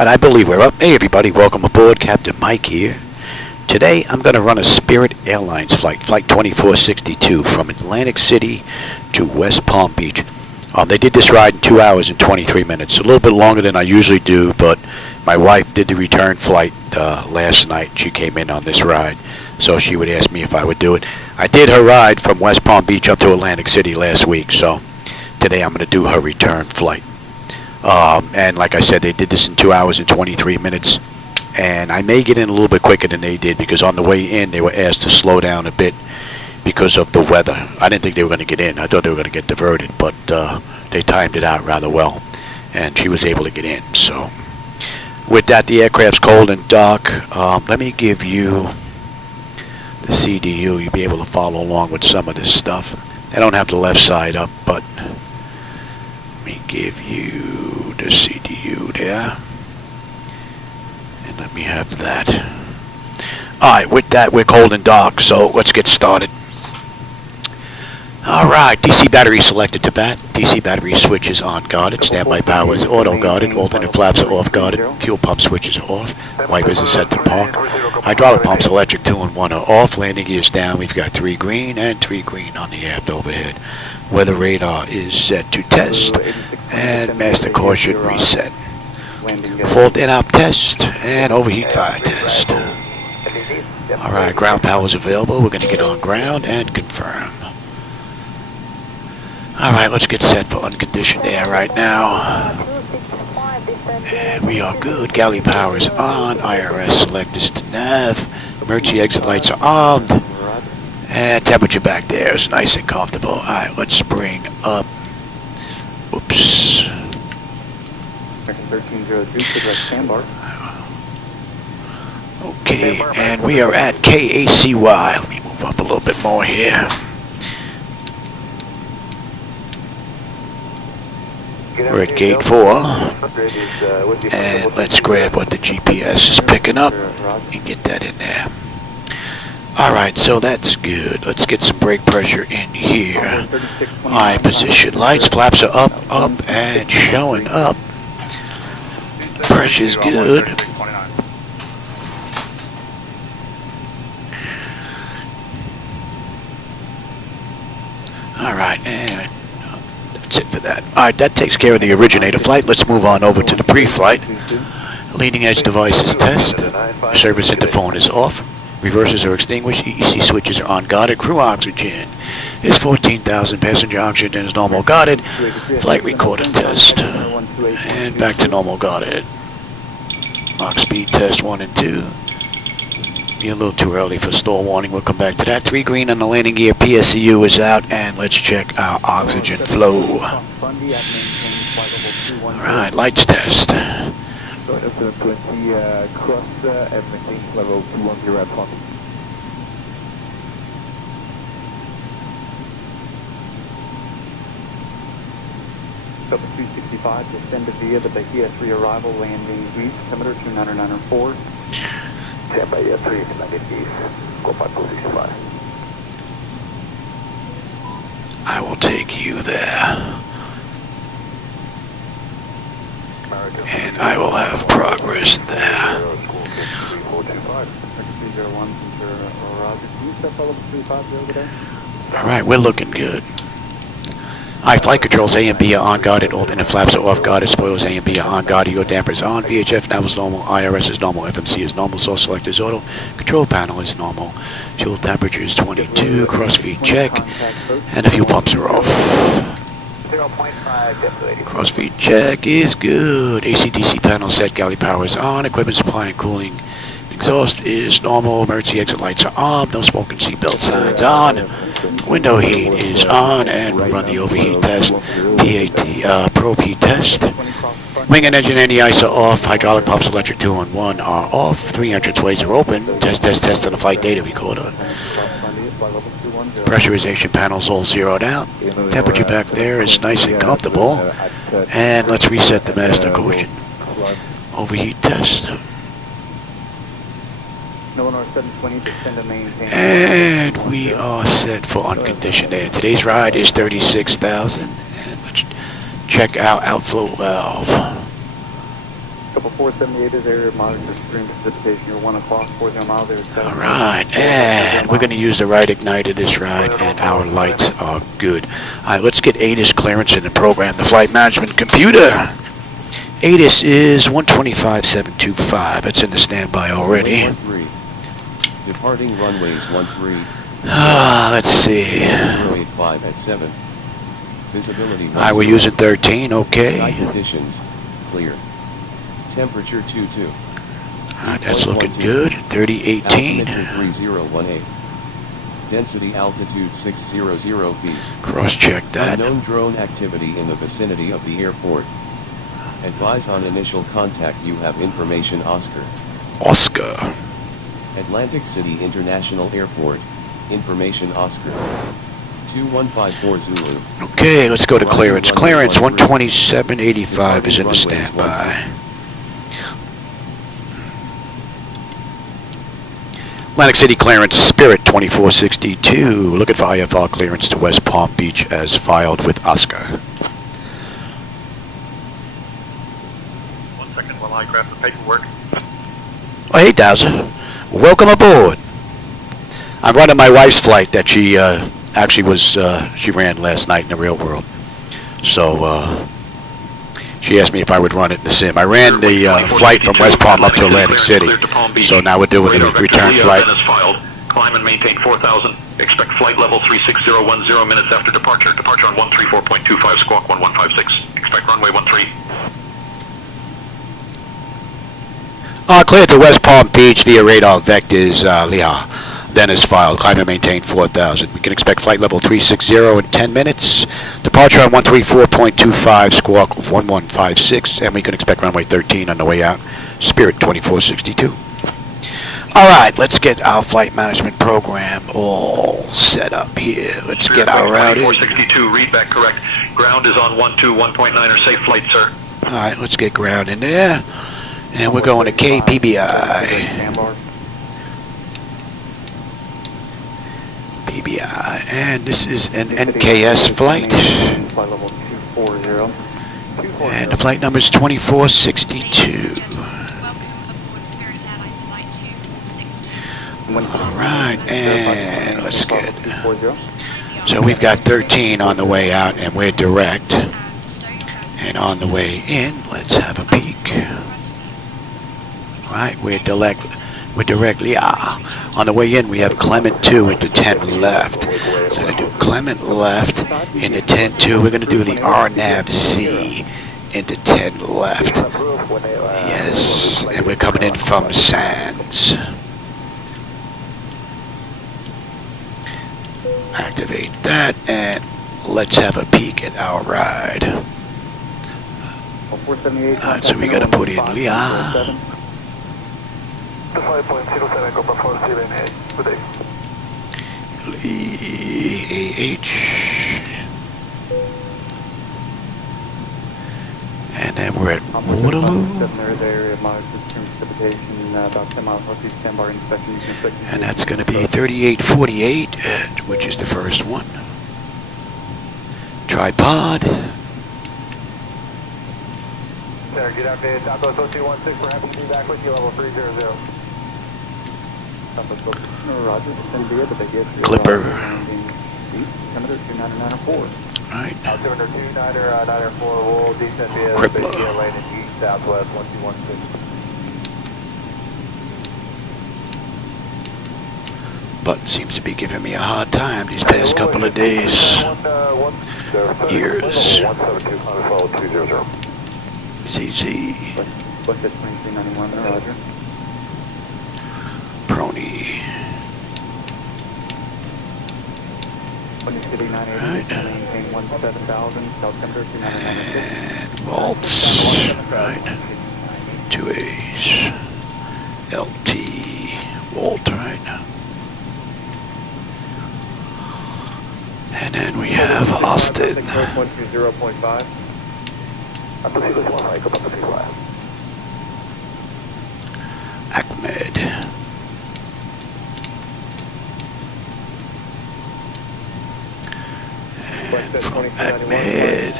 And I believe we're up. Hey everybody, welcome aboard. Captain Mike here. Today I'm going to run a Spirit Airlines flight, Flight 2462 from Atlantic City to West Palm Beach. They did this ride in 2 hours and 23 minutes, a little bit longer than I usually do, but my wife did the return flight last night. She came in on this ride, so she would ask me if I would do it. I did her ride from West Palm Beach up to Atlantic City last week, so today I'm going to do her return flight. And like I said, they did this in 2 hours and 23 minutes, and I may get in a little bit quicker than they did because on the way in they were asked to slow down a bit because of the weather. I didn't think they were going to get in. I thought they were going to get diverted, but they timed it out rather well, and she was able to get in. So with that, the aircraft's cold and dark. Let me give you the CDU. You'll be able to follow along with some of this stuff. I don't have the left side up, but let me give you the CDU there. And let me have that. Alright, with that, we're cold and dark, so let's get started. Alright, DC battery selected to bat. DC battery switch is on guarded. Standby power is auto guarded. Alternate flaps are off guarded. Fuel pump switches are off. Wipers are set to park. Hydraulic pumps, electric 2 and 1 are off. Landing gears down. We've got 3 green and 3 green on the aft overhead. Weather radar is set to test. And master caution reset. Fault in-op test and overheat fire test. Alright, ground power is available. We're going to get on ground and confirm. Alright, let's get set for unconditioned air right now. And we are good. Galley power is on. IRS select is to nav. Emergency exit lights are armed. And temperature back there is nice and comfortable. Alright, let's bring up. Oops. 1302, okay, and we are at KACY. Let me move up a little bit more here. We're at gate 4, and let's grab what the GPS is picking up and get that in there. Alright, so that's good. Let's get some brake pressure in here. Eye position. Lights, flaps are up, and showing up. Pressure's good. Alright, and that's it for that. Alright, that takes care of the originator flight. Let's move on over to the pre-flight. Leading edge devices test. Service interphone is off. Reversers are extinguished. EEC switches are on guarded. Crew oxygen is 14,000. Passenger oxygen is normal guarded. Flight recorder test. And back to normal guarded. Lock speed test 1 and 2. Be a little too early for stall warning. We'll come back to that. 3 green on the landing gear. PSCU is out. And let's check our oxygen flow. Alright, lights test. Cross everything level 210 at 1. Double 365, descended via the Bahia 3 arrival, landing east, altimeter 29904. Stand by 3, landed east, go by position 5. I will take you there. And I will have progress there. Alright, we're looking good. Alright, flight controls A and B are on guarded, alternate flaps are off guarded, spoilers A and B are on guarded, your damper is on, VHF nav is normal, IRS is normal, FMC is normal, source select is auto, control panel is normal, fuel temperature is 22, crossfeed check, and the fuel pumps are off. Crossfeed check is good. AC/DC panel set. Galley power is on. Equipment supply and cooling. Exhaust is normal. Emergency exit lights are on. No smoking seatbelt signs on. Window heat is on, and we'll run the overheat test. TAT probe heat test. Wing and engine anti-ice are off. Hydraulic pumps, electric 2 and 1 are off. 3 entranceways are open. Test on the flight data recorder. Pressurization panels all zeroed out. Temperature back there is nice and comfortable. And let's reset the master caution. Overheat test. And we are set for unconditioned air. Today's ride is 36,000. And let's check our outflow valve. Couple 478 is area monitor stream precipitation. You're 1 o'clock, 40 miles there. All right, and we're going to use the right igniter this ride, and our lights are good. All right, let's get ATIS clearance and program the flight management computer. ATIS is 125.725. It's in the standby already. Departing runways 13. Let's see. 085 at 7. Visibility. All right, we're using 13. Okay. Sky conditions clear. Temperature 22. All right, that's looking good. 3018. Altimeter 3018. Density altitude 600 feet. Cross-check that. Unknown drone activity in the vicinity of the airport. Advise on initial contact. You have information. Oscar. Oscar. Atlantic City International Airport. Information. Oscar. 2154 Zulu. Okay, let's go to clearance. Clearance 127.85 is in the standby. Atlantic City clearance, Spirit 2462. Looking for IFR clearance to West Palm Beach as filed with Oscar. 1 second while I grab the paperwork. Oh, hey, Dowser. Welcome aboard. I'm running my wife's flight that she actually was, she ran last night in the real world. So, she asked me if I would run it in the sim. I ran the flight from West Palm up to Atlantic City. So now we're doing the return flight. Climb and maintain 4,000. Expect flight level 36010 minutes after departure. Departure on 134.25, squawk 1156. Expect runway 13. Cleared to West Palm Beach via radar vectors, LEEAH. Then is filed. Climb and maintain 4,000. We can expect flight level 360 in 10 minutes. Departure on 134.25, squawk 1156. And we can expect runway 13 on the way out. Spirit 2462. All right, let's get our flight management program all set up here. Let's get our route in. 2462, read back correct. Ground is on 121.9 or safe flight, sir. All right, let's get ground in there. And we're going to KPBI. PBI, and this is an NKS flight. And the flight number is 2462. Alright, and let's get. So we've got 13 on the way out, and we're direct. And on the way in, let's have a peek. Alright, we're directly on the way in. We have Clement 2 into 10 left. So we're going to do Clement left into 10-2. We're going to do the RNAV-Z into 10 left. Yes, and we're coming in from Sands. Activate that, and let's have a peek at our ride. Alright, so we got to put in LEEAH. 5.07, go for 47, good day. LEEAH. And then we're at Waterloo. And that's going to be 3848, which is the first one. Tripod. Sir, get out there. Southwest 0216, we're happy to be back with you, level 300. Roger, Clipper. Right. Altimeter 2994, we'll descend via Crippler. lane in east southwest 1216. Button seems to be giving me a hard time these past couple of days. Years. CZ. Prony. Right. And Waltz. Right. 2A's. LT. Walt, right. And then we have Austin. Ahmed. And from Ahmed.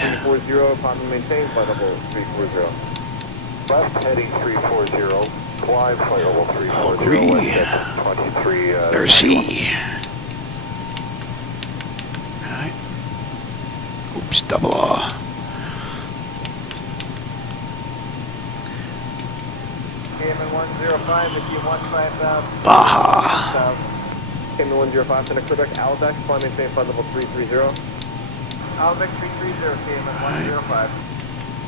Left heading 340, climb flight level 340, Agree. west 23, Merci. Alright. Oops, double R. Cayman 105, if you want 5,000. Baja. Cayman 105, center Quebec, Aldex, climb maintain flight level 330. Aldex 330, Cayman 105.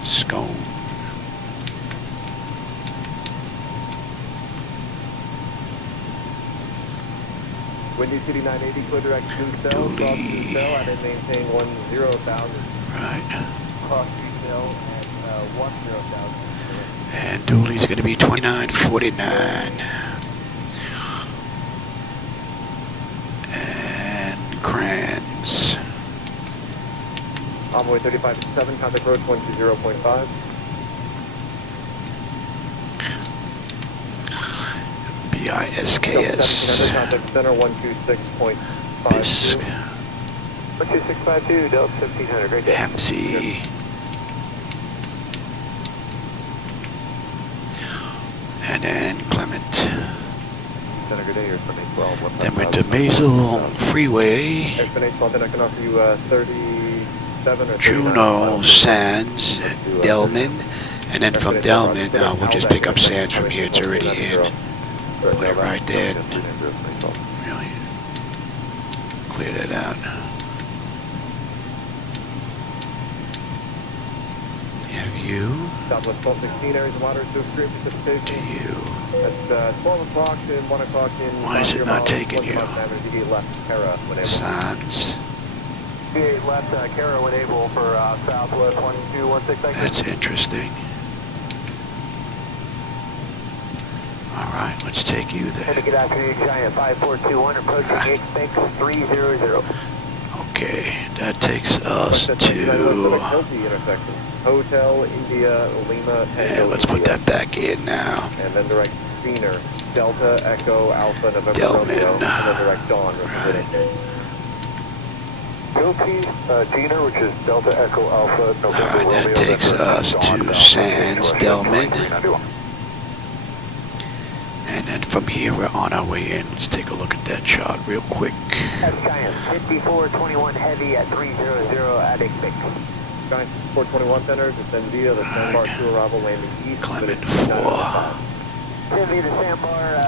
Scone. Windy City 980, clear direct to cell, cross to cell, and then maintain 10,000. Right. Cross to cell and 10,000. And Dooley's going to be 2949. And Kranz. Envoy 35-7, contact road 120.5. BISKS. Contact center 126.52. Bisk. 12652, Delta 1500, great day. Hamzy. And then Clement. Center, good day, here's Spin 12. Then went to Basil Freeway. Spin 12, then I can offer you 37 or 39. Juno, Sands, Delman. And then from Delman, we'll just pick up Sands from here. It's already in. Put it right there. Really clear that out. Have you Southwest 1216, areas of moderate to extreme to precipitation. you? At 12 o'clock and 1 o'clock in... Why is it not taking you? DD left, Kara, when able. Sands. DD left, Kara, when able for Southwest 1216. That's interesting. Alright, let's take you there. Good afternoon, Giant 5421, approaching 86300. Okay, that takes us to... Hotel, India, Lima, Yeah, let's put that back in now. and then direct Scener, Delta, Echo, Alpha, November, Delman. Romeo, and then direct Dawn, representing. Scener, which is Delta, Echo, Alpha, November, Alright, Romeo, that takes then us Dawn, to Alpha, Sands, Delman. 2391. And then from here, we're on our way in. Let's take a look at that chart real quick. That's Giant 5421 heavy at 300 at Big. Giant 421 center, descend via the Sandbar to arrival, landing east. Clement 4. Descend via the Sandbar,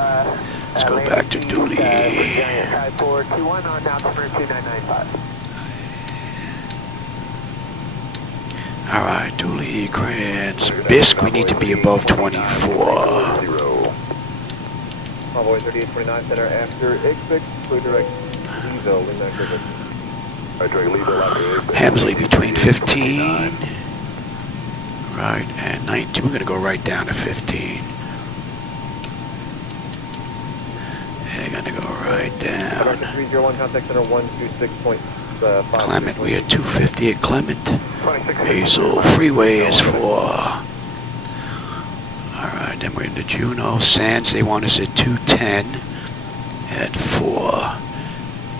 Let's go back to Dooley. Giant 5421 on altimeter 2995. Alright, Dooley, Kranz, Bisk, we need to be above 24. Envoy 3829 center after X6, clear direct Leeville, Lima, Hamsley between 15. Right, and 19. We're going to go right down to 15. They're going to go right down. 301, contact center 126.5. Clement, we had 250 at Clement. Basil Freeway is 4. Alright, then we're into Juno. Sands, they want us at 210 at 4.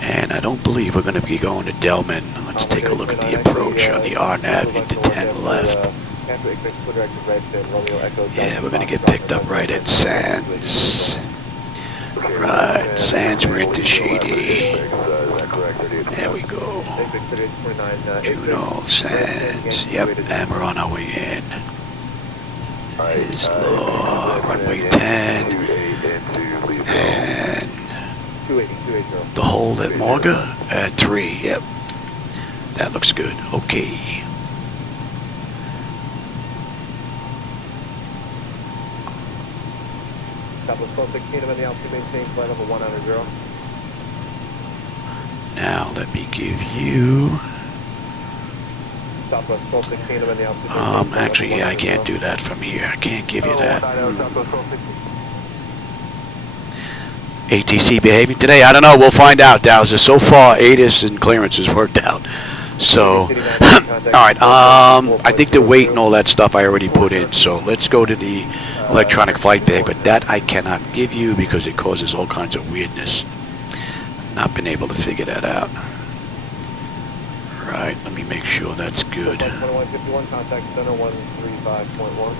And I don't believe we're going to be going to Delman. Let's take a look at the approach on the RNAV into 10 left. Yeah, we're going to get picked up right at Sands. Right, Sands, we're into Shady. There we go. Juno, Sands. Yep, and we're on our way in. Is runway 10. And the hold at Morga at 3. Yep. That looks good. Okay. Now let me give you... actually, yeah, I can't do that from here. I can't give you that. ATC behaving today? I don't know. We'll find out, Dowser. So far, ATIS and clearance has worked out. So, alright, I think the weight and all that stuff I already put in. So let's go to the electronic flight bag, but that I cannot give you because it causes all kinds of weirdness. Not been able to figure that out. Right, let me make sure that's good. 2151, contact center 135.1.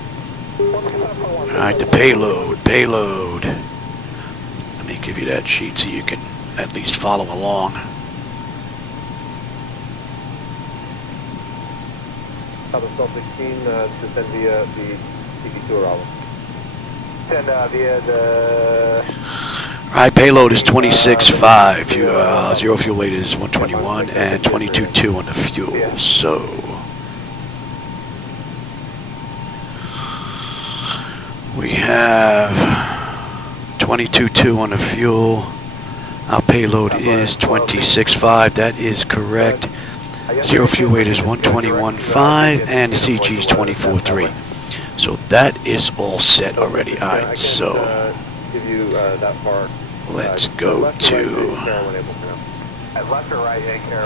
Alright, the payload. Let me give you that sheet so you can at least follow along. Southern 1216, descend via the CP2 arrival. Send via the... Alright, payload is 26.5. Zero fuel weight is 121 and 22.2 on the fuel. So we have 22.2 on the fuel. Our payload is 26.5. That is correct. Zero fuel weight is 121.5 and the CG is 24.3. So that is all set already. Alright, so let's go to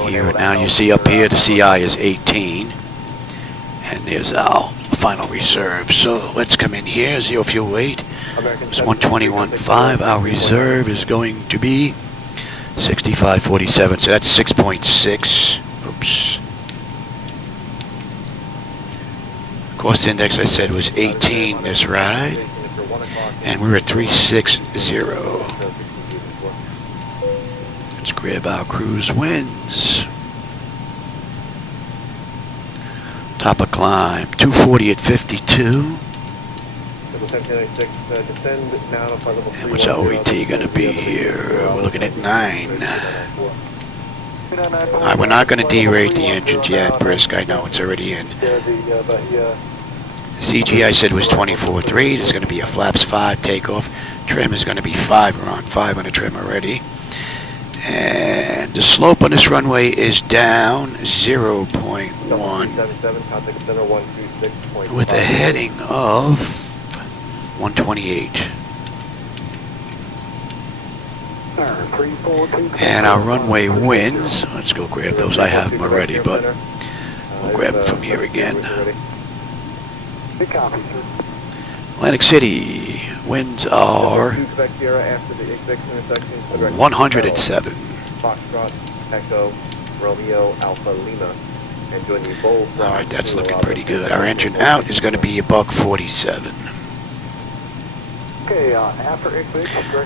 here. Now you see up here the CI is 18 and there's our final reserve. So let's come in here. Zero fuel weight is 121.5. Our reserve is going to be 65.47. So that's 6.6. Oops. Cost index I said was 18 this ride, and we're at 360. Let's grab our cruise winds. Top of climb 240 at 52. And what's our OET going to be here? We're looking at 9. Alright, we're not going to derate the engines yet, Brisk. I know it's already in. CG I said was 24.3. There's going to be a flaps 5 takeoff. Trim is going to be 5. We're on 5 on the trim already. And the slope on this runway is down 0.1 with a heading of 128. And our runway winds, let's go grab those. I have them already, but we'll grab them from here again. Atlantic City, winds are 107. Alright, that's looking pretty good. Our engine out is going to be a $147.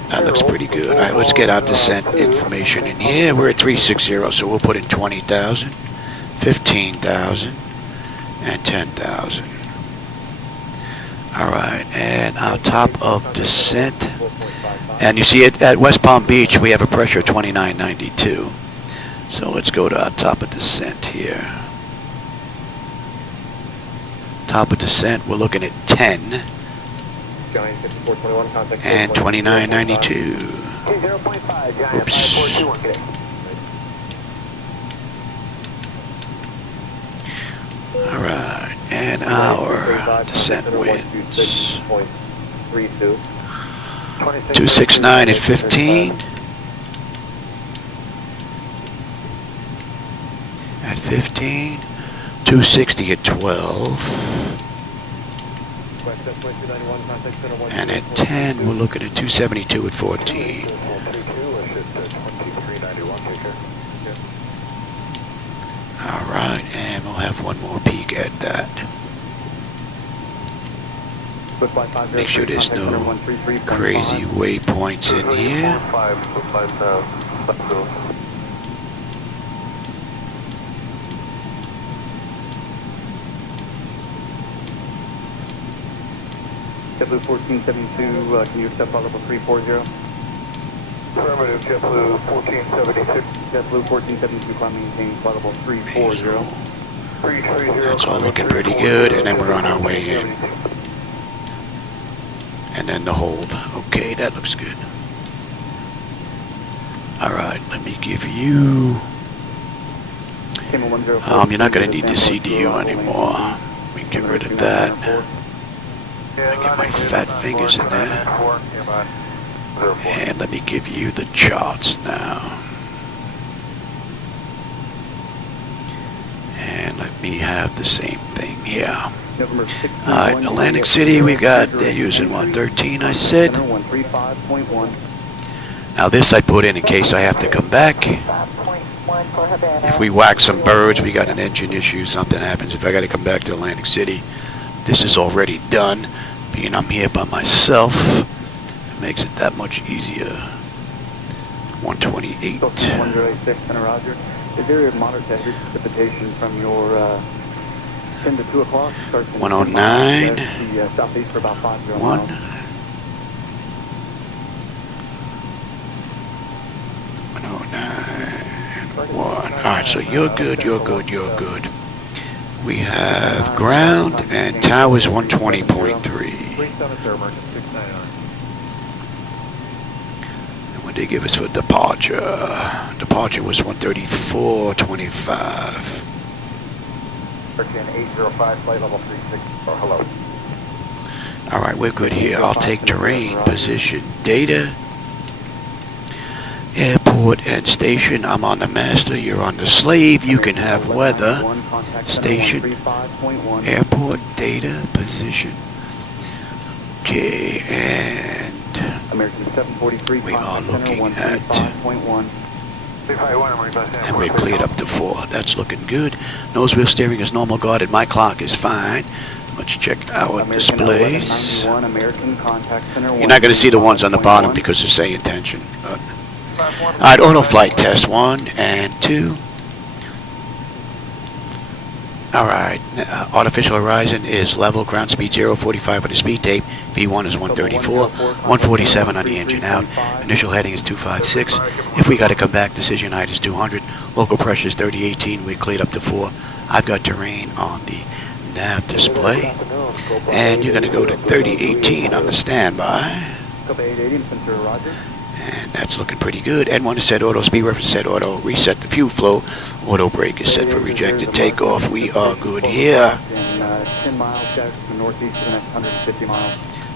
That looks pretty good. Alright, let's get our descent information in here. We're at 360, so we'll put in 20,000, 15,000, and 10,000. Alright, and our top of descent. And you see it at West Palm Beach, we have a pressure of 2992. So let's go to our top of descent here. Top of descent, we're looking at 10. And 2992. Oops. Alright, and our descent winds 269 at 15. At 15. 260 at 12. And at 10, we're looking at 272 at 14. Alright, and we'll have one more peek at that. Make sure there's no crazy waypoints in here. JetBlue 1472, can you step out level 340? Affirmative, JetBlue 1472. JetBlue 1472, climb maintain flight level 340. 330. That's all looking pretty good, and then we're on our way in. And then the hold. Okay, that looks good. Alright, let me give you... you're not going to need the CDU anymore. We can get rid of that. I get my fat fingers in there. And let me give you the charts now. And let me have the same thing here. Alright, Atlantic City, we got, they're using 113, I said. Now this I put in case I have to come back. If we whack some birds, we got an engine issue, something happens. If I got to come back to Atlantic City, this is already done. Being I'm here by myself, it makes it that much easier. 128. 1086, center Roger. Is there a moderate to heavy precipitation from your 10 to 2 o'clock? 109. The southeast for about 50 1. miles. 109. 1. Alright, so you're good, you're good, you're good. We have ground and towers 120.3. And what they give us for departure? Departure was 134.25. 805, flight level 36, or hello. Alright, we're good here. I'll take terrain, position, data, airport and station. I'm on the master, you're on the slave. You can have weather, station, airport, data, position. Okay, and American 743, we are looking at, 135.1. and we're cleared up to 4. That's looking good. Nose wheel steering is normal guarded. My clock is fine. Let's check our displays. You're not going to see the ones on the bottom because of SayIntention. Alright, auto flight test 1 and 2. Alright, artificial horizon is level, ground speed 0, 45 on the speed tape, V1 is 134, 147 on the engine out, initial heading is 256, if we got to come back, decision height is 200, local pressure is 3018, we cleared up to 4, I've got terrain on the nav display, and you're going to go to 3018 on the standby. And that's looking pretty good. N1 is set auto, speed reference set auto, reset the fuel flow, auto brake is set for rejected takeoff. We are good here. 10 miles to the northeast for the next 150 miles.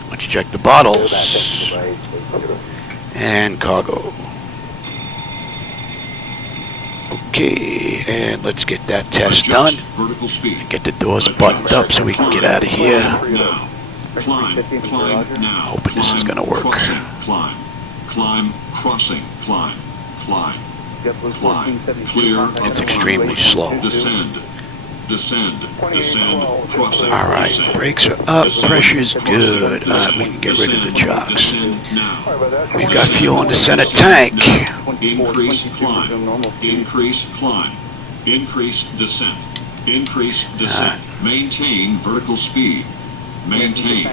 Let's check the bottles. And cargo. Okay, and let's get that test done. And get the doors buttoned up so we can get out of here. Climb now. Hoping this is going to work. Climb, crossing, climb, clear. It's extremely slow. Descend, crossing. Alright, brakes are up, pressure's good. We can get rid of the chocks. We've got fuel in the center tank. Increase, climb, increase, descent, maintain vertical speed. Maintain.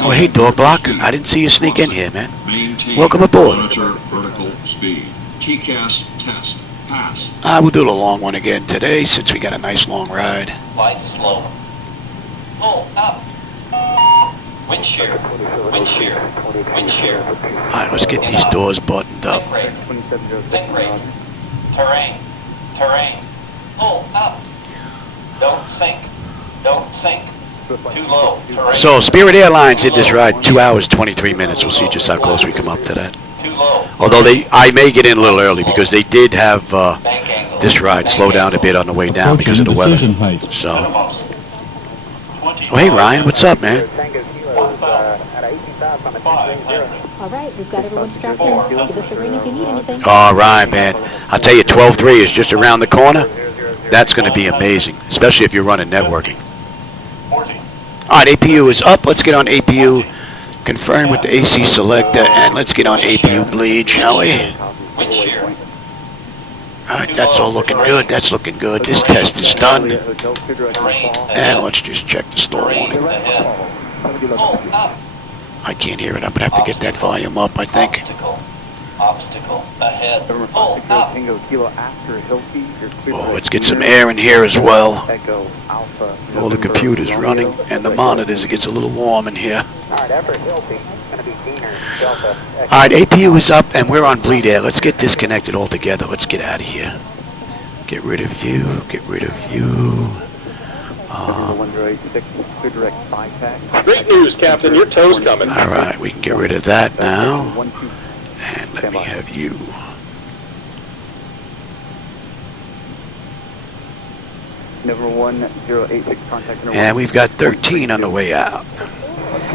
Oh, hey, dog block. I didn't see you sneak in here, man. Maintain. Welcome aboard. Monitor vertical speed. TCAS test. Pass. We'll do the long one again today since we got a nice long ride. Flight slow. Pull up. Wind shear. Alright, let's get these doors buttoned up. Think rate. Terrain. Pull up. Don't sink. Too low. Terrain. So, Spirit Airlines did this ride 2 hours, 23 minutes. We'll see just how close we come up to that. Too low. Although I may get in a little early because they did have this ride slow down a bit on the way down because of the weather. So, oh, hey Ryan, what's up, man? All right, we've got everyone strapped in. Give us a ring if you need anything. All right, man. I'll tell you, 12.3 is just around the corner. That's going to be amazing, especially if you're running networking. All right, APU is up. Let's get on APU. Confirm with the AC selector, and let's get on APU bleed, shall we? Wind shear. All right, that's all looking good. That's looking good. This test is done. And let's just check the stall warning. Pull up. I can't hear it. I'm going to have to get that volume up, I think. Obstacle ahead. Pull up. Oh, let's get some air in here as well. All the computers running and the monitors. It gets a little warm in here. Alright, APU is up and we're on bleed air. Let's get disconnected altogether. Let's get out of here. Get rid of you. Get rid of you. Great news, Captain. Your tow's coming. Alright, we can get rid of that now. And let me have you. And we've got 13 on the way out.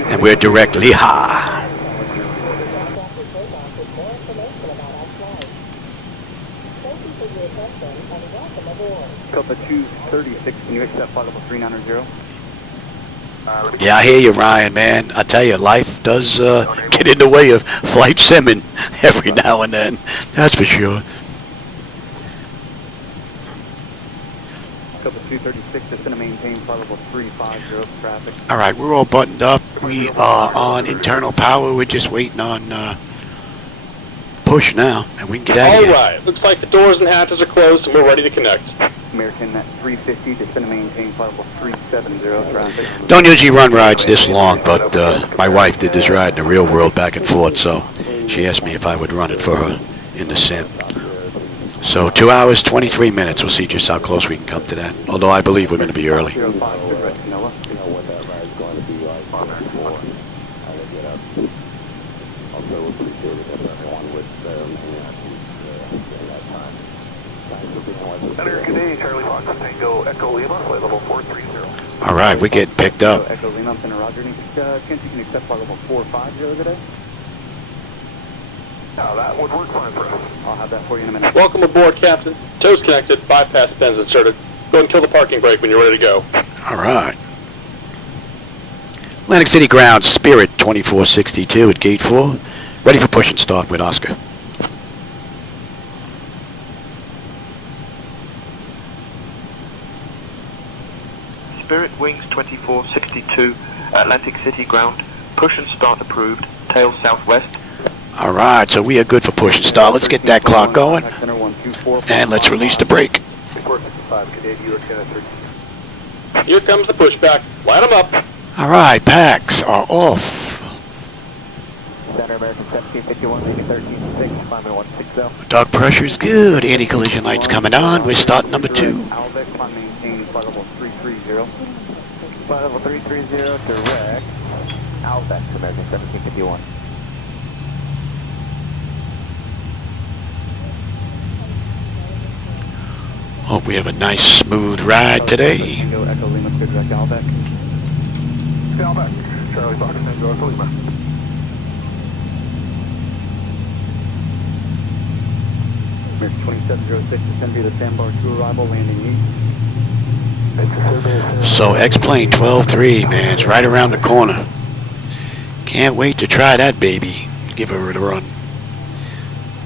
And we're direct LEEAH. Delta 236, can you accept flight level 390? Yeah, I hear you, Ryan, man. I tell you, life does get in the way of flight simming every now and then. That's for sure. Couple 236, just going to maintain flight level 350 traffic. All right, we're all buttoned up. We are on internal power. We're just waiting on push now, and we can get out of All here. right, looks like the doors and hatches are closed and we're ready to connect. American at 350, just going to maintain flight level 370 traffic. Don't usually run rides this long, but my wife did this ride in the real world back and forth, so she asked me if I would run it for her in the sim. So 2 hours, 23 minutes. We'll see just how close we can come to that, although I believe we're going to be early. American Day, Charlie Fox, Tango, Echo Lima, flight level 430. All right, we're getting picked up. Echo Lima, Center Roger. Any chance you can accept flight level 450 today? Now that would work fine for us. I'll have that for you in a minute. Welcome aboard, Captain. Toes connected, bypass pins inserted. Go ahead and kill the parking brake when you're ready to go. All right. Atlantic City Ground, Spirit 2462 at Gate 4. Ready for push and start with Oscar. Spirit Wings 2462, Atlantic City Ground. Push and start approved. Tail southwest. All right, so we are good for push and start. Let's get that clock going, and let's release the brake. Here comes the pushback. Line them up. All right, packs are off. Center American 1751, making 13.6, climbing 160. Dog pressure's good. Anti-collision lights coming on. We're starting number 2. Albeck, climb maintain flight level 330. Flight level 330, direct. Albeck, American 1751. Hope we have a nice, smooth ride today. Tango, Echo Lima, clear direct Albeck. Albeck, Charlie Fox, Tango, Echo Lima. American 2706, descend via the sandbar to arrival, landing east. So X-Plane 12-3, man, it's right around the corner. Can't wait to try that baby. Give her a run.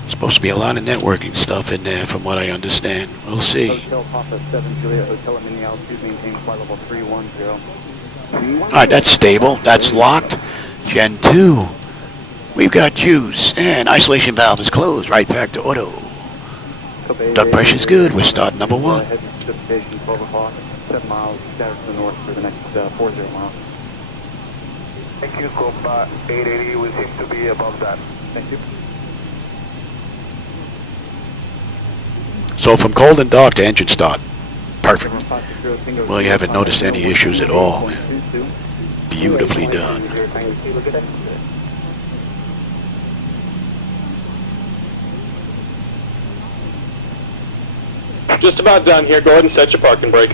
Supposed to be a lot of networking stuff in there from what I understand. We'll see. Hotel Papa 7 Juliet, Hotel at Mini Altitude, maintain flight level 310. Alright, that's stable. That's locked. Gen 2. We've got juice. And isolation valve is closed. Right back to auto. Duct pressure's good. We're starting number 1. Heading to station 12 o'clock, 7 miles, status to the north for the next 40 miles. Thank you, Copa 880, we seem to be above that. Thank you. So from cold and dark to engine start. Perfect. Well, you haven't noticed any issues at all. Beautifully done. Just about done here. Go ahead and set your parking brake.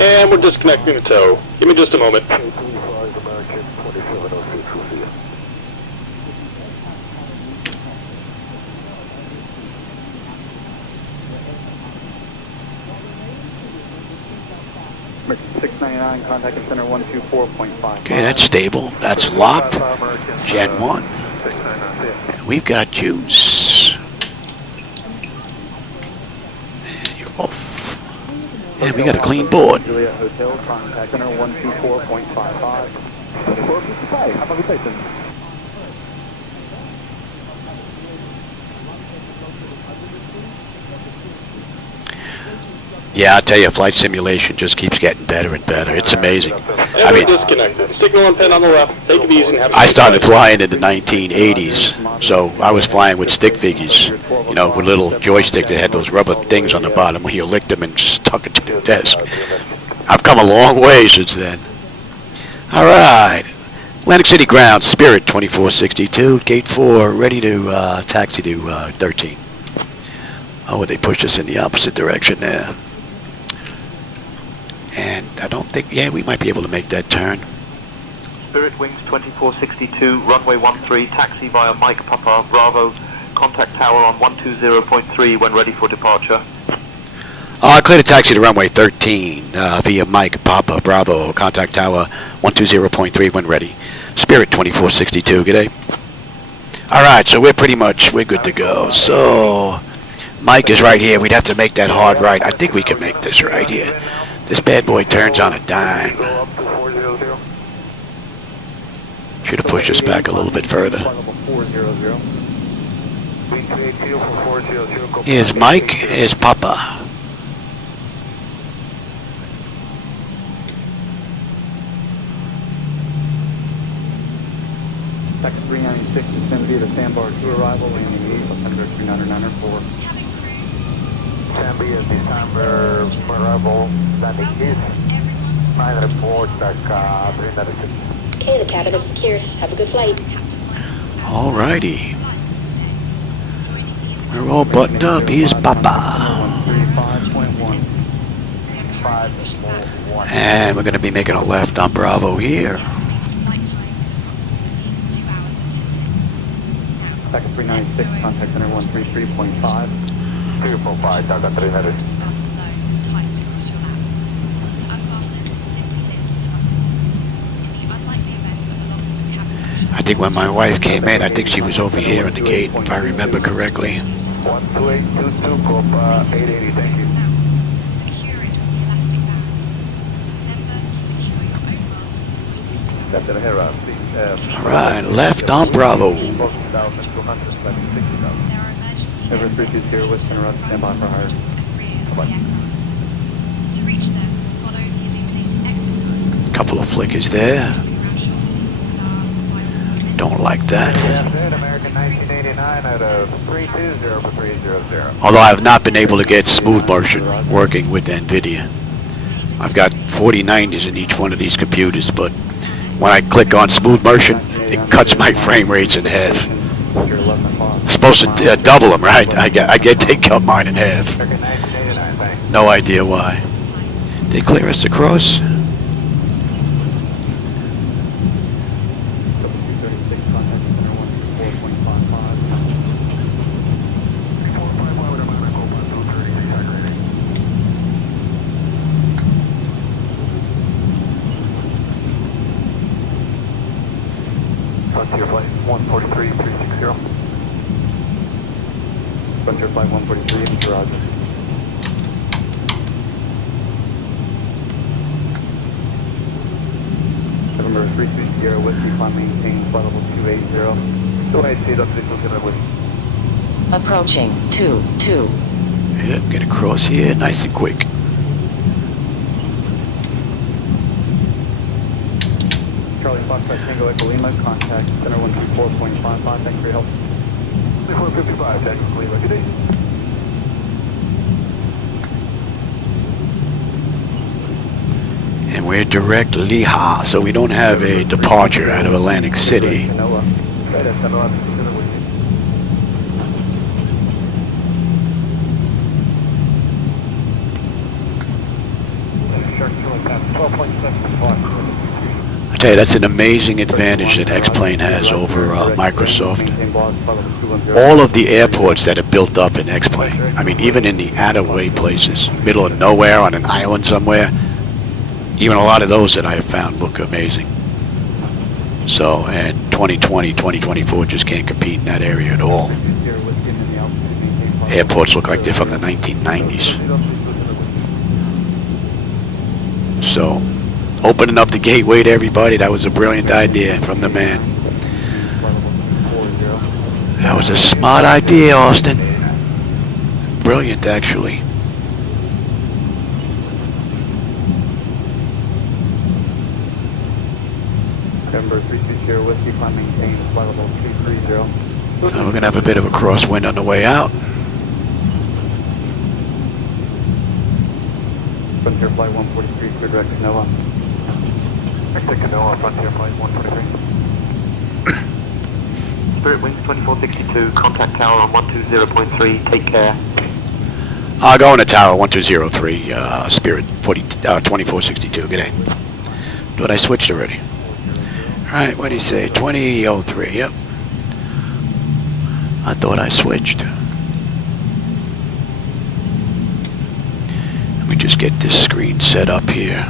And we're disconnecting the tow. Give me just a moment. American 699, contact at center 124.5. Okay, that's stable. That's locked. Gen 1. We've got juice. And you're off. And we got a clean board. Juliet Hotel, contact center 124.55. How about we say something? Yeah, I tell you, flight simulation just keeps getting better and better. It's amazing. I mean, Disconnected. Signal and pin on the left. Take it easy and have a I safe started flight. flying in the 1980s, so I was flying with stick figures, you know, with a little joystick that had those rubber things on the bottom where you licked them and stuck it to the desk. I've come a long way since then. All right. Atlantic City Ground, Spirit 2462, Gate 4, ready to taxi to 13. Oh, they pushed us in the opposite direction there. And I don't think, yeah, we might be able to make that turn. Spirit Wings 2462, runway 13, taxi via Mike Papa Bravo, contact tower on 120.3 when ready for departure. clear to taxi to runway 13 via Mike Papa Bravo. Contact tower 120.3 when ready. Spirit 2462. G'day. All right, so we're good to go. So Mike is right here. We'd have to make that hard right. I think we can make this right here. This bad boy turns on a dime. Should have pushed us back a little bit further. Here's Mike. Here's Papa. Second 396 vicinity to Sandbar 2 arrival, landing 8, September 3994. Sandbar is December arrival, landing east, 9 report, back 396. Okay, the cabin is secured. Have a good flight. Alrighty. We're all buttoned up. Here's Papa. And we're going to be making a left on Bravo here. Second 396, contact center 133.5. 345, Delta 300. I think when my wife came in, I think she was over here in the gate, if I remember correctly. 12822, Copa 880, thank you. Captain O'Hara, please. Alright, left on Bravo. 12,200, 60,000. Over 320, Western Road, stand by for hire. Couple of flickers there. Don't like that. American 1989 out of 320 for 300. Although I have not been able to get smooth motion working with NVIDIA. I've got 4090s in each one of these computers, but when I click on smooth motion, it cuts my frame rates in half. Supposed to double them, right? I get they cut mine in half. No idea why. They clear us across. Frontier Flight 143, 360. Frontier Flight 143, Roger. November 320, Whiskey, climb maintain, flight level 280. 280, up 607 Whiskey. Approaching 22. Yep, get across here nice and quick. Charlie Foxtrot Tango Echo Lima, contact center 134.55, thanks for your help. 455, Tango Lima, good day. And we're direct LEEAH, so we don't have a departure out of Atlantic City. I tell you, that's an amazing advantage that X-Plane has over Microsoft. All of the airports that are built up in X-Plane, I mean, even in the out-of-way places, middle of nowhere on an island somewhere, even a lot of those that I have found look amazing. So, and 2020, 2024 just can't compete in that area at all. Airports look like they're from the 1990s. So, opening up the gateway to everybody, that was a brilliant idea from the man. That was a smart idea, Austin. Brilliant, actually. November 320, Whiskey, climb maintain, flight level 230. So we're going to have a bit of a crosswind on the way out. Frontier Flight 143, clear direct to NOAA. Exit to NOAA, Frontier Flight 143. Spirit Wings 2462, contact tower on 120.3, take care. I'll go on to tower 1203, Spirit 2462, good day. But I switched already. Alright, what do you say? 2003, yep. I thought I switched. Let me just get this screen set up here.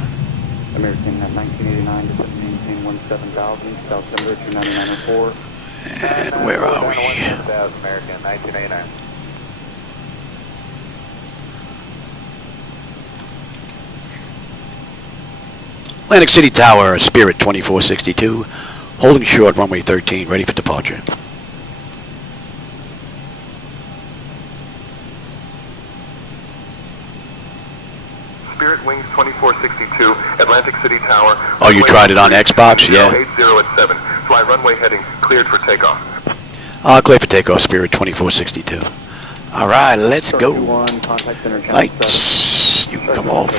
American at 1989, descend and maintain 17,000, South Denver 29904. And where are we? American, 1989. Atlantic City Tower, Spirit 2462, holding short, runway 13, ready for departure. Spirit Wings 2462, Atlantic City Tower. Oh, you tried it on Xbox? Yeah. 80 at 7. Fly runway heading cleared for takeoff. Clear for takeoff, Spirit 2462. All right, let's go. Lights, you can come off.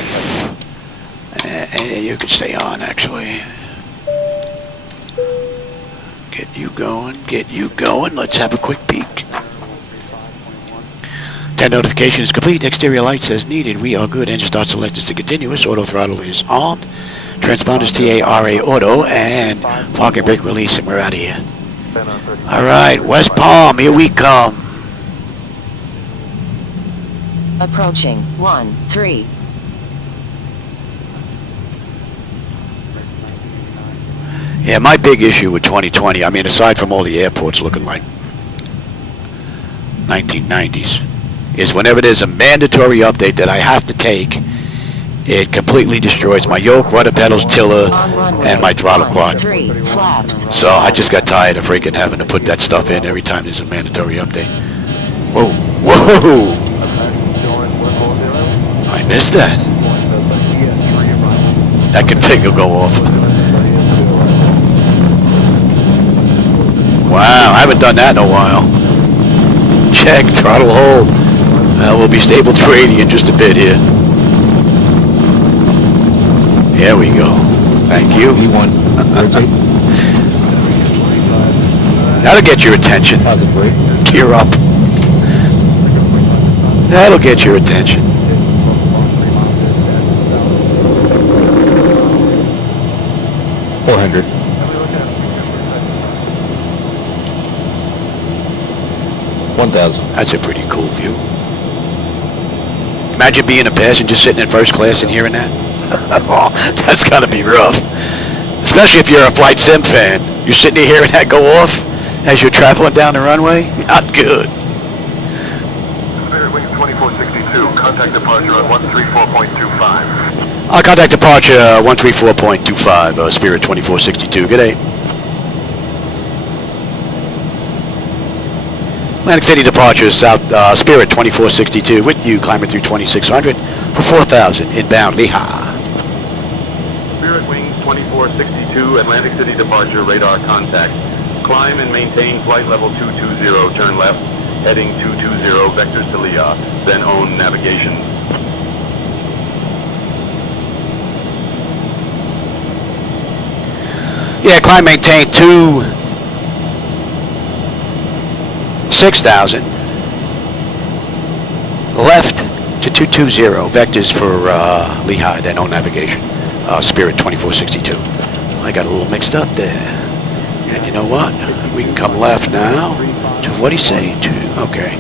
You can stay on, actually. Get you going, get you going. Let's have a quick peek. 10 notification is complete. Exterior lights as needed. We are good. Engine start selected to continuous. Auto throttle is on. Transponders TARA auto and parking brake release, and we're out of here. All right, West Palm, here we come. Approaching 13. Yeah, my big issue with 2020, I mean, aside from all the airports looking like 1990s, is whenever there's a mandatory update that I have to take, it completely destroys my yoke, rudder pedals, tiller, and my throttle quad. 3 flaps. So I just got tired of freaking having to put that stuff in every time there's a mandatory update. Whoa, whoa! I missed that. That config will go off. Wow, I haven't done that in a while. Check, throttle hold. We'll be stable 380 in just a bit here. There we go. Thank you. E1, rotate. That'll get your attention. Positive brake. Gear up. That'll get your attention. $400. $1,000. That's a pretty cool view. Imagine being a passenger sitting in first class and hearing that. Oh, that's gotta be rough. Especially if you're a flight sim fan. You're sitting there hearing that go off as you're traveling down the runway. Not good. Spirit Wings 2462, contact departure on 134.25. Contact departure 134.25, Spirit 2462. Good day. Atlantic City departure, South Spirit 2462 with you, climbing through 2600 for 4,000 inbound LEEAH. Spirit Wings 2462, Atlantic City departure, radar contact. Climb and maintain flight level 220, turn left, heading 220, vectors to LEEAH, then own navigation. Yeah, climb, maintain 6,000. Left to 220, vectors for LEEAH, then own navigation. Spirit 2462. I got a little mixed up there. And you know what? We can come left now. To what do you say? Okay.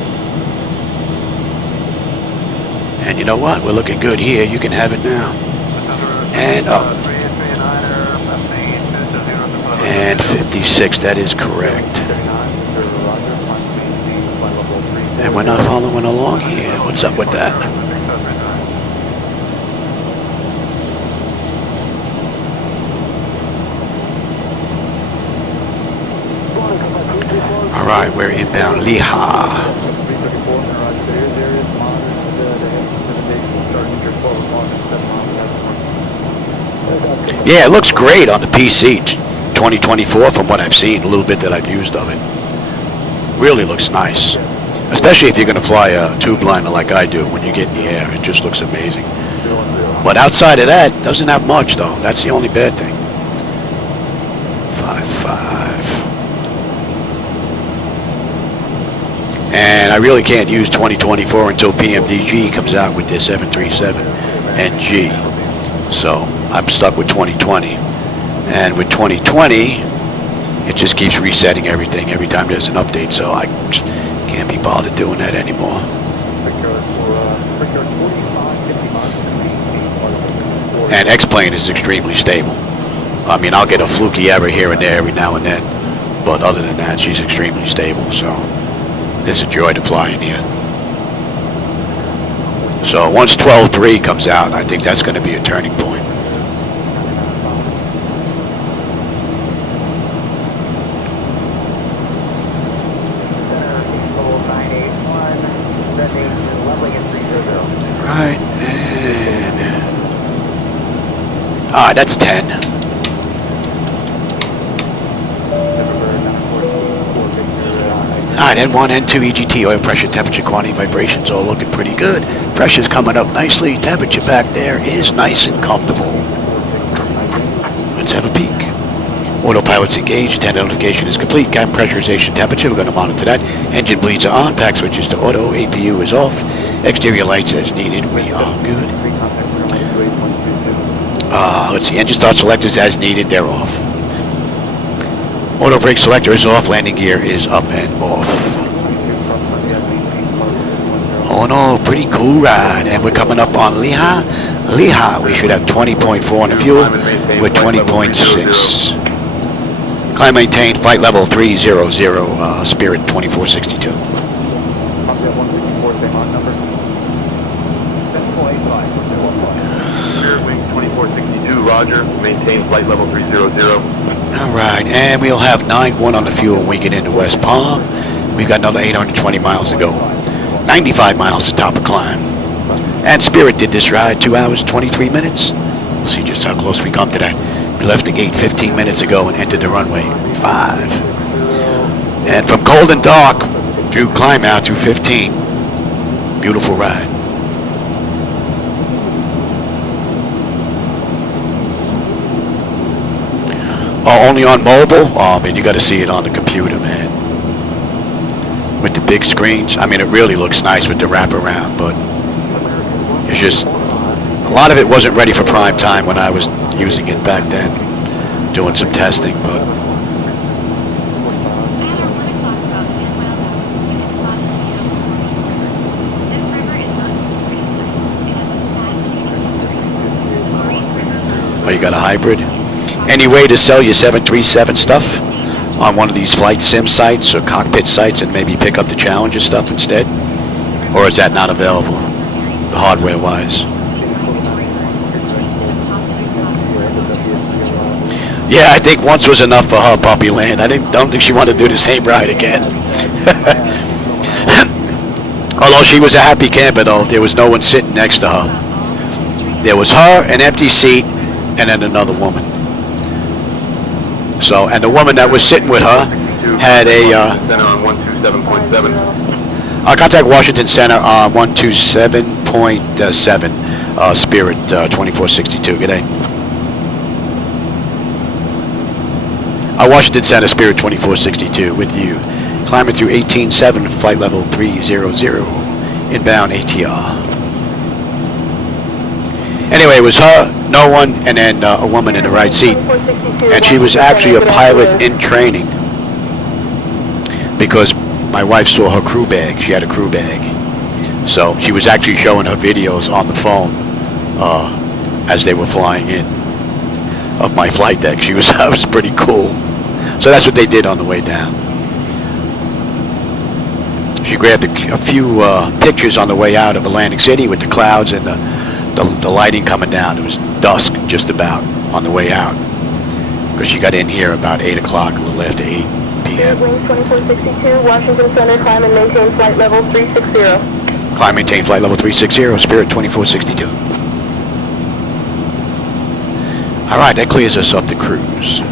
And you know what? We're looking good here. You can have it now. And up. And 56, that is correct. And we're not following along here. What's up with that? All right, we're inbound LEEAH. Yeah, it looks great on the PC 2024 from what I've seen, a little bit that I've used of it. Really looks nice. Especially if you're going to fly a tube liner like I do when you get in the air. It just looks amazing. But outside of that, doesn't have much though. That's the only bad thing. 5.5. And I really can't use 2024 until PMDG comes out with their 737 NG. So I'm stuck with 2020. And with 2020, it just keeps resetting everything every time there's an update. So I just can't be bothered doing that anymore. And X-Plane is extremely stable. I mean, I'll get a fluky error here and there every now and then, but other than that, she's extremely stable, so it's a joy to fly in here. So once 12.3 comes out, I think that's going to be a turning point. Right, and... Alright, that's 10. Alright, N1, N2, EGT, oil pressure, temperature, quantity, vibrations, all looking pretty good. Pressure's coming up nicely. Temperature back there is nice and comfortable. Let's have a peek. Autopilot's engaged. Antenna notification is complete. Cabin pressurization temperature. We're going to monitor that. Engine bleeds are on. Pack switches to auto. APU is off. Exterior lights as needed. We are good. Let's see. Engine start selectors as needed. They're off. Auto brake selector is off. Landing gear is up and off. All in all, pretty cool ride. And we're coming up on LEEAH. LEEAH, we should have 20.4 on the fuel with 20.6. Climb maintained, flight level 300, Spirit 2462. Spirit Wings 2462, roger. Maintain flight level 300. Alright, and we'll have 9-1 on the fuel when we get into West Palm. We've got another 820 miles to go. 95 miles to top of climb. And Spirit did this ride 2 hours, 23 minutes. We'll see just how close we come to that. We left the gate 15 minutes ago and entered the runway 5. And from cold and dark through climb out through 15. Beautiful ride. Only on mobile? Oh man, you got to see it on the computer, man. With the big screens. I mean, it really looks nice with the wraparound, but it's just, a lot of it wasn't ready for prime time when I was using it back then, doing some testing, but oh, you got a hybrid? Any way to sell your 737 stuff on one of these flight sim sites or cockpit sites and maybe pick up the Challenger stuff instead? Or is that not available, hardware-wise? Yeah, I think once was enough for her, Puppy Land. I don't think she wanted to do the same ride again. Although she was a happy camper, though. There was no one sitting next to her. There was her, an empty seat, and then another woman. So, and the woman that was sitting with her had a... Center on 127.7. Contact Washington Center on 127.7, Spirit 2462. Good day. Washington Center, Spirit 2462 with you. Climbing through 18.7, flight level 300, inbound ATR. Anyway, it was her, no one, and then a woman in the right seat. And she was actually a pilot in training because my wife saw her crew bag. She had a crew bag. So she was actually showing her videos on the phone as they were flying in of my flight deck. That was pretty cool. So that's what they did on the way down. She grabbed a few pictures on the way out of Atlantic City with the clouds and the lighting coming down. It was dusk just about on the way out because she got in here about 8 o'clock, a little after 8 p.m. Wings 2462, Washington Center, climb and maintain flight level 360. Climb maintain flight level 360, Spirit 2462. All right, that clears us up to cruise.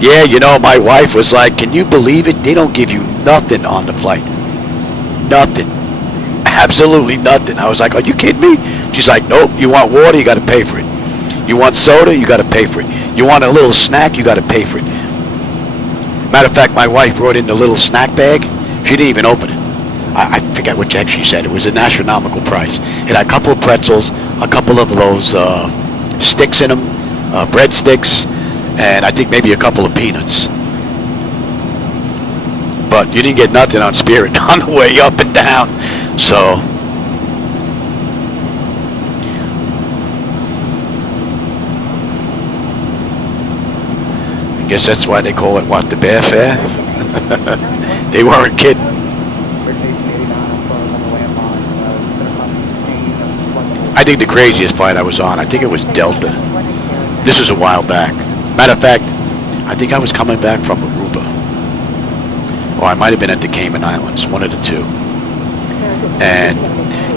Yeah, you know, my wife was like, can you believe it? They don't give you nothing on the flight. Nothing. Absolutely nothing. I was like, are you kidding me? She's like, nope. You want water, you got to pay for it. You want soda, you got to pay for it. You want a little snack, you got to pay for it. Matter of fact, my wife brought in the little snack bag. She didn't even open it. I forget what the heck she said. It was an astronomical price. It had a couple of pretzels, a couple of those sticks in them, breadsticks, and I think maybe a couple of peanuts. But you didn't get nothing on Spirit on the way up and down. So Guess that's why they call it, what, the Bear Fair? They weren't kidding. I think the craziest flight I was on, I think it was Delta. This was a while back. Matter of fact, I think I was coming back from Aruba. Or I might have been at the Cayman Islands, one of the two. And,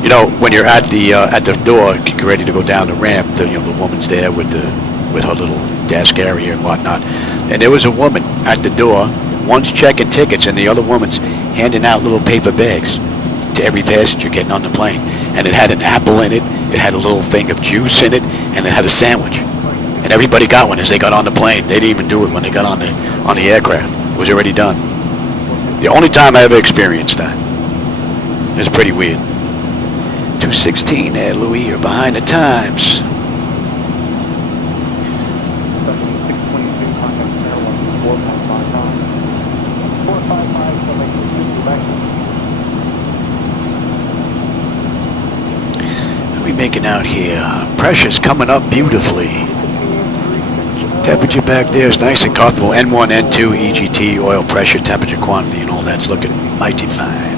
you know, when you're at the door, you're ready to go down the ramp, the woman's there with her little desk area and whatnot. And there was a woman at the door, one's checking tickets and the other woman's handing out little paper bags to every passenger getting on the plane. And it had an apple in it, it had a little thing of juice in it, and it had a sandwich. And everybody got one as they got on the plane. They didn't even do it when they got on the aircraft. It was already done. The only time I ever experienced that. It was pretty weird. 2:16 there, Louis, you're behind the times. What are we making out here? Pressure's coming up beautifully. Temperature back there is nice and comfortable. N1, N2, EGT, oil pressure, temperature, quantity, and all that's looking mighty fine.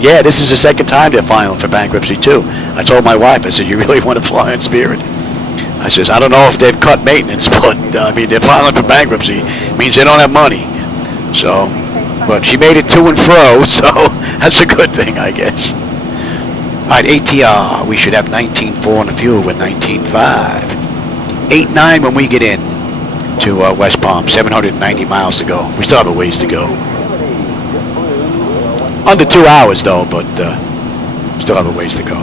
Yeah, this is the second time they're filing for bankruptcy too. I told my wife, I said, you really want to fly on Spirit? I says, I don't know if they've cut maintenance, but I mean, they're filing for bankruptcy. It means they don't have money. So, but she made it to and fro, so that's a good thing, I guess. All right, ATR, we should have 19.4 on the fuel with 19.5. 8.9 when we get in to West Palm, 790 miles to go. We still have a ways to go. Under 2 hours though, but still have a ways to go.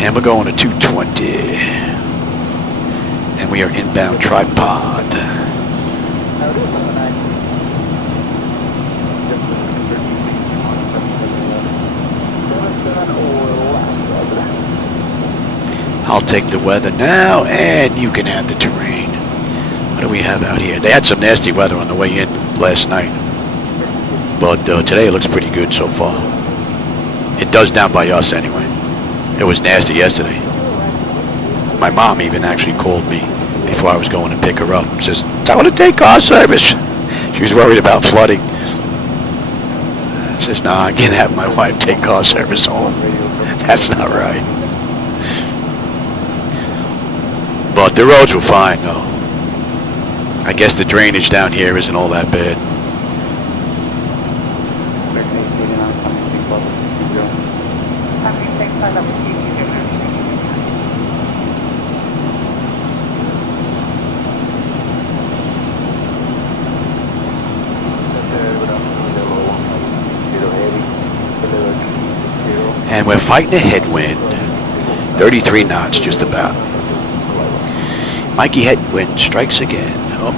And we're going to 220. And we are inbound tripod. I'll take the weather now, and you can have the terrain. What do we have out here? They had some nasty weather on the way in last night. But today it looks pretty good so far. It does down by us anyway. It was nasty yesterday. My mom even actually called me before I was going to pick her up. Says, I want to take car service. She was worried about flooding. I says, nah, I can't have my wife take car service home. That's not right. But the roads were fine though. I guess the drainage down here isn't all that bad. And we're fighting a headwind. 33 knots just about. Mikey headwind strikes again. Oh,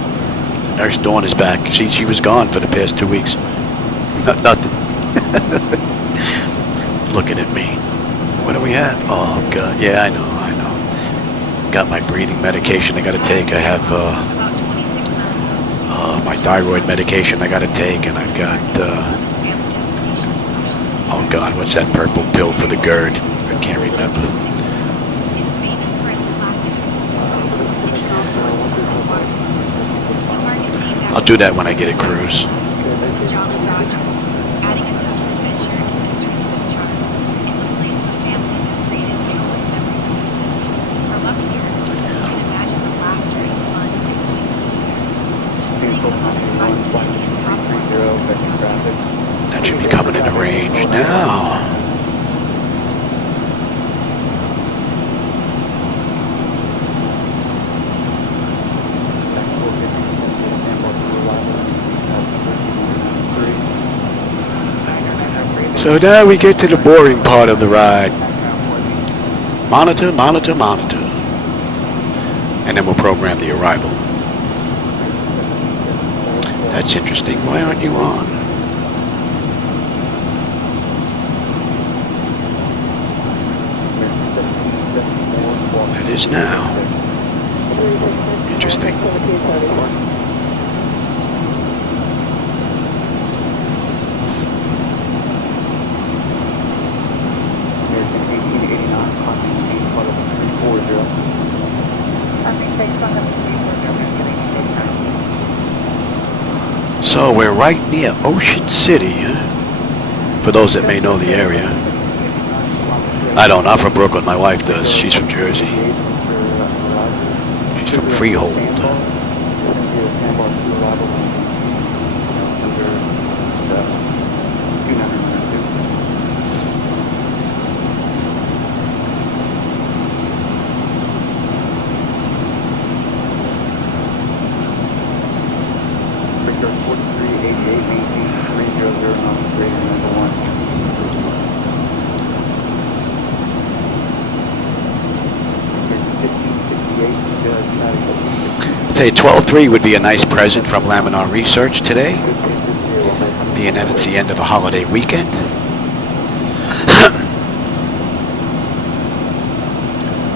Nurse Dawn is back. She was gone for the past 2 weeks. Nothing. Looking at me. What do we have? Oh God. Yeah, I know. Got my breathing medication I got to take. I have my thyroid medication I got to take, and I've got oh God, what's that purple pill for the GERD? I can't remember. I'll do that when I get a cruise. That should be coming into range now. So now we get to the boring part of the ride. Monitor, monitor, monitor. And then we'll program the arrival. That's interesting. Why aren't you on? It is now. Interesting. So we're right near Ocean City, huh? For those that may know the area. I don't, I'm from Brooklyn, my wife does. She's from Jersey. She's from Freehold. I'd say 12-3 would be a nice present from Laminar Research today, being that it's the end of a holiday weekend.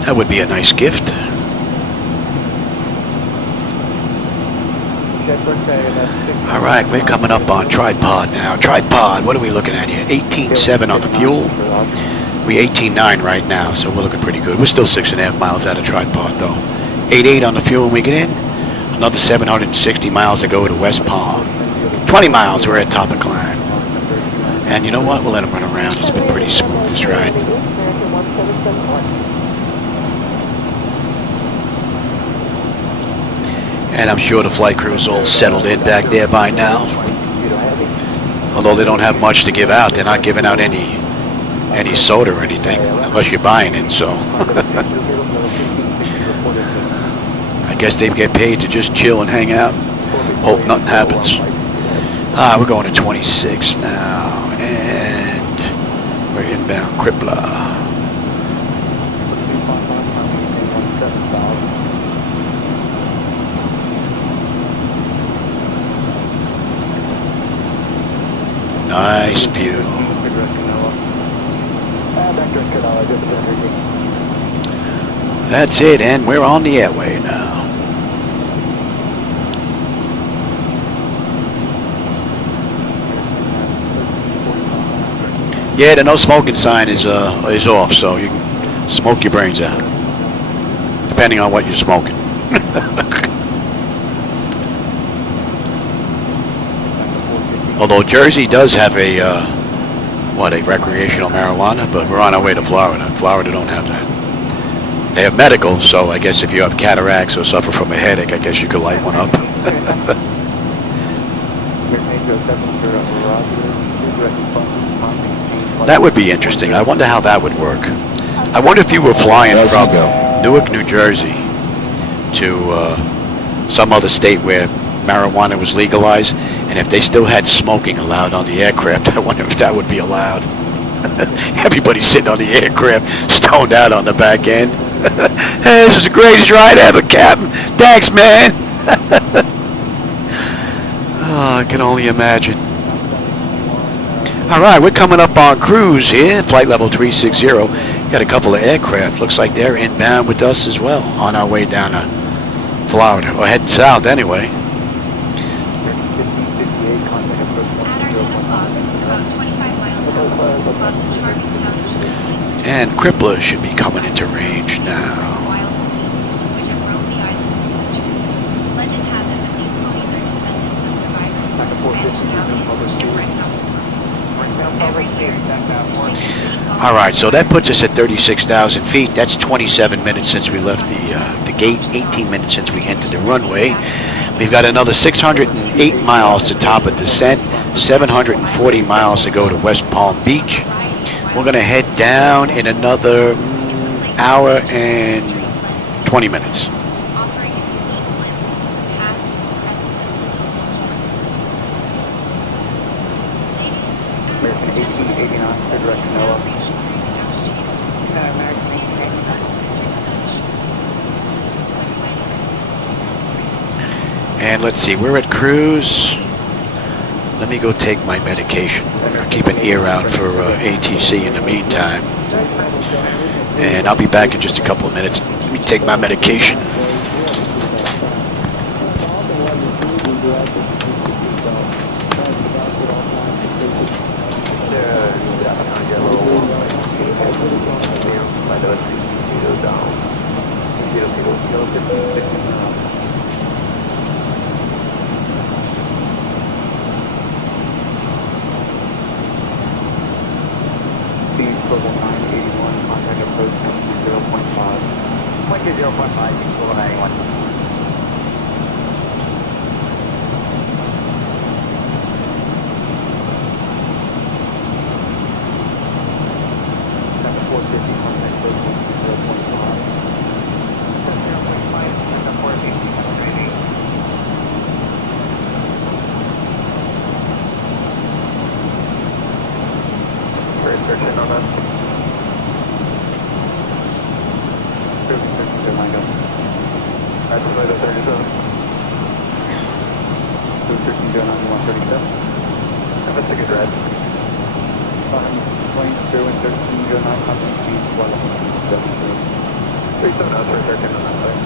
That would be a nice gift. All right, we're coming up on tripod now. Tripod, what are we looking at here? 18.7 on the fuel. We're 18.9 right now, so we're looking pretty good. We're still 6.5 miles out of tripod, though. 8.8 on the fuel when we get in. Another 760 miles to go to West Palm. 20 miles, we're at top of climb. And you know what? We'll let them run around. It's been pretty smooth, this ride. And I'm sure the flight crew is all settled in back there by now. Although they don't have much to give out. They're not giving out any soda or anything, unless you're buying it, so. I guess they get paid to just chill and hang out. Hope nothing happens. We're going to 26 now, and we're inbound Kripla. Nice view. That's it, and we're on the airway now. Yeah, the no smoking sign is off, so you can smoke your brains out, depending on what you're smoking. Although Jersey does have a recreational marijuana, but we're on our way to Florida. Florida don't have that. They have medical, so I guess if you have cataracts or suffer from a headache, I guess you could light one up. That would be interesting. I wonder how that would work. I wonder if you were flying from Newark, New Jersey to some other state where marijuana was legalized, and if they still had smoking allowed on the aircraft, I wonder if that would be allowed. Everybody sitting on the aircraft, stoned out on the back end. Hey, this is the greatest ride ever, Captain. Thanks, man. Oh, I can only imagine. All right, we're coming up on cruise here, flight level 360. Got a couple of aircraft. Looks like they're inbound with us as well, on our way down to Florida, or heading south anyway. And Kripla should be coming into range now. All right, so that puts us at 36,000 feet. That's 27 minutes since we left the gate, 18 minutes since we entered the runway. We've got another 608 miles to top of descent, 740 miles to go to West Palm Beach. We're going to head down in another hour and 20 minutes. And let's see, we're at cruise. Let me go take my medication. Keep an ear out for ATC in the meantime. And I'll be back in just a couple of minutes. Let me take my medication. 137. Have a ticket, Red. Plane 0 and 13, 09, maintain flight level 272. 37 out there, 13 on that side.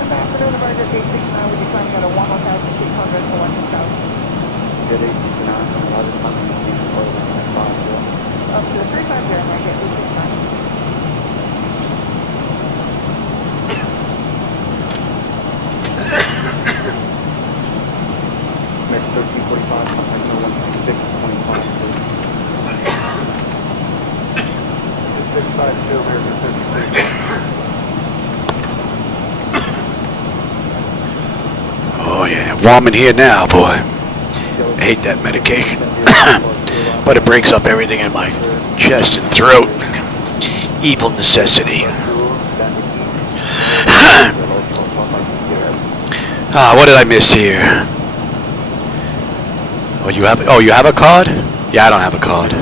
Good afternoon, America KPBI. We'll be flying at a 1,600 for London South. Get 869 on 11, maintain flight level 250. Up to 350, America KPBI. Next 1345, contact no 166, 25, please. 650, over here for 53. Oh yeah, warm in here now, boy. I hate that medication. But it breaks up everything in my chest and throat. Evil necessity. What did I miss here? Oh, you have a card? Yeah, I don't have a card.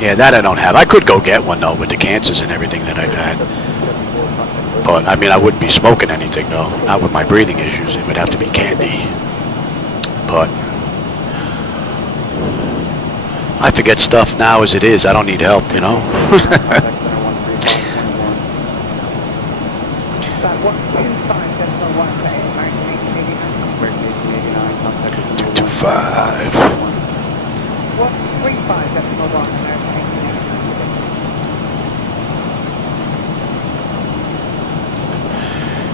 Yeah, that I don't have. I could go get one though with the cancers and everything that I've had. But I mean, I wouldn't be smoking anything though. Not with my breathing issues. It would have to be candy. But I forget stuff now as it is. I don't need help, you know. 225. 135, that's no wrong.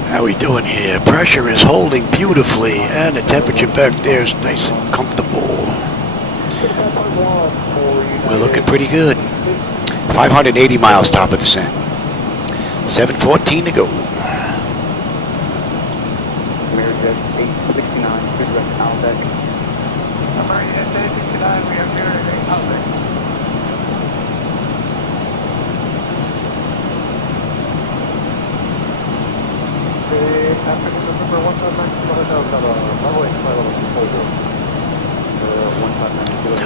How we doing here? Pressure is holding beautifully, and the temperature back there is nice and comfortable. We're looking pretty good. 580 miles top of descent. 7:14 to go. Amerijet 869, good rest out deck. Amerijet 869, we are here at 800.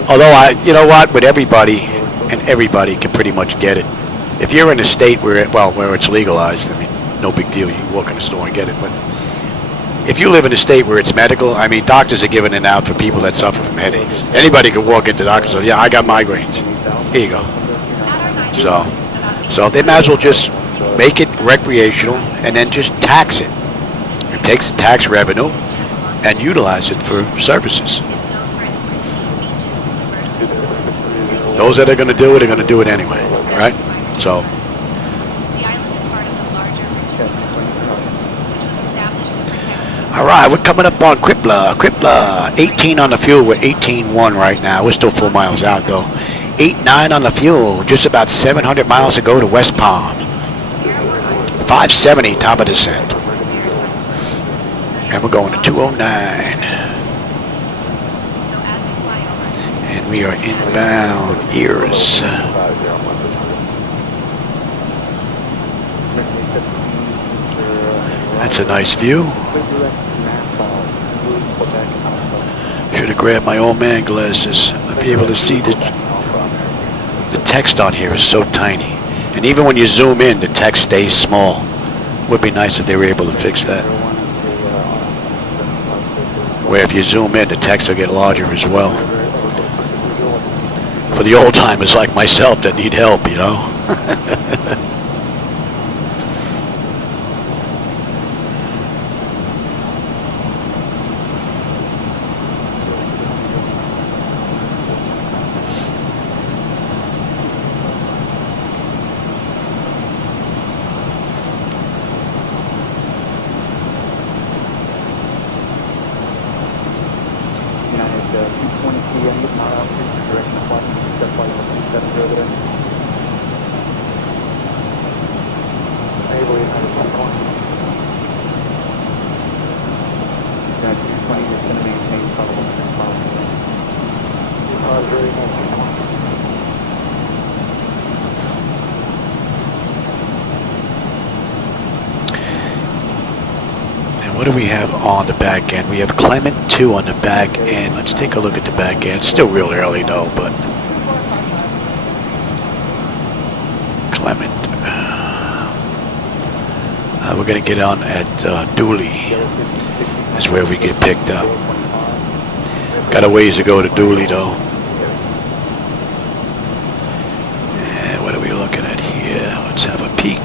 Although you know what, with everybody, and everybody can pretty much get it. If you're in a state where it's legalized, I mean, no big deal. You can walk in the store and get it. But if you live in a state where it's medical, I mean, doctors are giving it out for people that suffer from headaches. Anybody can walk into the doctor's office. Yeah, I got migraines. Here you go. So they might as well just make it recreational and then just tax it. It takes the tax revenue and utilize it for services. Those that are going to do it are going to do it anyway, right? So. All right, we're coming up on Kripla. Kripla, 18 on the fuel. We're 18.1 right now. We're still 4 miles out though. 8.9 on the fuel. Just about 700 miles to go to West Palm. 570 top of descent. And we're going to 209. And we are inbound ears. That's a nice view. Should have grabbed my old man glasses. I'd be able to see the text on here is so tiny. And even when you zoom in, the text stays small. Would be nice if they were able to fix that. Where if you zoom in, the text will get larger as well. For the old timers like myself that need help, you know. what do we have on the back end? We have Clement 2 on the back end. Let's take a look at the back end. It's still real early though, but Clement. We're going to get on at Dooley. That's where we get picked up. Got a ways to go to Dooley though. And what are we looking at here? Let's have a peek.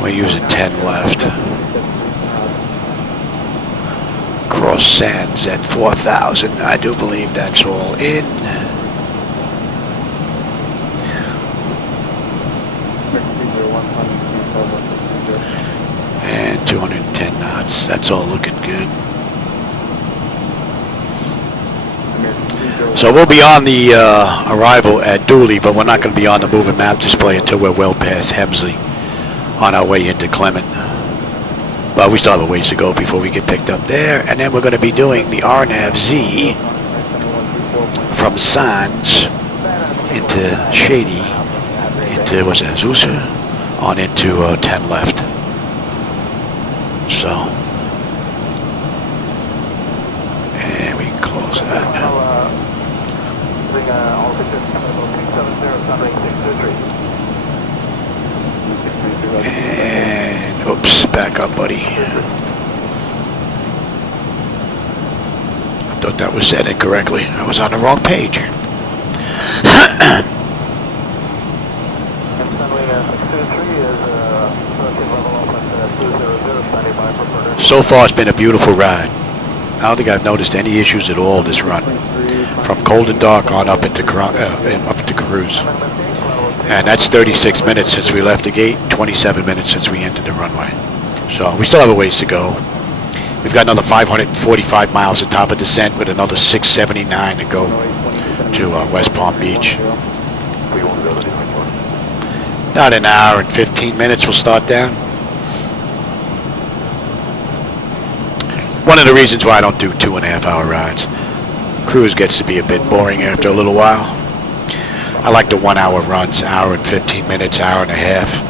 We're using 10 left. Cross Sands at 4,000. I do believe that's all in. And 210 knots. That's all looking good. So we'll be on the arrival at Dooley, but we're not going to be on the moving map display until we're well past Hemsley on our way into Clement. But we still have a ways to go before we get picked up there. And then we're going to be doing the RNAV-Z from Sands into Shady, into, what's that, Azusa, on into 10 left. So, and we can close that. And, oops, back up, buddy. I thought that was said incorrectly. I was on the wrong page. So far, it's been a beautiful ride. I don't think I've noticed any issues at all this run, from cold and dark on up into cruise. And that's 36 minutes since we left the gate, 27 minutes since we entered the runway. So we still have a ways to go. We've got another 545 miles at top of descent with another 679 to go to West Palm Beach. About an hour and 15 minutes we'll start down. One of the reasons why I don't do 2.5 hour rides. Cruise gets to be a bit boring after a little while. I like the 1 hour runs, hour and 15 minutes, hour and a half.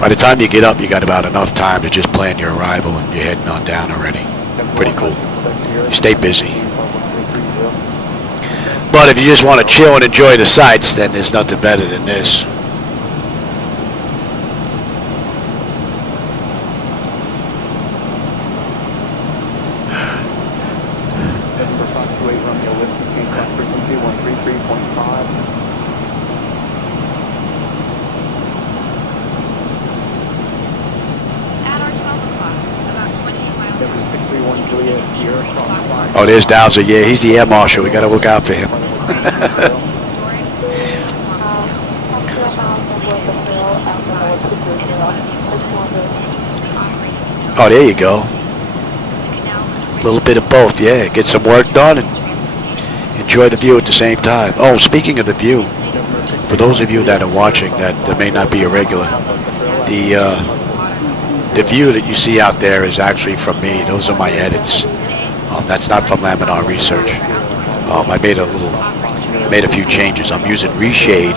By the time you get up, you got about enough time to just plan your arrival and you're heading on down already. Pretty cool. You stay busy. But if you just want to chill and enjoy the sights, then there's nothing better than this. Oh, there's Dowser. Yeah, he's the air marshal. We got to look out for him. Oh, there you go. A little bit of both. Yeah, get some work done and enjoy the view at the same time. Oh, speaking of the view, for those of you that are watching that may not be a regular, the view that you see out there is actually from me. Those are my edits. That's not from Laminar Research. I made a few changes. I'm using reshade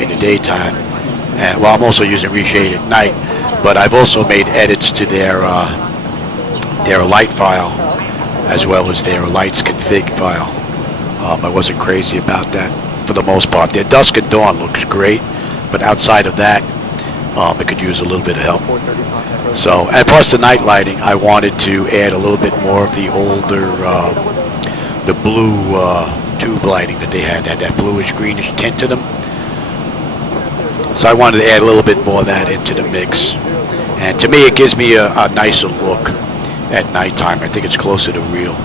in the daytime, and well, I'm also using reshade at night. But I've also made edits to their light file as well as their lights config file. I wasn't crazy about that for the most part. Their dusk and dawn looks great, but outside of that, it could use a little bit of help. So, and plus the night lighting, I wanted to add a little bit more of the older, the blue tube lighting that they had that bluish greenish tint to them. So I wanted to add a little bit more of that into the mix. And to me, it gives me a nicer look at nighttime. I think it's closer to real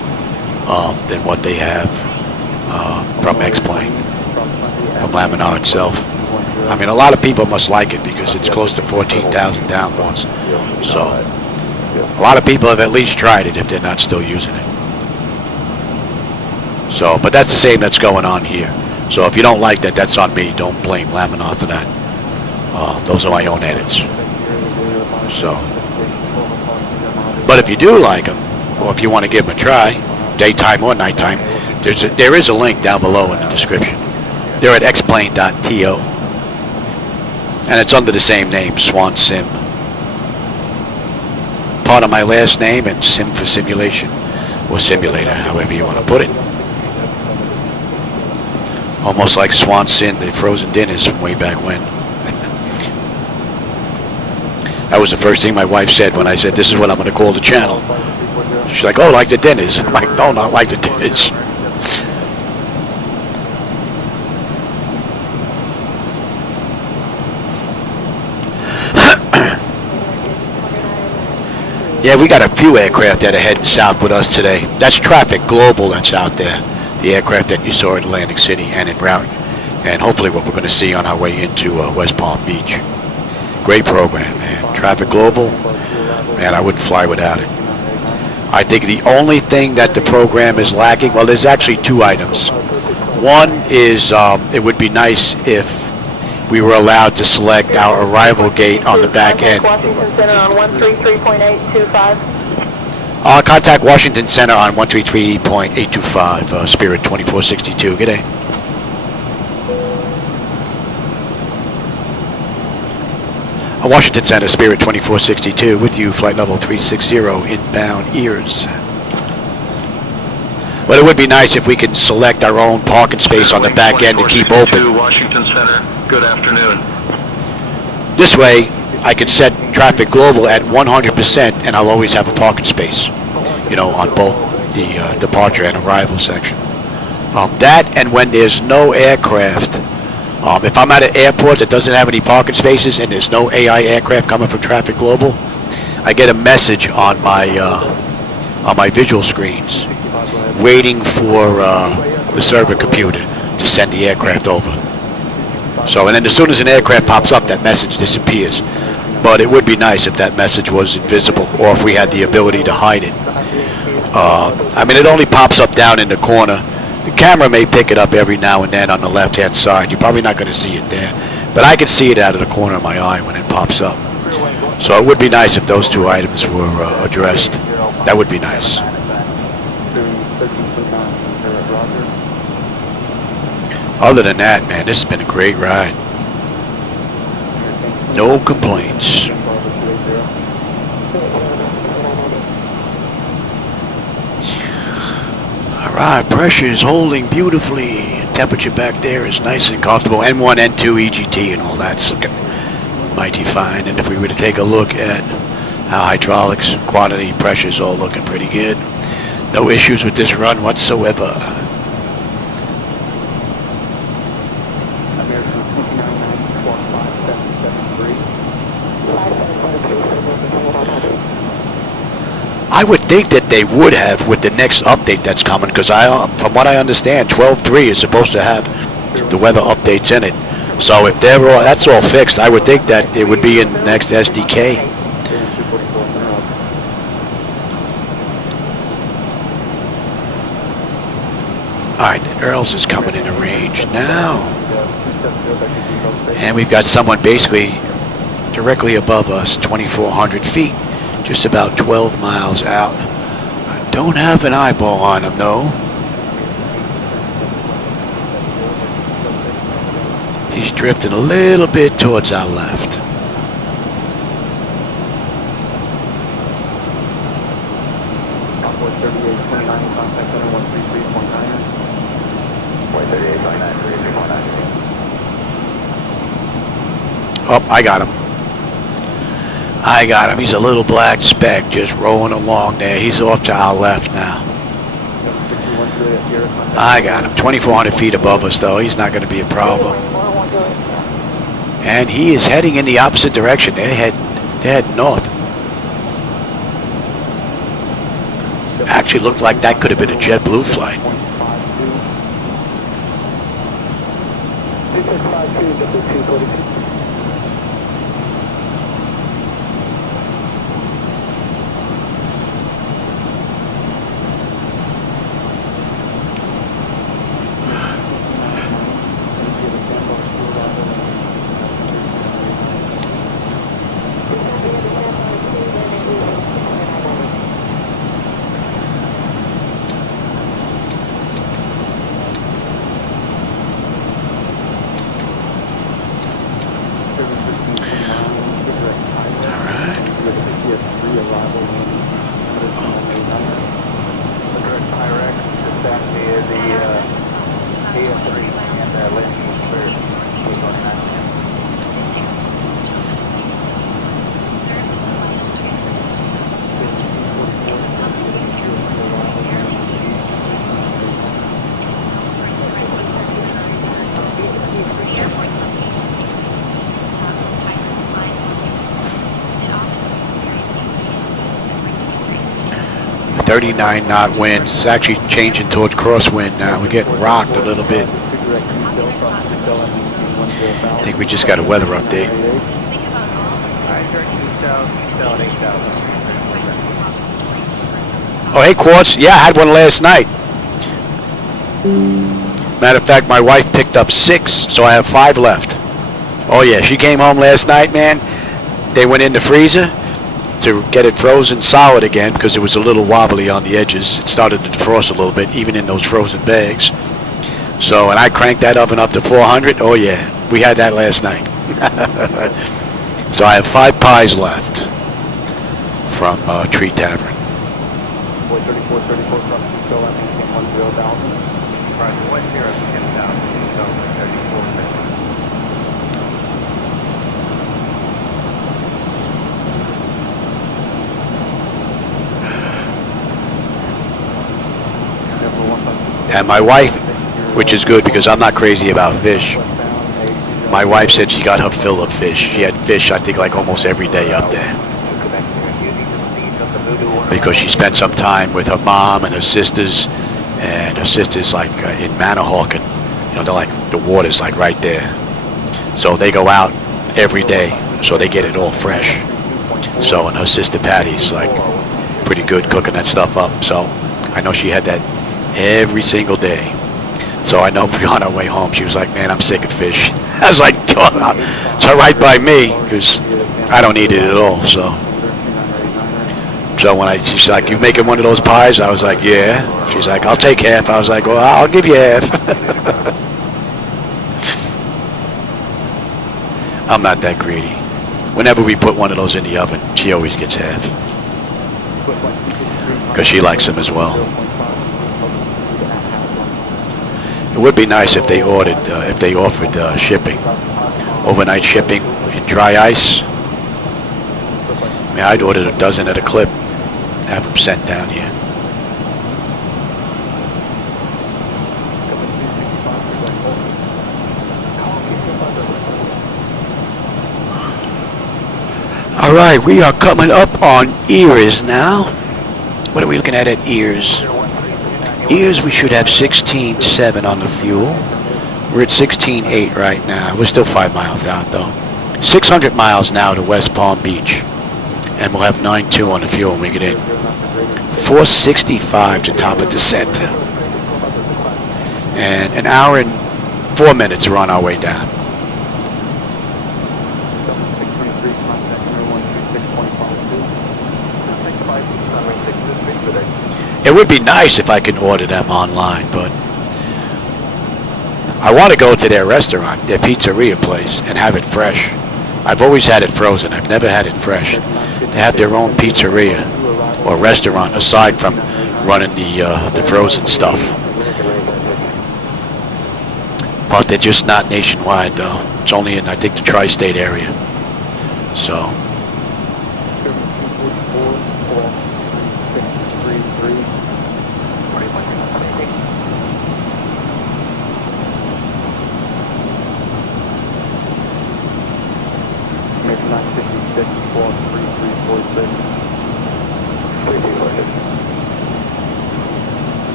than what they have from X-Plane, from Laminar itself. I mean, a lot of people must like it because it's close to 14,000 downloads. So a lot of people have at least tried it if they're not still using it. So, but that's the same that's going on here. So if you don't like that, that's on me. Don't blame Laminar for that. Those are my own edits. So, but if you do like them, or if you want to give them a try, daytime or nighttime, there is a link down below in the description. They're at xplane.to. And it's under the same name, Swan Sim part of my last name, and sim for simulation, or simulator, however you want to put it. Almost like Swanson, the frozen dinners from way back when. That was the first thing my wife said when I said, this is what I'm going to call the channel. She's like, oh, like the dinners. I'm like, no, not like the dinners. Yeah, we got a few aircraft that are heading south with us today. That's Traffic Global that's out there. The aircraft that you saw at Atlantic City and in route. And hopefully what we're going to see on our way into West Palm Beach. Great program, man. Traffic Global, man, I wouldn't fly without it. I think the only thing that the program is lacking, well, there's actually two items. One is it would be nice if we were allowed to select our arrival gate on the back end. Washington Center on 133.825. Contact Washington Center on 133.825, Spirit 2462. Good day. Washington Center, Spirit 2462, with you, flight level 360, inbound ears. Well, it would be nice if we could select our own parking space on the back end to keep open. Washington Center, good afternoon. This way, I can set Traffic Global at 100%, and I'll always have a parking space, you know, on both the departure and arrival section. That, and when there's no aircraft, if I'm at an airport that doesn't have any parking spaces and there's no AI aircraft coming from Traffic Global, I get a message on my visual screens waiting for the server computer to send the aircraft over. So, and then as soon as an aircraft pops up, that message disappears. But it would be nice if that message was invisible, or if we had the ability to hide it. I mean, it only pops up down in the corner. The camera may pick it up every now and then on the left-hand side. You're probably not going to see it there. But I can see it out of the corner of my eye when it pops up. So it would be nice if those two items were addressed. That would be nice. Other than that, man, this has been a great ride. No complaints. Alright, pressure is holding beautifully. Temperature back there is nice and comfortable. N1, N2, EGT and all that's looking mighty fine. And if we were to take a look at our hydraulics, quantity, pressure is all looking pretty good. No issues with this run whatsoever. I would think that they would have with the next update that's coming, because from what I understand, 12.3 is supposed to have the weather updates in it. So if that's all fixed, I would think that it would be in the next SDK. All right, Earls is coming into range now, and we've got someone basically directly above us, 2,400 feet. Just about 12 miles out. I don't have an eyeball on him though. He's drifting a little bit towards our left. Oh, I got him. I got him. He's a little black speck just rolling along there. He's off to our left now. I got him. 2,400 feet above us, though. He's not going to be a problem. And he is heading in the opposite direction. They're heading north. Actually looked like that could have been a JetBlue flight. 39 knot wind. It's actually changing towards crosswind now. We're getting rocked a little bit. I think we just got a weather update. Oh, hey, Quartz. Yeah, I had one last night. Matter of fact, my wife picked up 6, so I have 5 left. Oh, yeah, she came home last night, man. They went in the freezer to get it frozen solid again because it was a little wobbly on the edges. It started to defrost a little bit, even in those frozen bags. So, and I cranked that oven up to 400. Oh, yeah, we had that last night. So I have 5 pies left from Tree Tavern. 3434 from Cisco, I maintain 10,000. Roger, 10,000, Cisco, 34. And my wife, which is good because I'm not crazy about fish, my wife said she got her fill of fish. She had fish, I think, like almost every day up there. Because she spent some time with her mom and her sisters, and her sisters like in Manahawk, and you know, they're like, the water's like right there. So they go out every day, so they get it all fresh. So, and her sister Patty's like pretty good cooking that stuff up. So I know she had that every single day. So I know on our way home, she was like, man, I'm sick of fish. I was like, oh, it's all right by me, because I don't eat it at all, so. So when she's like, you making one of those pies? I was like, yeah. She's like, I'll take half. I was like, well, I'll give you half. I'm not that greedy. Whenever we put one of those in the oven, she always gets half. Because she likes them as well. It would be nice if they offered shipping, overnight shipping in dry ice. I mean, I'd order a dozen at a clip, have them sent down here. All right, we are coming up on ears now. What are we looking at ears? Ears, we should have 16.7 on the fuel. We're at 16.8 right now. We're still 5 miles out, though. 600 miles now to West Palm Beach. And we'll have 9.2 on the fuel when we get in. 465 to top of descent. And an hour and 4 minutes we're on our way down. It would be nice if I can order them online, but I want to go to their restaurant, their pizzeria place, and have it fresh. I've always had it frozen. I've never had it fresh. They have their own pizzeria or restaurant aside from running the frozen stuff. But they're just not nationwide, though. It's only in, I think, the tri-state area. So.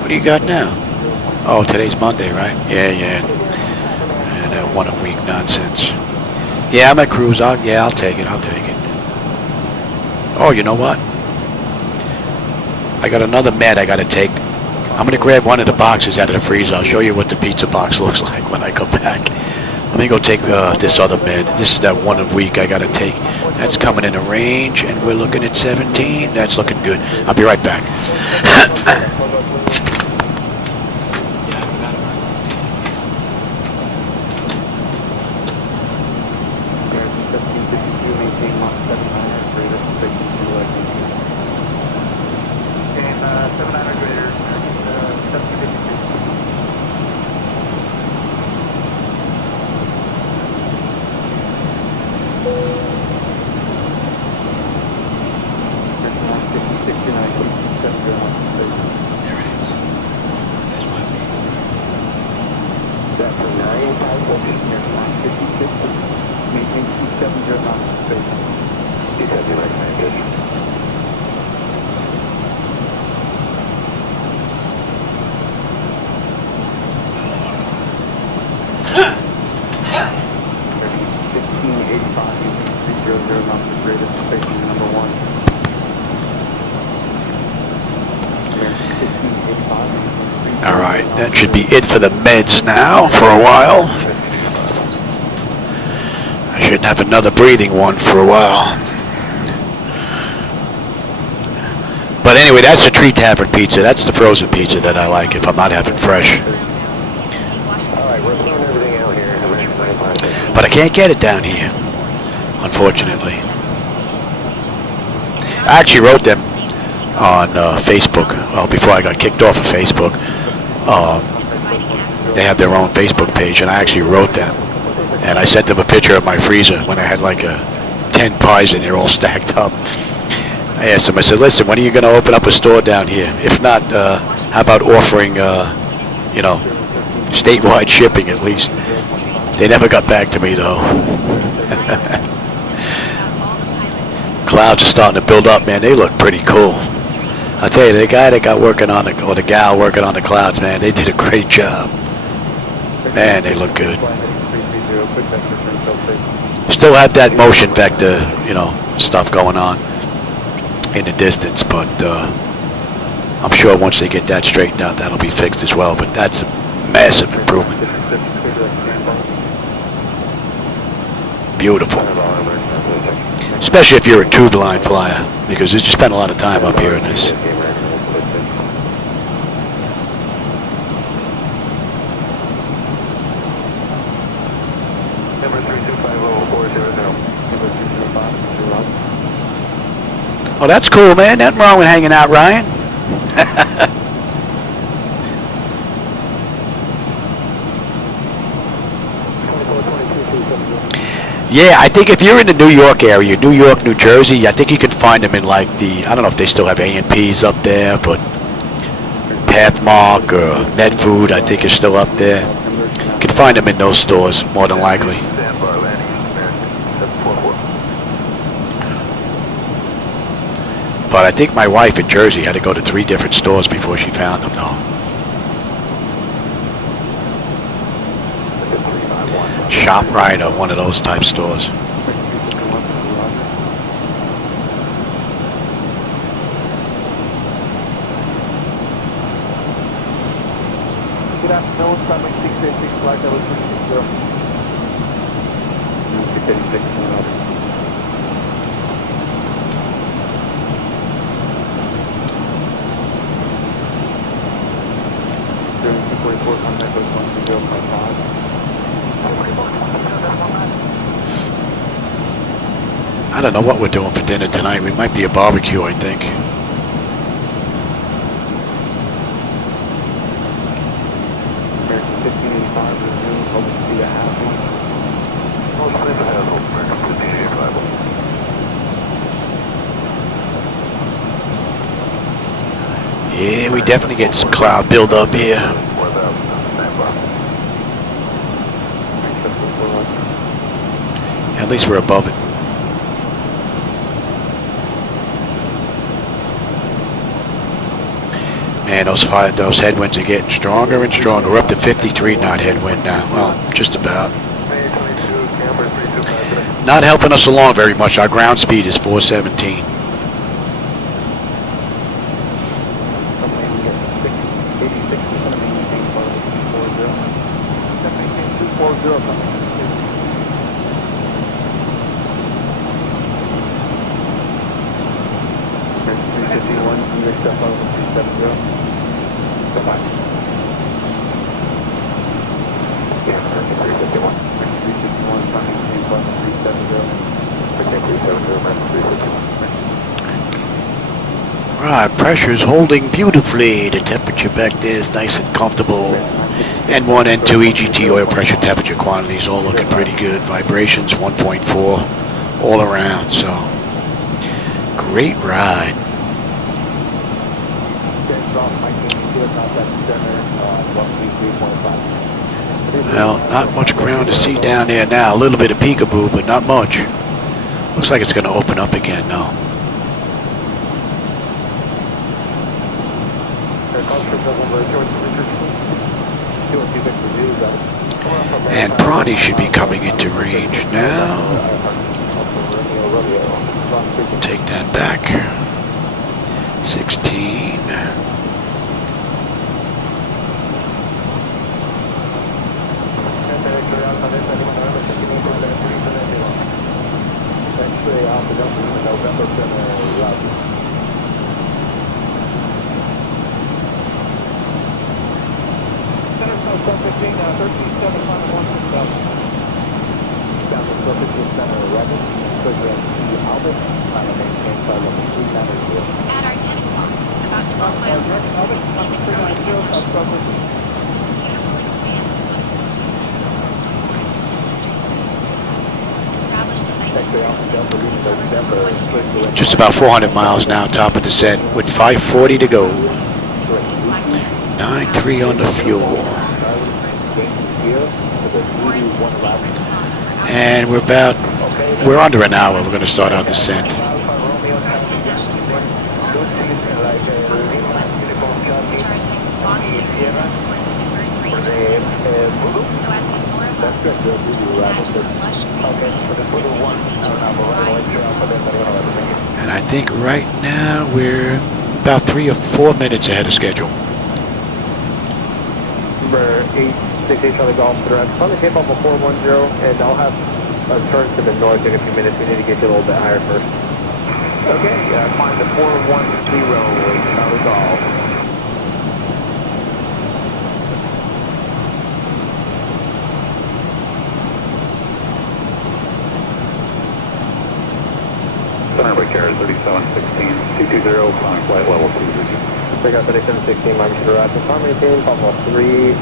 What do you got now? Oh, today's Monday, right? Yeah. And that 1 a week nonsense. Yeah, I'm at cruise. I'll take it. Oh, you know what? I got another med I got to take. I'm going to grab one of the boxes out of the freezer. I'll show you what the pizza box looks like when I come back. Let me go take this other med. This is that 1 a week I got to take. That's coming in a range, and we're looking at 17. That's looking good. I'll be right back. maintain 270 knots of space. 270 right, engage. Alright, that should be it for the meds now for a while. I shouldn't have another breathing one for a while. But anyway, that's the Tree Tavern pizza. That's the frozen pizza that I like if I'm not having fresh. Alright, we're throwing everything out here. But I can't get it down here, unfortunately. I actually wrote them on Facebook, well, before I got kicked off of Facebook. They have their own Facebook page, and I actually wrote them. And I sent them a picture of my freezer when I had like 10 pies in there all stacked up. I asked them, I said, listen, when are you going to open up a store down here? If not, how about offering, you know, statewide shipping at least? They never got back to me, though. Clouds are starting to build up, man. They look pretty cool. I'll tell you, the guy that got working on the, or the gal working on the clouds, man, they did a great job. Man, they look good. Still have that motion vector, you know, stuff going on in the distance, but I'm sure once they get that straightened out, that'll be fixed as well. But that's a massive improvement. Beautiful. Especially if you're a tube line flyer, because you spend a lot of time up here in this. Oh, that's cool, man. Nothing wrong with hanging out, Ryan. Yeah, I think if you're in the New York area, New York, New Jersey, I think you can find them in like the, I don't know if they still have A&Ps up there, but Pathmark or Medfood, I think is still up there. You can find them in those stores, more than likely. But I think my wife in Jersey had to go to 3 different stores before she found them, though. ShopRite or one of those type stores. Good afternoon, Summit 686 flight level 360. I don't know what we're doing for dinner tonight. We might be a barbecue, I think. Yeah, we definitely get some cloud build up here. At least we're above it. Man, those headwinds are getting stronger and stronger. We're up to 53 knot headwind now. Well, just about. Not helping us along very much. Our ground speed is 417. Right, pressure is holding beautifully. The temperature back there is nice and comfortable. N1, N2, EGT oil pressure temperature quantities all looking pretty good. Vibrations 1.4 all around, so great ride. Well, not much ground to see down there now. A little bit of peekaboo, but not much. Looks like it's going to open up again now. And Bronny should be coming into range now. Take that back. 16. At our 10 o'clock, about 12 miles Just about 400 miles now, top of descent, with 540 to go. 9.3 on the fuel. And we're under an hour. We're going to start our descent. And I think right now we're about 3 or 4 minutes ahead of schedule. Number 868 Charlie Golf to the right. Finally came up with 410, and I'll have a turn to the north in a few minutes. We need to get you a little bit higher first. Okay, find the 410 Charlie Golf. Number carrier 3716, 220, on flight level 2. Pick up 3716, Mike to the right. Farm maintain, Papa 350.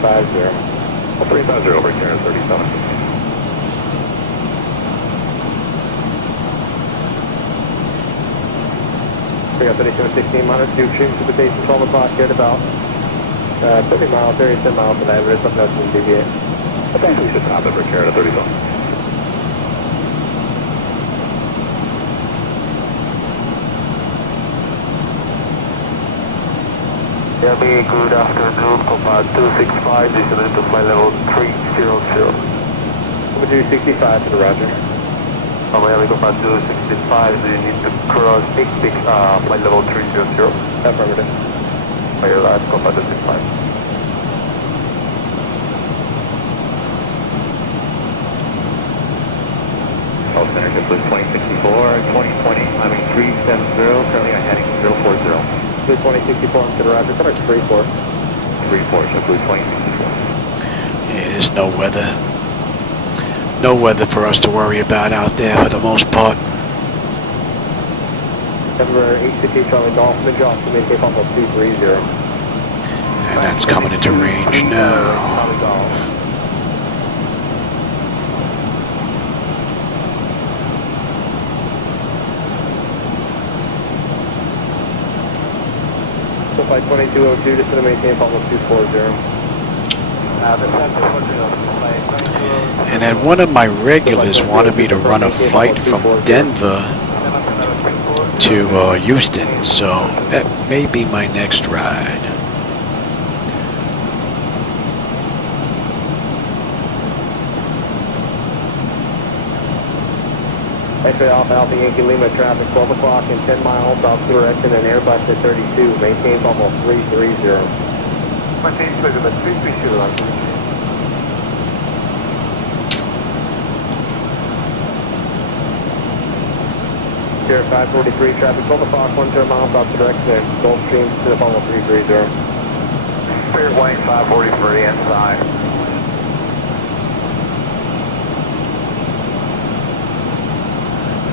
350 over carrier 3716. Pick up 3716, minus 2, shooting precipitation 12 o'clock, good about 30 miles, 37 miles an hour, something else in deviate. I think we should stop over carrier 37. Miami, good afternoon, Command 265, descending to flight level 300. Over 265 to the Roger. Miami, Command 265, do you need to cross flight level 300? Affirmative. By your last, Command 265. South Center, JetBlue 2064, 2020, climbing 370, currently I'm heading 040. 2064 to the Roger, come on, 34. 34, JetBlue 2064. Yeah, there's no weather. No weather for us to worry about out there for the most part. Number 868 Charlie Golf, mid-drop to maintain almost 230. And that's coming into range now. Charlie Golf. Flight 2202, just going to maintain almost 240. And then one of my regulars wanted me to run a flight from Denver to Houston, so that may be my next ride. X-ray Alpha Yankee Lima traffic 12 o'clock and 10 miles off direction and Airbus at 32, maintain almost 330. Maintain clear to 330 on 3. Sierra 543 traffic 12 o'clock, 10 miles off direction and Gulfstream to the almost 330. Spirit Wing 543 inside.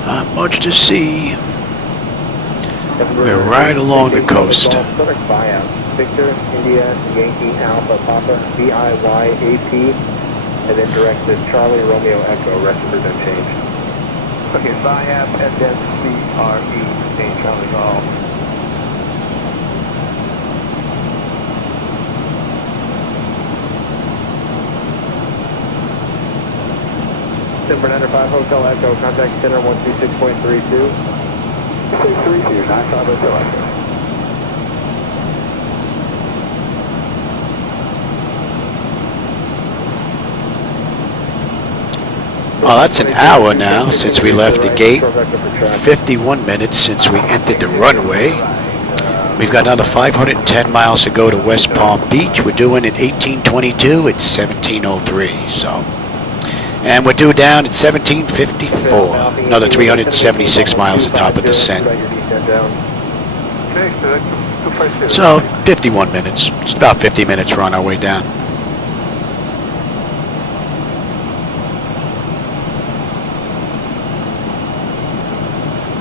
Not much to see. We're right along the coast. Victor, India, Yankee, Alpha, Papa, BIYAP, and then direct to Charlie, Romeo, Echo, rest of it unchanged. Okay, BIAP and then CRE, St. Charlie Golf. Denver 95 Hotel Echo, contact center 136.32. 632, 95 Hotel Echo. Well, that's an hour now since we left the gate. 51 minutes since we entered the runway. We've got another 510 miles to go to West Palm Beach. We're doing it 1822. It's 1703. So, and we're due down at 1754. Another 376 miles at top of descent. So 51 minutes. Just about 50 minutes. We're on our way down.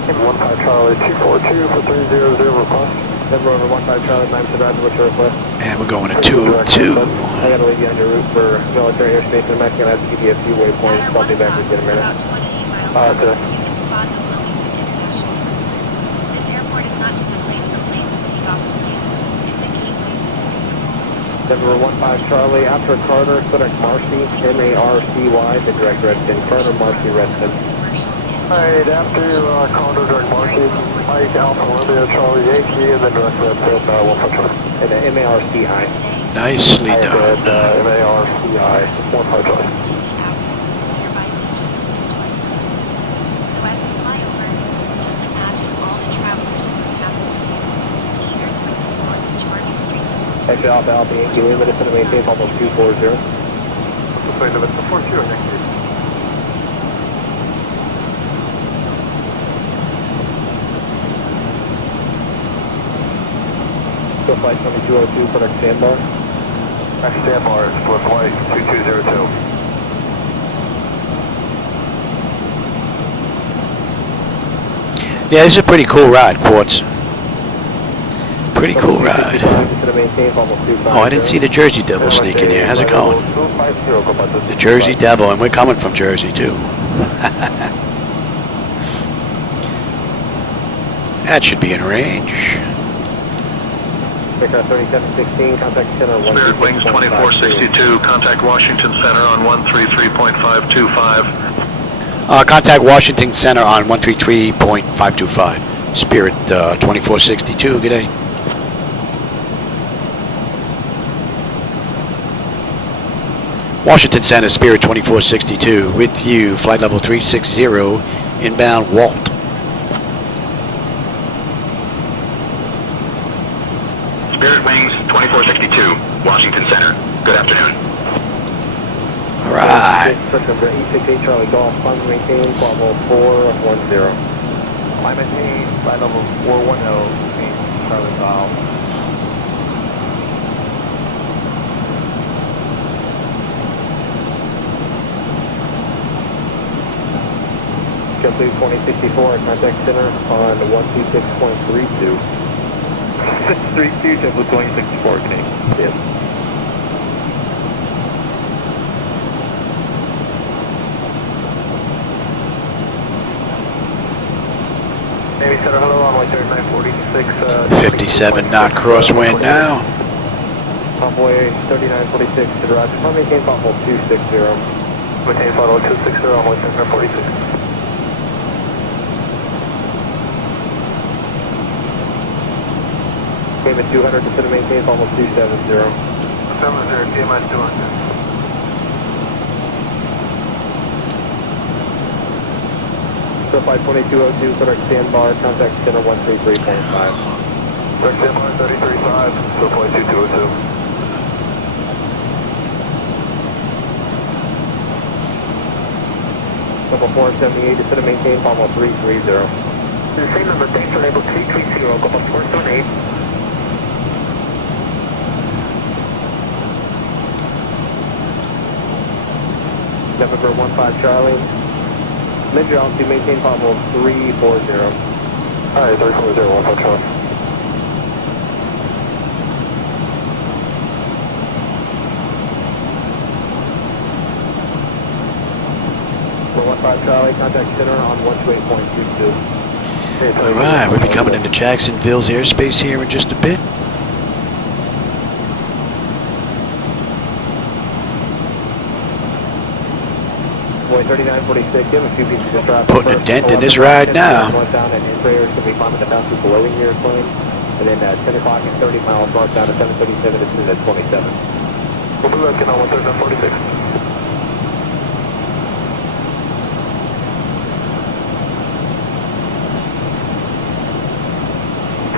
15 Charlie 242 for 300 request. Denver over 15 Charlie 9 to Roger, what's your request? And we're going to 202. I gotta leave you on your route for military airspace, and I'm actually gonna have to give you a few waypoints. I'll be back in a minute. This airport is not just a place for planes to take off and land. It's a gateway to Denver 15 Charlie, after Carter, select Marcy, M-A-R-C-Y, the direct Redfin. Carter, Marcy, Redfin. Alright, after Carter, direct Marcy, Mike, Alpha, Olivia, Charlie, Yankee, and then direct Redfin, 15 Charlie. And M-A-R-C-I. Nicely done. M-A-R-C-I, 15 Charlie. Exit Alpha Alpha Yankee Lima, it's going to maintain almost 240. Sorry, limit to 40, thank you. Go flight 2202, product standbar. Next standbar is for flight 2202. Yeah, this is a pretty cool ride, Quartz. Pretty cool ride. Oh, I didn't see the Jersey Devil sneaking here. How's it going? The Jersey Devil, and we're coming from Jersey too. That should be in range. Spirit Wings 2462, contact Washington Center on 133.525. Contact Washington Center on 133.525. Spirit 2462, good day. Washington Center, Spirit 2462, with you, flight level 360, inbound Walt. Spirit Wings 2462, Washington Center. Good afternoon. All right. E68 Charlie Golf, fund maintain, flight level 410. Climb maintain, flight level 410, Charlie Golf. JetBlue 2064, contact center on 126.32. 632, JetBlue 2064, okay. Yes. Navy Center, hello, runway 3946. 57 knot crosswind now. Runway 3946 to the Roger. Maintain flight level 260. Maintain flight level 260, runway 3946. Payment 200, descend to maintain, almost 270. 70, TMI 200. So flight 2202, correct standbar, contact center 133.5. Correct standbar 335, so flight 2202. Level 478, descend to maintain, almost 330. The same number, thanks for label 330, Gulf 478. November 15 Charlie. Major altitude maintain flight level 340. Alright, 340, 15 Charlie. We're 15 Charlie, contact center on 128.22. Alright, we'll be coming into Jacksonville's airspace here in just a bit. runway 3946, you have a few pieces of traffic. Putting a dent in his ride now. Northbound and Embraer is going to be climbing the bounces below your airplane. And then 10 o'clock and 30 miles northbound at 737 as soon as 27. We'll be looking on 13946.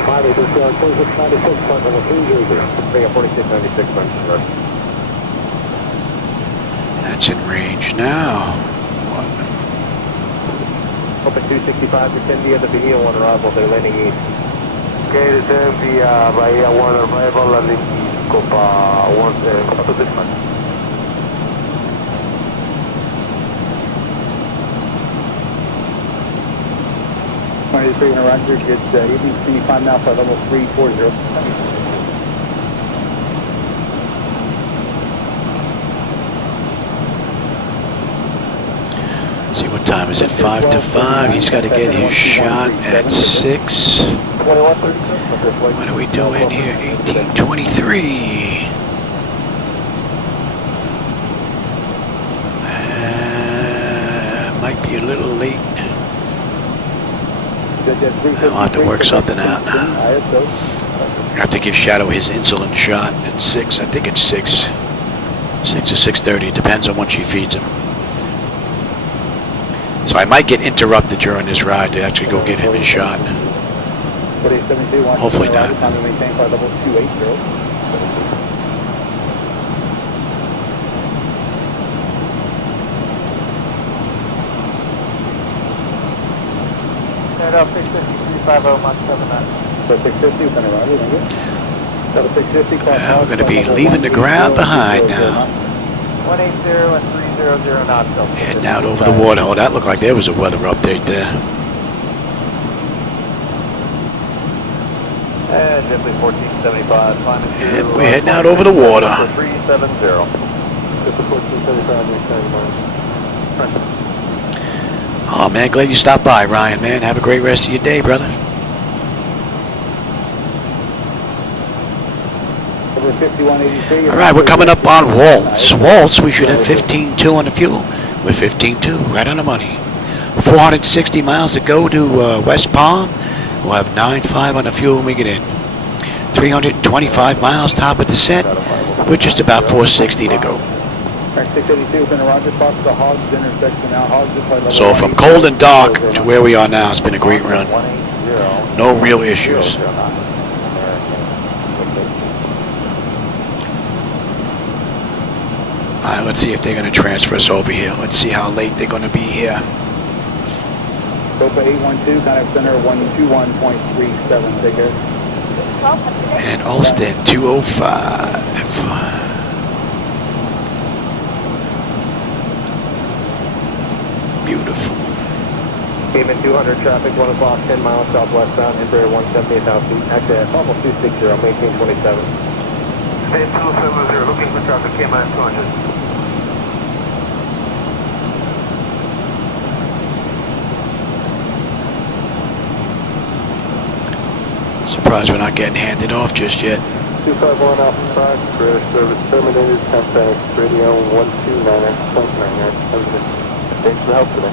4696, flight level 300. Bring up 4696, runway. That's in range now. Open 265 to Cindy at the Bahia 1 arrival, they're landing east. Okay, this is the Bahia 1 arrival, landing east, Copa 1, Copa Bismarck. 23 in a roger, it's evening, can you climb now for level 340? See what time is it? 5 to 5. He's got to get his shot at 6. What are we doing here? 1823. Might be a little late. I'll have to work something out. I have to give Shadow his insulin shot at 6. I think it's 6. 6 to 6:30. It depends on what she feeds him. So I might get interrupted during this ride to actually go give him his shot. Hopefully not. And 650, Mach 79. So 650, we're going to ride it, so 650, we're going to be leaving the ground behind now. 180 and 300 knots. Heading out over the water. Oh, that looked like there was a weather update there. And Jet Li 1475, climbing to... Yep, we're heading out over the water. 370. Jet Li 1475, Oh, man, glad you stopped by, Ryan, man. Have a great rest of your day, brother. All right, we're coming up on Waltz. Waltz, we should have 15.2 on the fuel. We're 15.2, right on the money. 460 miles to go to West Palm. We'll have 9.5 on the fuel when we get in. 325 miles top of descent. We're just about 460 to go. So from cold and dark to where we are now, it's been a great run. No real issues. All right, let's see if they're going to transfer us over here. Let's see how late they're going to be here. Copa 812, contact center 121.37, take care. And Alston 205. Beautiful. Cayman 200 traffic, 1 o'clock, 10 miles southwestbound, Embraer 170 at altitude. Actually, that's almost 260, maintain 27. Stay 270, looking for traffic, Cayman 200. Surprised we're not getting handed off just yet. 251 Alpha 5, British service terminated, contact radio 129.99. Thanks for the help today.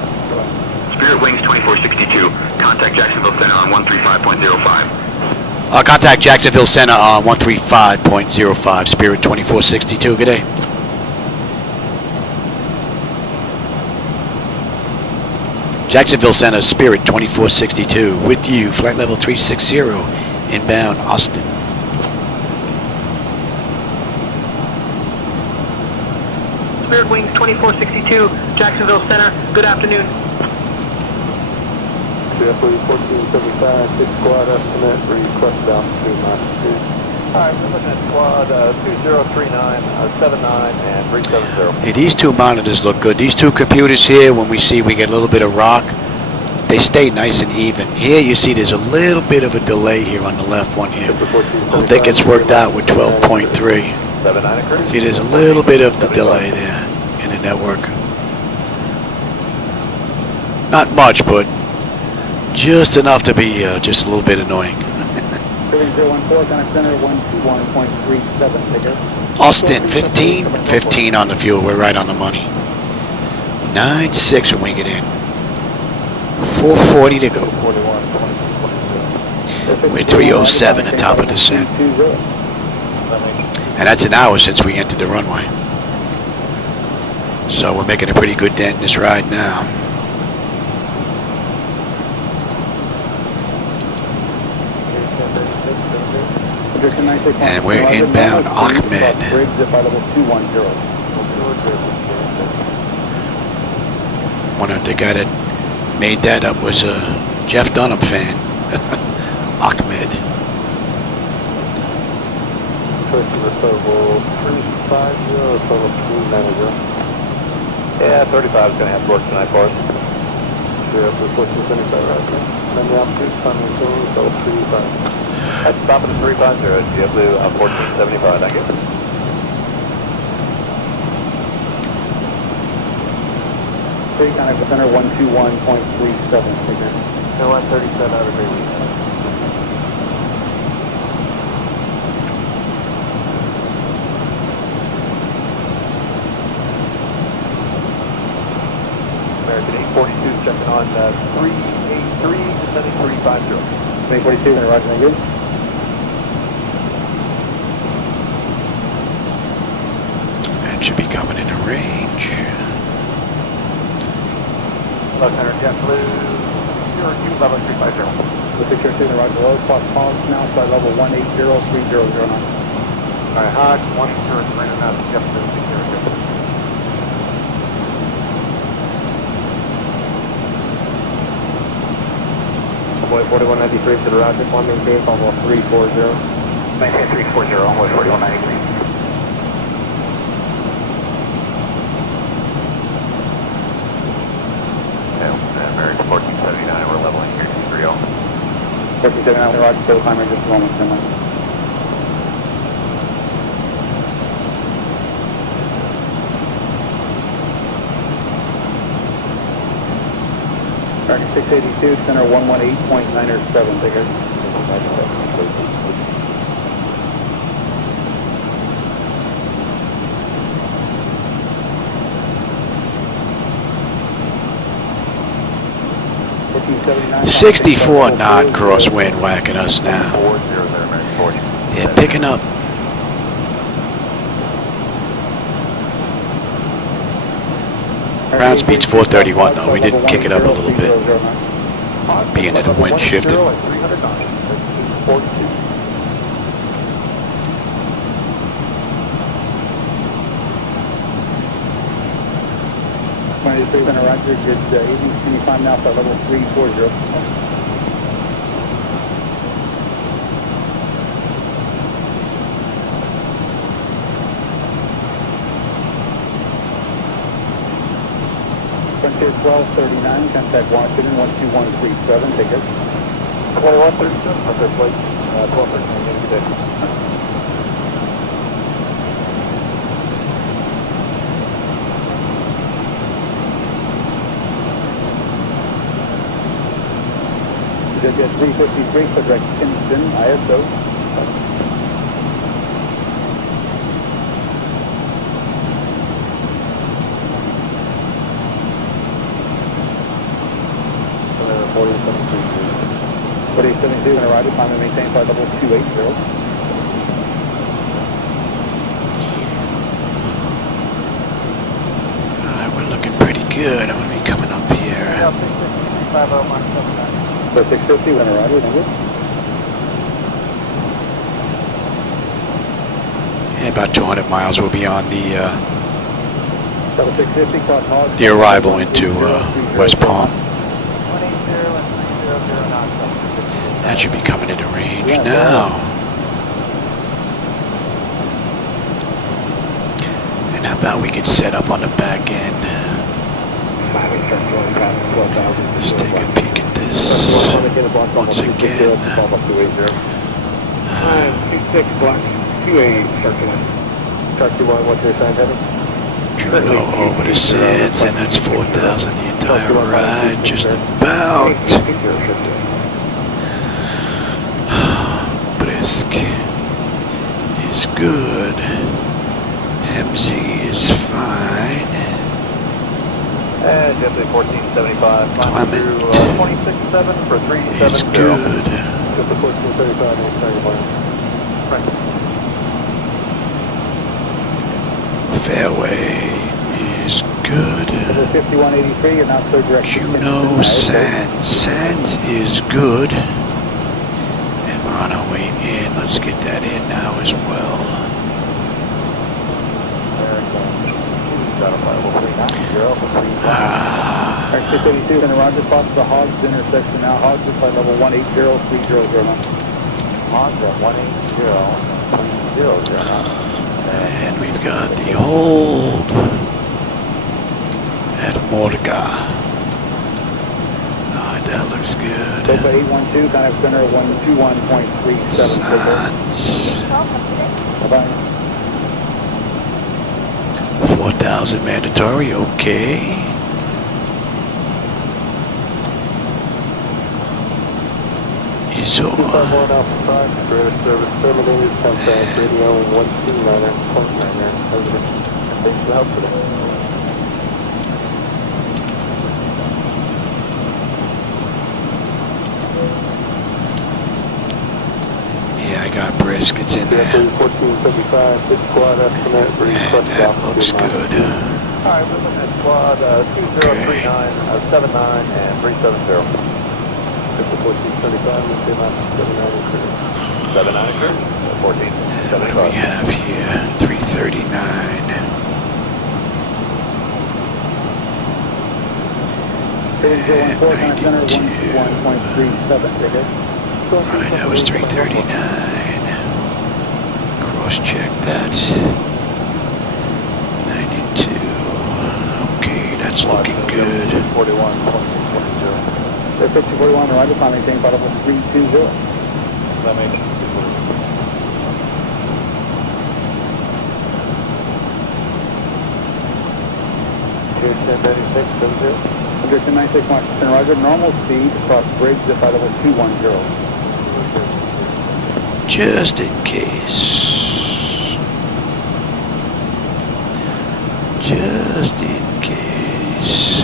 Spirit Wings 2462, contact Jacksonville Center on 135.05. Contact Jacksonville Center on 135.05, Spirit 2462, good day. Jacksonville Center, Spirit 2462, with you, flight level 360, inbound Austin. Spirit Wings 2462, Jacksonville Center, good afternoon. Jet Li 1475, 6 squad estimate, request altitude Mach 2. Alright, we're looking at squad 2039, 79, and 370. Hey, these two monitors look good. These two computers here, when we see we get a little bit of rock, they stay nice and even. Here you see there's a little bit of a delay here on the left one here. Hope that gets worked out with 12.3. See, there's a little bit of the delay there in the network. Not much, but just enough to be just a little bit annoying. Austin, 15 on the fuel. We're right on the money. 9-6 when we get in. 440 to go. We're 307 at top of descent. And that's an hour since we entered the runway. So we're making a pretty good dent in this ride now. And we're inbound Ahmed. Wonder if the guy that made that up was a Jeff Dunham fan. Ahmed. Yeah, 35 is going to have to work tonight for us. That's stopping at 350, JetBlue 1475, thank you. Contact with center 121.37, figure. 137 out of Greenway. American 842 checking on 383, descending 350. 842, and roger, thank you. That should be coming into range. Hello, Center JetBlue, your Q level 350. The picture 2 in the right below, clock pause now, flight level 1803009. Alright, Hawk, 18039, JetBlue, 600. Envoy 4193 to the roger, one maintain, almost 340. Maintain 340, envoy 4193. American 1479, we're leveling here, 230. 1479, roger, still timer, just a moment, Finland. American 682, center 118.907, figure. $64 knot crosswind whacking us now. Yeah, picking up. Ground speed's 431 though. We did kick it up a little bit, being that the wind shifted. Roger, good evening. Can you find now flight level 340? Frontier 1239, contact Washington 12137, take it. 2137, Frontier flight 1239, good day. At 353, for direct Kinston, ISO. What 872, going to ride it, finally maintain flight level 280. We're looking pretty good. I'm going to be coming up here. 650, we're going to ride it, Yeah, about 200 miles. We'll be on the 650, arrival into West Palm. That should be coming into range now. And how about we could set up on the back end? Let's take a peek at this once again. 26 black, 28, Shark 21, what's your sign, Heaven? Juno over the sands, and that's 4,000 the entire ride, just about. Brisk is good. MZ is fine. JetBlue 1475, climb through 26.7 for 370. It's good. JetBlue 1475, right. Fairway is good. 5183, you're now third direction. Juno Sands. Sands is good. And we're on our way in. Let's get that in now as well. Ah. 682 in the Roger, spots the Hogs intersection now. Hogs is flight level 180-300 now. Hogs at 180-300 now. And we've got the hold at Mordecai. That looks good. Delta 812, contact center 121.37. Sands. Bye-bye. 4,000 mandatory, okay. So, Alpha 5, Spirit service terminated, contact radio 129.9. Thanks for the help today. yeah, I got briskets in there. 1475, 6 squad estimate, And that looks good. Alright, we're looking at squad 2039, 79, and 370. 1475, 79 occurred. 1475. What do we have here? 339. And 92. Alright, that was 339. Cross-check that. 92. Okay, that's looking good. 41.20. 5041, the Roger, climbing tank level 320. That makes it. Here, 1096, 1096, Washington, Roger, normal speed across bridge at flight level 210. Just in case. Just in case.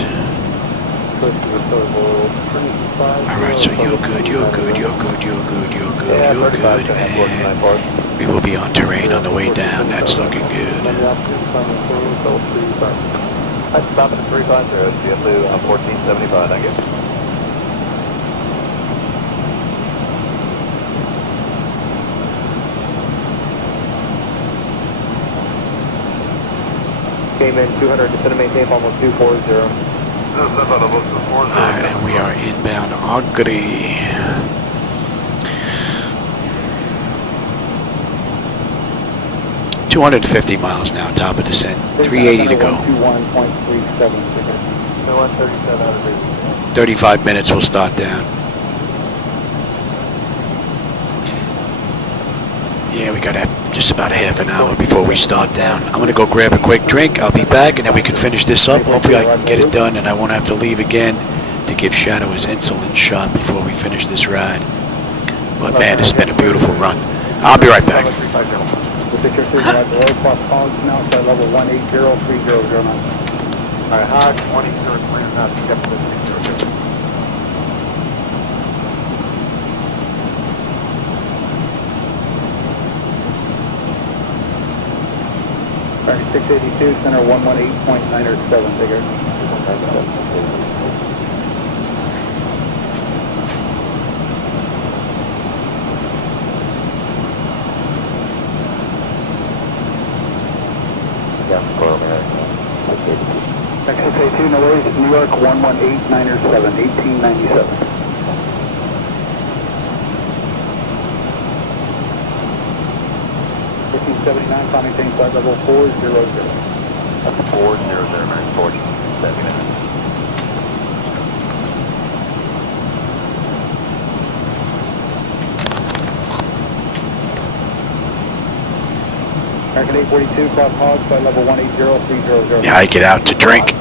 Alright, so you're good, you're good, you're good, you're good, you're good, you're good, and we will be on terrain on the way down. That's looking good. I'd stop at 350, JetBlue 1475, I guess. Came in 200, descend and maintain almost 240. Alright, and we are inbound Agri. $250 miles now, top of descent. 380 to go. 35 minutes, we'll start down. Yeah, we got just about a half an hour before we start down. I'm going to go grab a quick drink. I'll be back, and then we can finish this up. Hopefully I can get it done, and I won't have to leave again to give Shadow his insulin shot before we finish this ride. But man, it's been a beautiful run. I'll be right back. Level 180-300. Alright, Hog 180-300. Alright, 682, center 118.907, figure. XSA2, no worries, New York 118.907, 1897. 79, climbing tank flight level 400. That's 400, man, 1479. American 842, cross Hogs, flight level 180-300. Yeah, I get out to drink.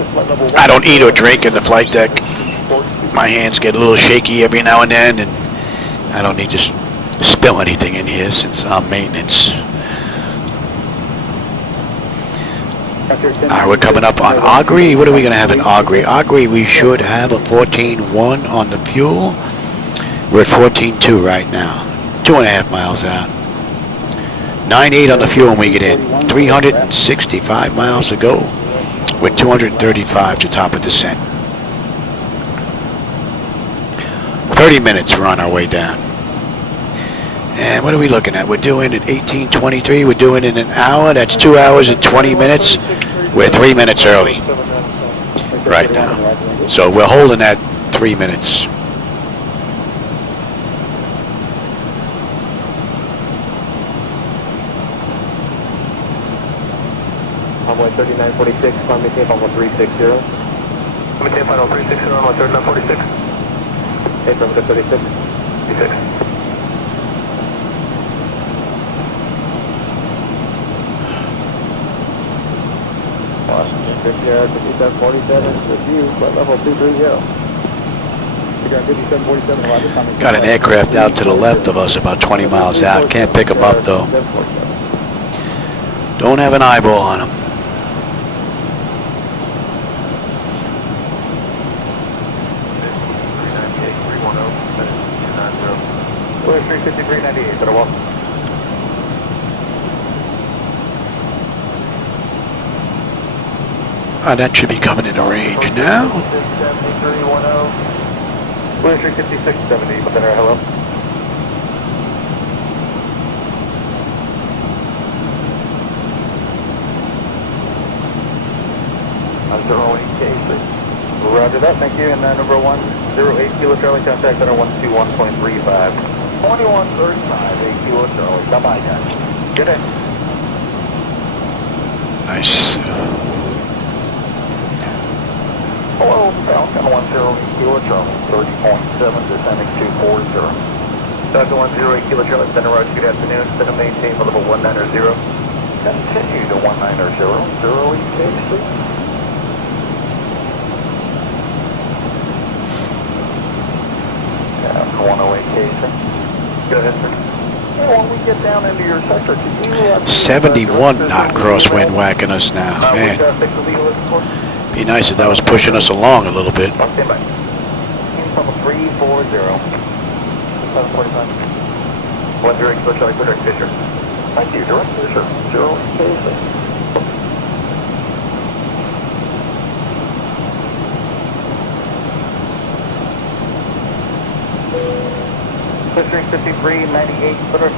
I don't eat or drink in the flight deck. My hands get a little shaky every now and then, and I don't need to spill anything in here since I'm maintenance. Alright, we're coming up on Augrey. What are we going to have in Augrey? Augrey, we should have a 14.1 on the fuel. We're at 14.2 right now. 2.5 miles out. 9.8 on the fuel when we get in. 365 miles to go. With 235 to top of descent. 30 minutes we're on our way down. And what are we looking at? We're doing it 18:23. We're doing it in an hour. That's 2 hours and 20 minutes. We're 3 minutes early right now. So we're holding at 3 minutes. Runway 3946, climb maintain final 360. Maintain final 360, runway 3946. 8 from 36. 36. Washington, 5747, review, flight level 230. Got an aircraft out to the left of us about 20 miles out. Can't pick them up though. Don't have an eyeball on them. We're 353.98, better walk. That should be coming into range now. 7310. We're 356.70, but better, hello. I'm 08 KACY. Roger that, thank you. And number 108 Kilo Charlie, contact center 121.35. 2135, 8 Kilo Charlie. Bye-bye, guys. Good day. Nice. Hello, Falcon 108 Kilo Charlie, 30.7, descending 240. Falcon 108 Kilo Charlie, center roger, good afternoon. Center maintain for level 190. Continue to 190, 08 KACY. Yeah, 108 KACY. Go ahead, sir. When we get down into your sector, could you... 71 knot crosswind whacking us now, man. Be nice if that was pushing us along a little bit. Stand by. Level 340. 745. 10 Kilo Charlie, direct Fisher. Thank you, direct Fisher. 08 KACY. Fisher 5398, clear to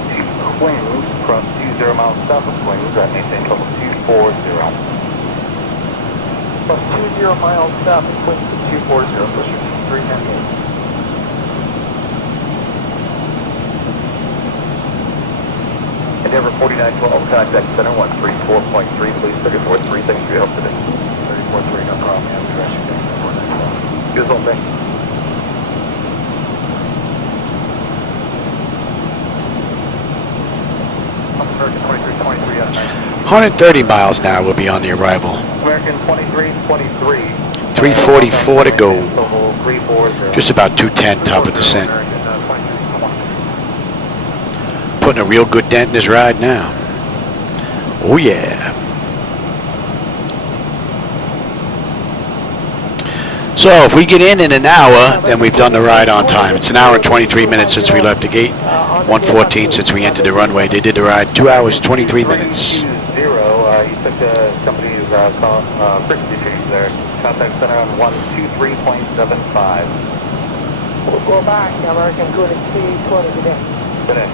Queens, cross 20 miles south of Queens, that maintain level 240. Plus 20 miles south of Queens to 240, Fisher 5398. Endeavor 4912, contact center 134.3, please 34.3, thanks for your help today. 34.3, no problem, have a crashing day. Good as all, thanks. 130 miles now will be on the arrival. American 2323. 344 to go. Just about 210 top of descent. Putting a real good dent in his ride now. Oh yeah. So if we get in an hour, then we've done the ride on time. It's an hour and 23 minutes since we left the gate. 1:14 since we entered the runway. They did the ride 2 hours, 23 minutes. You took somebody's frequency change there. Contact center on 123.75. We'll go back, American good at 320 today. Today.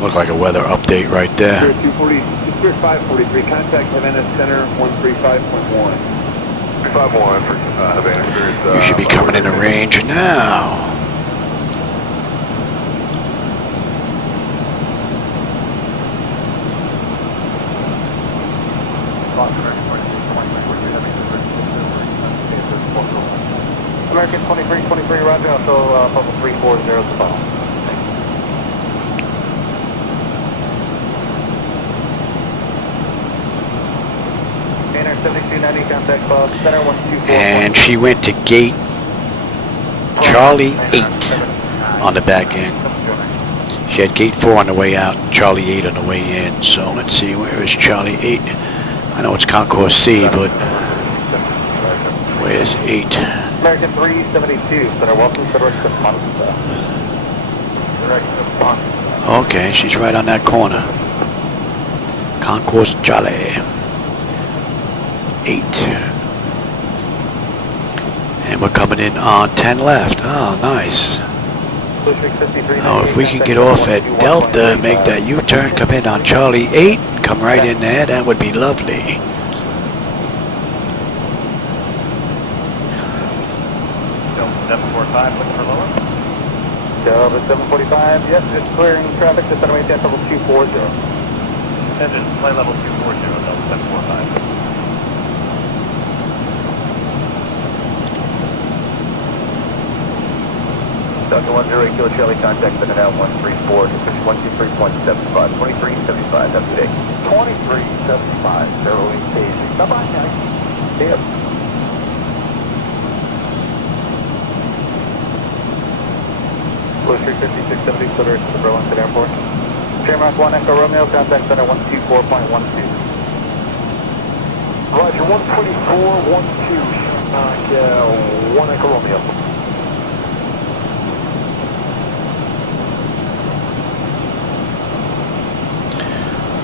Look like a weather update right there. Spirit 240, Spirit 543, contact Havana Center 135.1. 351 for Havana Spirit. You should be coming into range now. American 2323, roger, also level 340 to follow. And she went to gate Charlie 8 on the back end. She had gate 4 on the way out, Charlie 8 on the way in. So let's see, where is Charlie 8? I know it's Concourse C, but where's 8? American 372, Center, welcome to direction of Monza. Direction of Monza. Okay, she's right on that corner. Concourse Charlie 8. And we're coming in on 10 left. Oh, nice. Now, if we can get off at Delta, make that U-turn, come in on Charlie 8, come right in there, that would be lovely. Delta 745, looking for lower. Delta 745, yes, just clearing traffic to center maintain level 240. Engine, flight level 240, Delta 745. Delta 108 Kilo Charlie, contact in and out 134, position 123.75, 2375, that's today. 2375, 08 KACY. Bye-bye, Jack. See ya. Blue 35670, clear to the Burlington Airport. Shamrock 1 Echo Romeo, contact center 124.12. Roger, 124.12, Shamrock 1 Echo Romeo.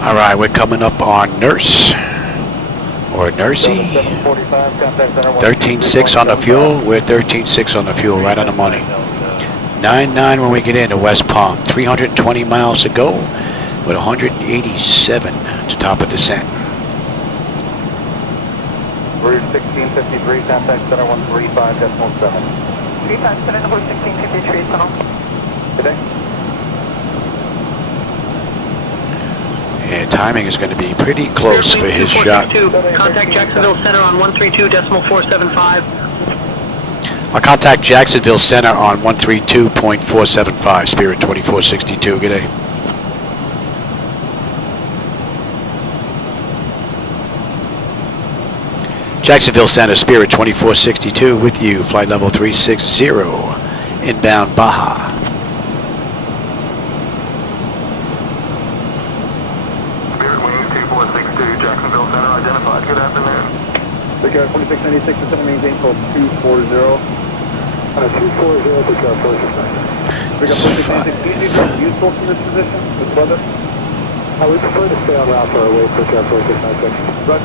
All right, we're coming up on Nurse, or Nursey. 13.6 on the fuel. We're 13.6 on the fuel, right on the money. 9.9 when we get into West Palm. 320 miles to go, with 187 to top of descent. Route 1653, contact center 135.7. 35 center, number 1653, tunnel. Good day. And timing is going to be pretty close for his shot. Contact Jacksonville Center on 132.475. I'll contact Jacksonville Center on 132.475, Spirit 2462. Good day. Jacksonville Center, Spirit 2462 with you, flight level 360, inbound Baja. Jacksonville Center identified. Good afternoon. Big 2696 to center maintain code 240. 240, Big 2696. Big 2696, easy, but useful from this position, this weather? We prefer to stay on route for our way, Big 2696. Roger.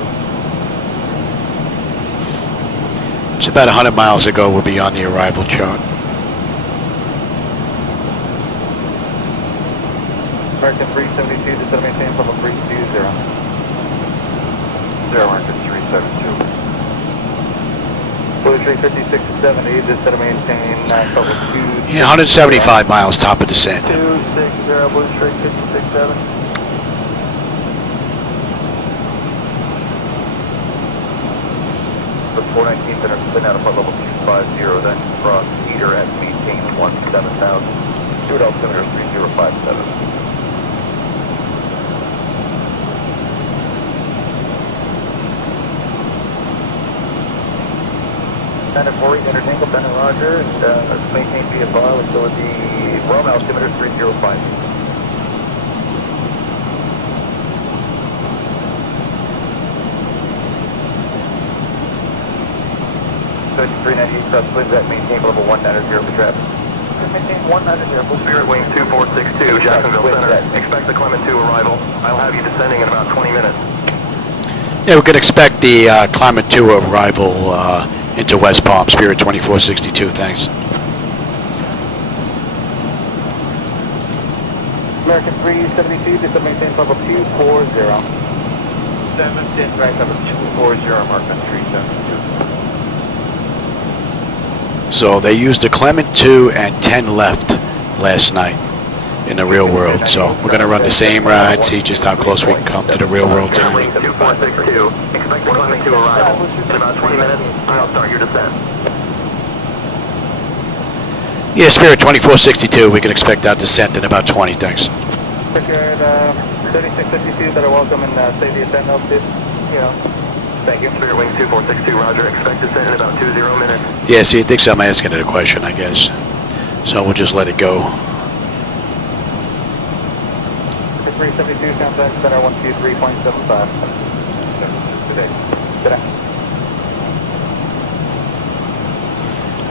It's about 100 miles ago, we'll be on the arrival chart. American 372 to center maintain from a 320. 0 American 372. Blue 35670, just to maintain level 2. Yeah, 175 miles top of descent. 260, Blue 35670. The 419 center, spin out of level 250, then cross meter at maintain 17,000. Stewart altimeter 3057. Center 4 intertangle, Bennett Roger, and let's maintain VFR, let's go with the Rome altimeter 305. 398 cross wind at maintain level 190 for traffic. Maintain 190, Spirit Wing 2462, Jacksonville Center. Expect the Clement 2 arrival. I'll have you descending in about 20 minutes. Yeah, we can expect the Climate 2 arrival into West Palm, Spirit 2462, thanks. American 372, just to maintain level 240. 710, right, level 240, American 372. So they used the Clement 2 and 10 left last night in the real world. So we're going to run the same ride, see just how close we can come to the real world timing. 2462, expect the Clement 2 arrival. In about 20 minutes, I'll start your descent. Yeah, Spirit 2462, we can expect that descent in about 20, thanks. Spirit 3652, that are welcome and say the ascent altitude. Thank you. Spirit Wing 2462, roger. Expect descent in about 20 minutes. Yeah, see, I think I'm asking it a question, I guess. So we'll just let it go. 372, contact center 123.75. Today.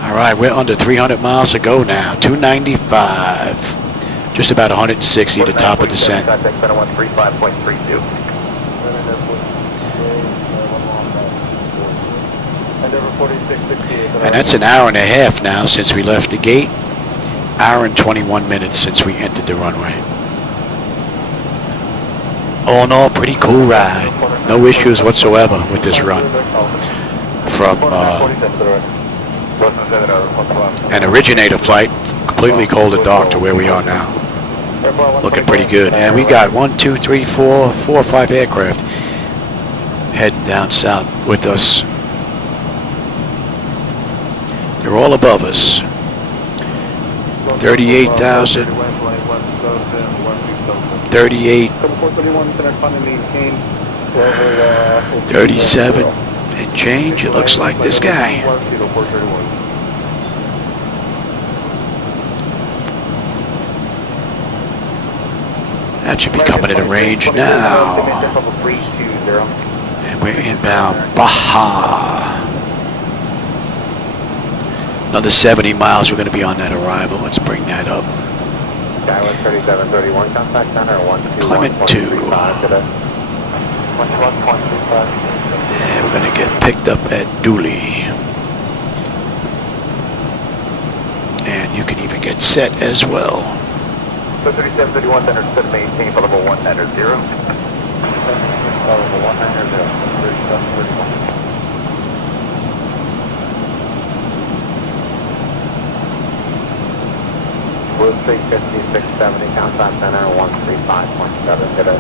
All right, we're under 300 miles to go now. 295. Just about 160 to top of descent. Contact center 135.32. And that's an hour and a half now since we left the gate. Hour and 21 minutes since we entered the runway. All in all, pretty cool ride. No issues whatsoever with this run. From an originator flight, completely cold and dark, to where we are now. Looking pretty good. And we got 4 or 5 aircraft heading down south with us. They're all above us. 38,000. 38. 37 and change. It looks like this guy. That should be coming into range now. And we're inbound Baja. Another 70 miles. We're going to be on that arrival. Let's bring that up. Skyward 3731, contact center Clement 2. And we're going to get picked up at Dooley. And you can even get set as well. So 3731, center set maintain for level 190. Level 190, 3731. Blue Street 5670, contact center 135.7 today.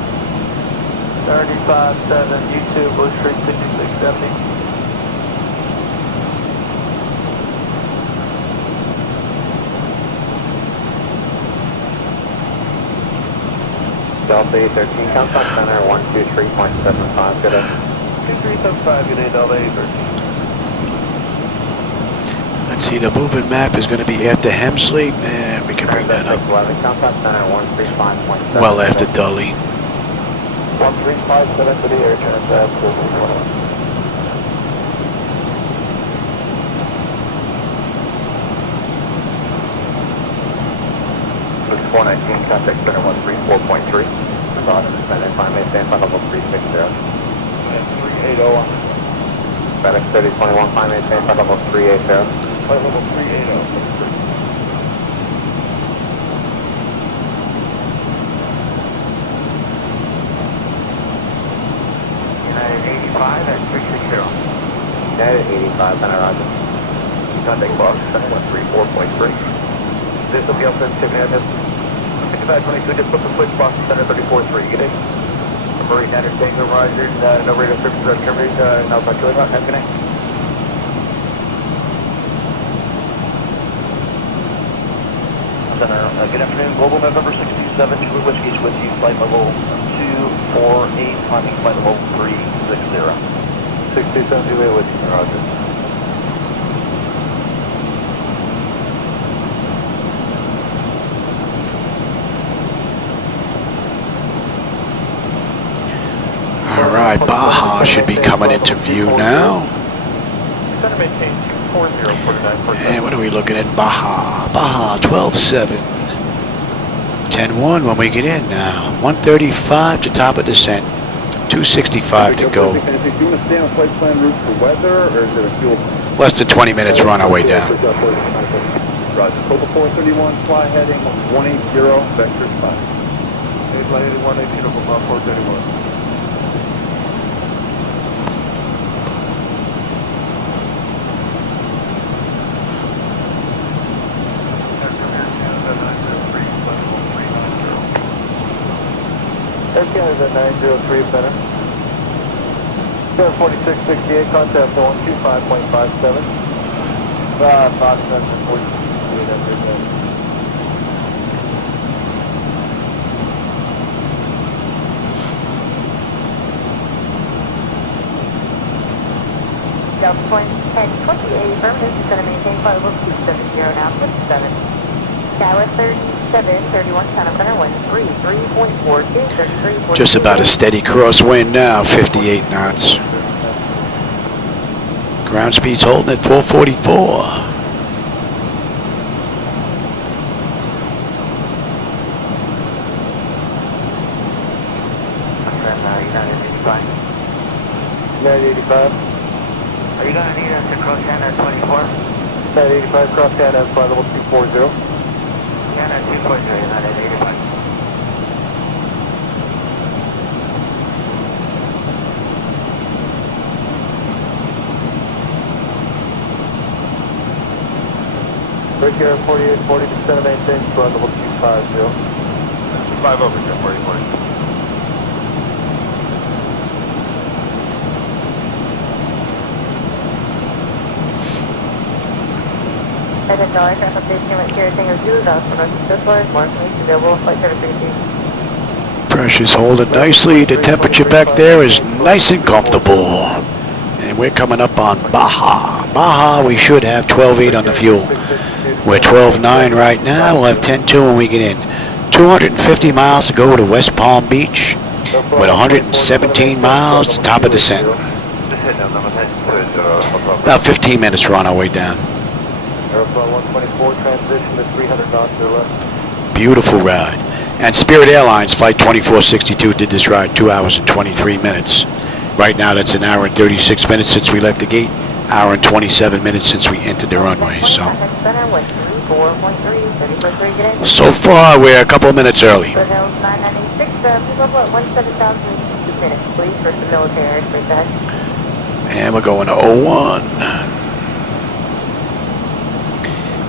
35-7, U2, Blue Street 5670. Delta 813, contact center 123.75 today. 2375, good day, Delta 813. Let's see, the moving map is going to be after Hemsley, and we can bring that up. Well after Dully. 1357 to the air transat, 419, contact center 134.3. About in the center, climb maintain flight level 360. And 380. FedEx 3021, climb maintain flight level 380. Flight level 380. 85 at 360. United 85, center roger. Contact box, center 134.3. This will be up in Tiffany. 5522, just put the switch box center 34.3. Get it? Marine understanding the roger, no radar service direct terminate, now by Julie Hot, have connect. Center, good afternoon, Global November 67, True Whiskey is with you, flight level 248, climbing flight level 360. 6278 with you, roger. All right, Baja should be coming into view now. Center maintain 240, And what are we looking at? Baja. Baja 12-7. 10-1 when we get in now. 135 to top of descent. 265 to go. Do you want to stay on flight plan route for weather, or is it a fuel? Less than 20 minutes, we're on our way down. Roger. Copa 431, fly heading 180, vector 5. flight heading 180, Copa 431. Air Canada 903 center. Air 4668, contact 125.57. Fox center 4668, that's your guys. Delta Point 1028, affirmative, is going to maintain flight level 270 now, 57. Tower 37, 31, Center Center, 133.42, 33.42. Just about a steady crosswind now, 58 knots. Ground speed's holding at 444. United 85. Are you going to need us to cross Canada 24? United 85, cross Canada, flight level 240. Canada 240, United 85. Break air 48, 40% of maintain, flight level 250. 5 over here, 40, 40. Additional aircraft updates came at Sierra Tango 2, about the rest of this flight, more information available, flight center frequency. Pressure's holding nicely. The temperature back there is nice and comfortable. And we're coming up on Baja. Baja, we should have 12.8 on the fuel. We're 12.9 right now. We'll have 10.2 when we get in. 250 miles to go to West Palm Beach with 117 miles to top of descent. About 15 minutes we're on our way down. Aeroflot 124, transition to 300 knots to the left. Beautiful ride. And Spirit Airlines Flight 2462 did this ride 2 hours and 23 minutes. Right now that's an hour and 36 minutes since we left the gate. Hour and 27 minutes since we entered the runway. So far we're a couple of minutes early. And we're going to 01.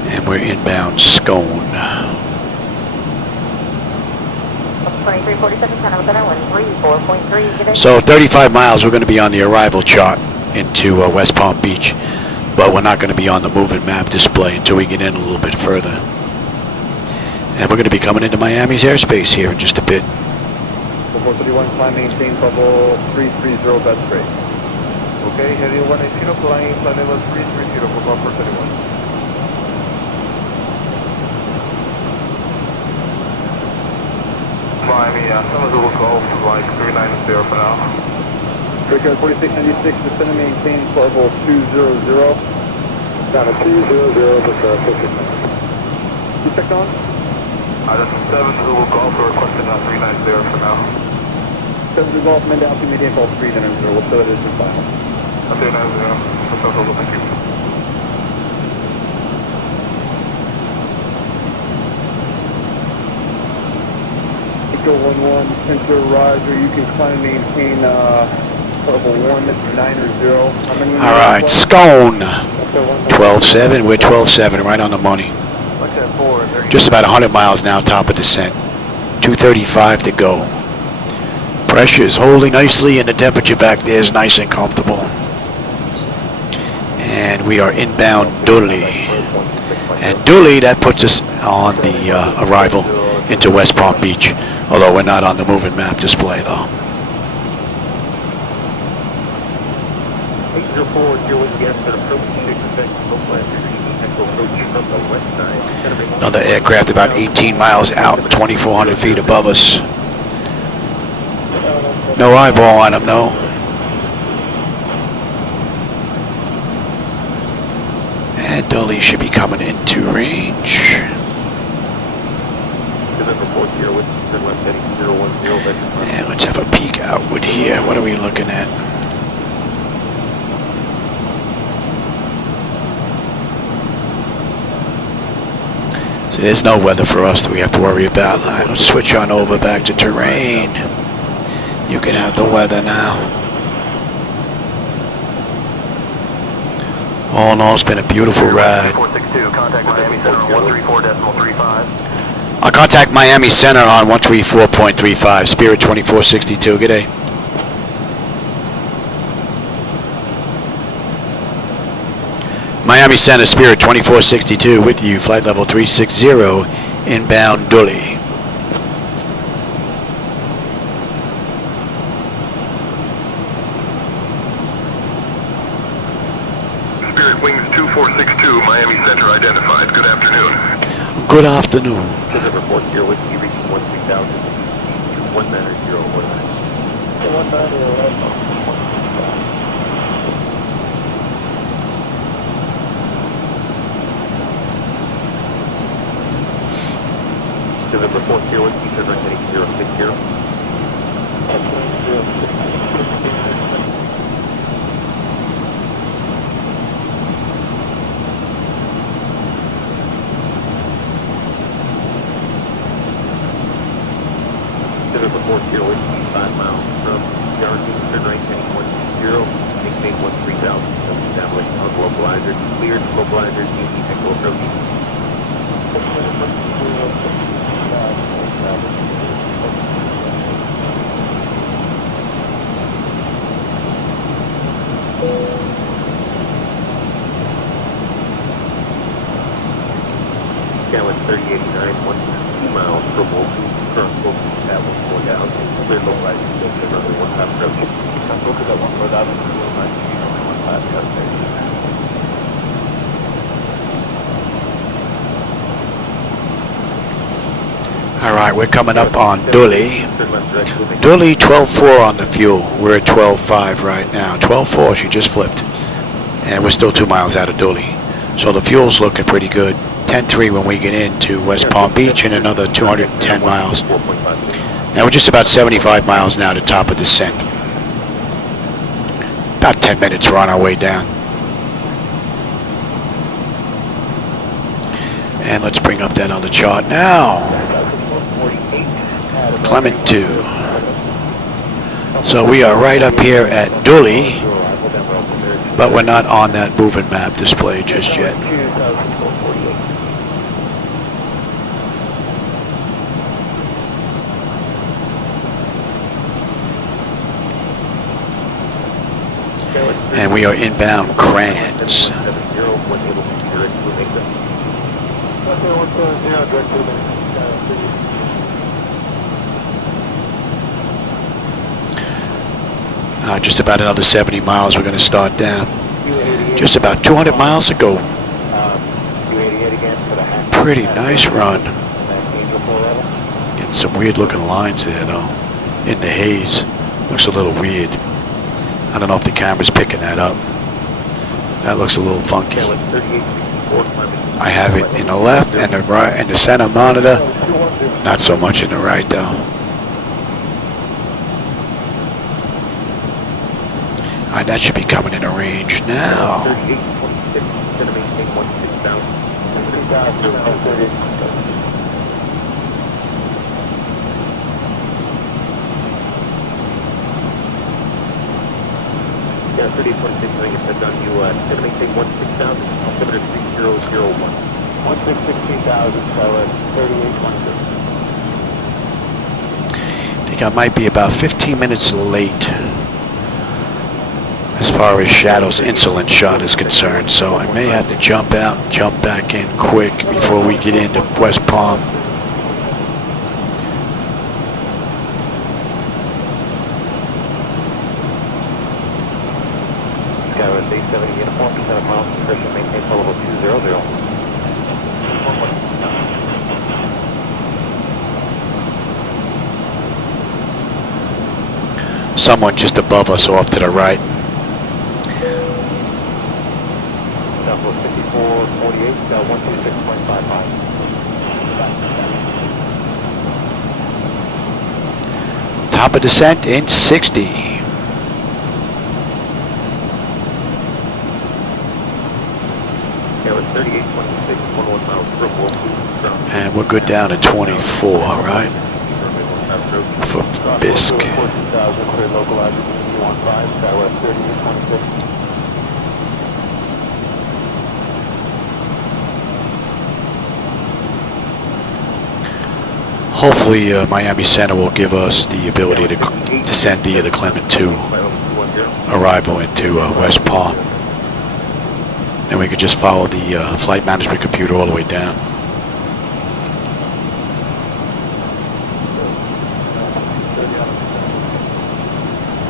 And we're inbound Scone. 2347, Center Center, 134.3. So 35 miles we're going to be on the arrival chart into West Palm Beach. But we're not going to be on the moving map display until we get in a little bit further. And we're going to be coming into Miami's airspace here in just a bit. 431, climb, maintain level 330, that's great. Okay, heading 180, flying flight level 330 for 431. Miami, Summer Zulu Golf, flight 390 for now. Break air 4696, descend and maintain level 200. Down to 200, with 50 minutes. You checked on? This is 7 Zulu Golf, we're requesting 390 for now. 7 Zulu Golf, men down to maintain level 300, we'll show that it is in final. 390, thank you. Echo 11, center riser, you can climb and maintain level 190. All right, Scone. 12.7, we're 12.7, right on the money. Just about 100 miles now, top of descent. 235 to go. Pressure is holding nicely and the temperature back there is nice and comfortable. And we are inbound Dully. And Dully, that puts us on the arrival into West Palm Beach. Although we're not on the moving map display though. 804, you're with the airport approach, expect approach from the west side. Another aircraft about 18 miles out, 2,400 feet above us. No eyeball on him, no. And Dully should be coming into range. And let's have a peek outward here. What are we looking at? So there's no weather for us that we have to worry about. All right, let's switch on over back to terrain. You can have the weather now. All in all, it's been a beautiful ride. 462, contact Miami Center on 134.35. I'll contact Miami Center on 134.35, Spirit 2462. Good day. Miami Center, Spirit 2462 with you, flight level 360, inbound Dully. Spirit Wings 2462, Miami Center identified. Good afternoon. Good afternoon. Pacific 40 Whiskey reaching 13,000. 1901. 1901. November 4 Kilo Whiskey, turn right heading 060. November 4 Kilo Whiskey, 5 miles from Yarden, turn right heading 120, maintain 13,000. Establish on localizers, cleared localizers, using technical approach. Skyline 3089, 2 miles from Wolfie, current Wolfie established 4,000, clear localizers, just another 1-5 approach. Focus at 14,000, only 1-5 approach. Alright, we're coming up on Dooley. Dooley 12.4 on the fuel. We're at 12.5 right now. 12.4, she just flipped. And we're still 2 miles out of Dooley. So the fuel's looking pretty good. 10.3 when we get into West Palm Beach and another 210 miles. Now we're just about 75 miles now to top of descent. About 10 minutes we're on our way down. And let's bring up that other chart now. Clement 2. So we are right up here at Dooley, but we're not on that moving map display just yet. And we are inbound Crans. Just about another 70 miles we're going to start down. Just about 200 miles to go. Pretty nice run. Getting some weird looking lines there though. In the haze. Looks a little weird. I don't know if the camera's picking that up. That looks a little funky. I have it in the left and the right and the center monitor. Not so much in the right though. That should be coming into range now. Yeah, 38.6, I think it said on you, 786, 16,000, 73001. 16,000, so 38.6. I think I might be about 15 minutes late as far as Shadow's insulin shot is concerned, so I may have to jump out and jump back in quick before we get into West Palm. Skywest 870 uniform, 7 miles, pressure maintain for level 200. Someone just above us off to the right. Southwest 5448, 126.55. Top of descent in 60. Yeah, it's 38.6, 11 miles from Wolfie. And we're good down at 24, right? For Bisque. 14,000, clear localizer, 15, Skywest 38.26. Hopefully Miami Center will give us the ability to descend via the Clement 2 arrival into West Palm. And we could just follow the flight management computer all the way down.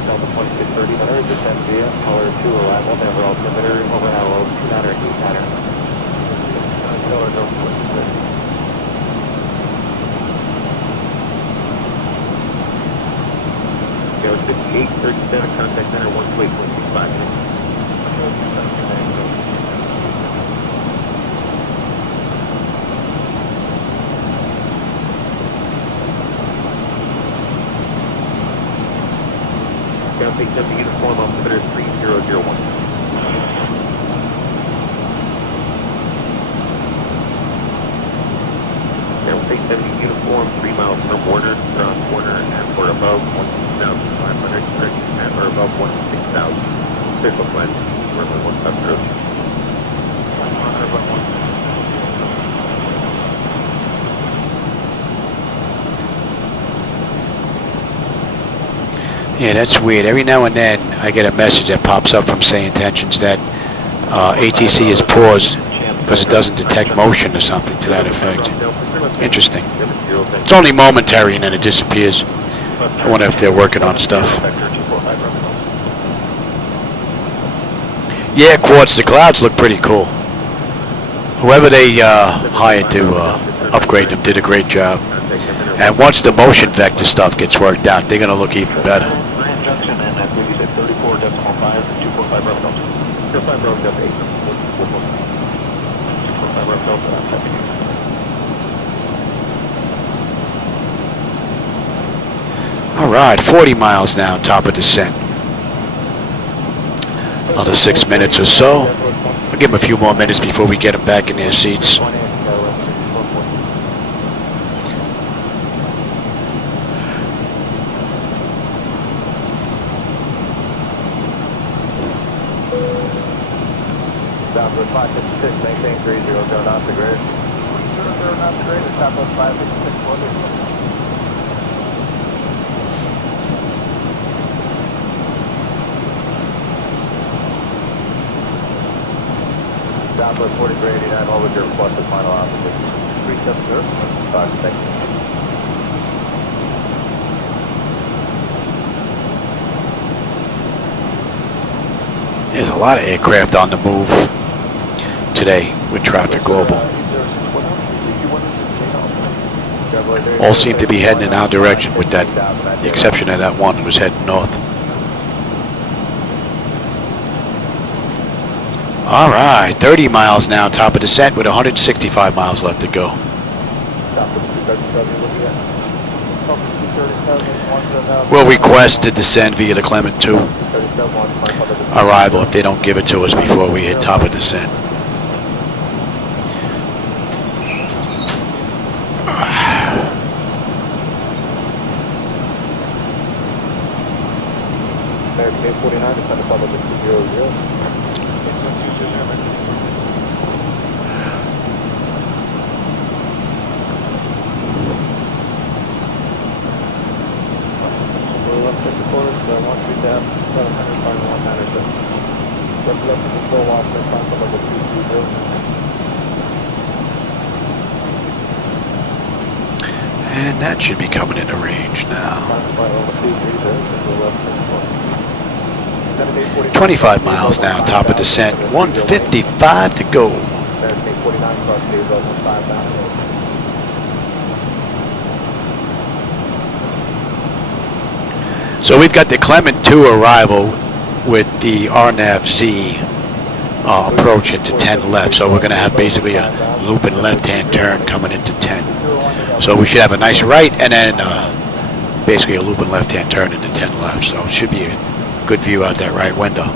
Delta 2630, descend via color 2 arrival, never altimeter, over now, 29 or 8 pattern. 5837, contact center 128.65. Take 70 uniform altimeter 3001. Now take 70 uniform 3 miles from Warner, corner at or above 16,500, at or above 16,000. Official flight, runway 150. Yeah, that's weird. Every now and then I get a message that pops up from SayIntentions that ATC is paused because it doesn't detect motion or something to that effect. Interesting. It's only momentary and then it disappears. I wonder if they're working on stuff. Yeah, Quartz, the clouds look pretty cool. Whoever they hired to upgrade them did a great job. And once the motion vector stuff gets worked out, they're going to look even better. All right, 40 miles now, top of descent. Another 6 minutes or so. We'll give them a few more minutes before we get them back in their seats. Southwest 556, maintain 30 knots to grade. 30 knots to grade, Southwest 556, Southwest 4389, hold with your requested final altitude. 370, 5 seconds. There's a lot of aircraft on the move today with Traffic Global. All seem to be heading in our direction with that, the exception of that one that was heading north. All right, 30 miles now, top of descent with 165 miles left to go. We'll request to descend via the Clement 2 arrival if they don't give it to us before we hit top of descent. And that should be coming into range now. 25 miles now, top of descent, 155 to go. So we've got the Clement 2 arrival with the RNAV-Z approach into 10 left. So we're going to have basically a looping left-hand turn coming into 10. So we should have a nice right and then basically a looping left-hand turn into 10 left. So it should be a good view out that right window.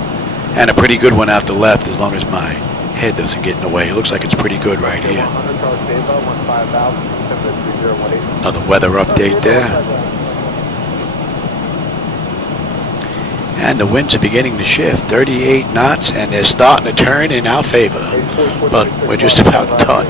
And a pretty good one out the left as long as my head doesn't get in the way. It looks like it's pretty good right here. Another weather update there. And the winds are beginning to shift, 38 knots, and they're starting to turn in our favor. But we're just about done.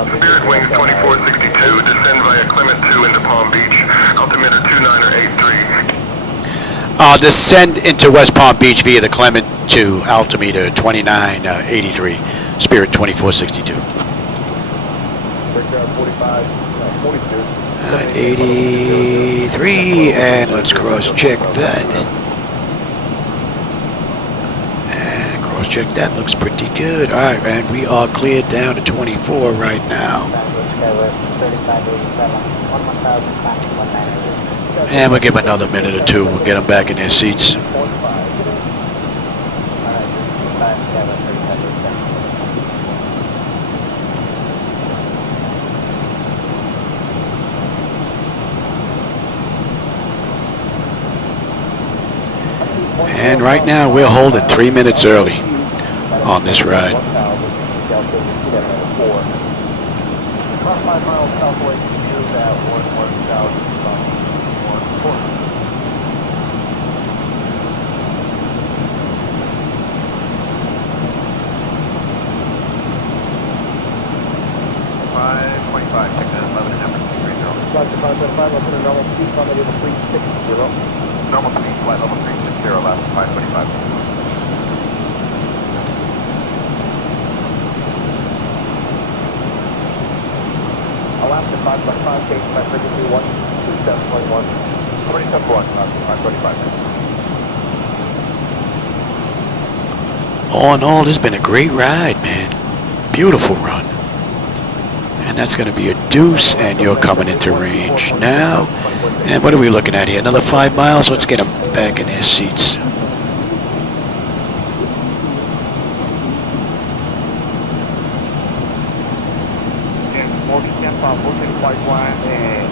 Spirit Wings 2462, descend via Clement 2 into Palm Beach, altimeter 2983. Descend into West Palm Beach via the Clement 2, altimeter 2983, Spirit 2462. 83, and let's cross check that. And cross check. That looks pretty good. All right, and we are cleared down to 24 right now. And we'll give them another minute or two. We'll get them back in their seats. And right now we're holding 3 minutes early on this ride. 5 miles southway to you at 525, take that 11 and 30. Flight 525, up in a normal speed, flight level 360. Normal speed, flight level 360, left 525. Alaska 525, Cape by frequency 127.1. 27.1, 525. All in all, this has been a great ride, man. Beautiful run. And that's going to be a deuce, and you're coming into range now. And what are we looking at here? Another 5 miles? Let's get them back in their seats. Moving flight 1 and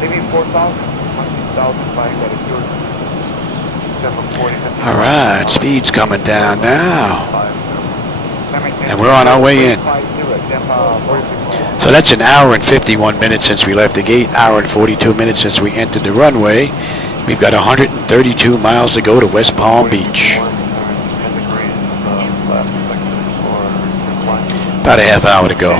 maybe 4,000, 1,500. All right, speed's coming down now. And we're on our way in. So that's an hour and 51 minutes since we left the gate, hour and 42 minutes since we entered the runway. We've got 132 miles to go to West Palm Beach. About a half hour to go.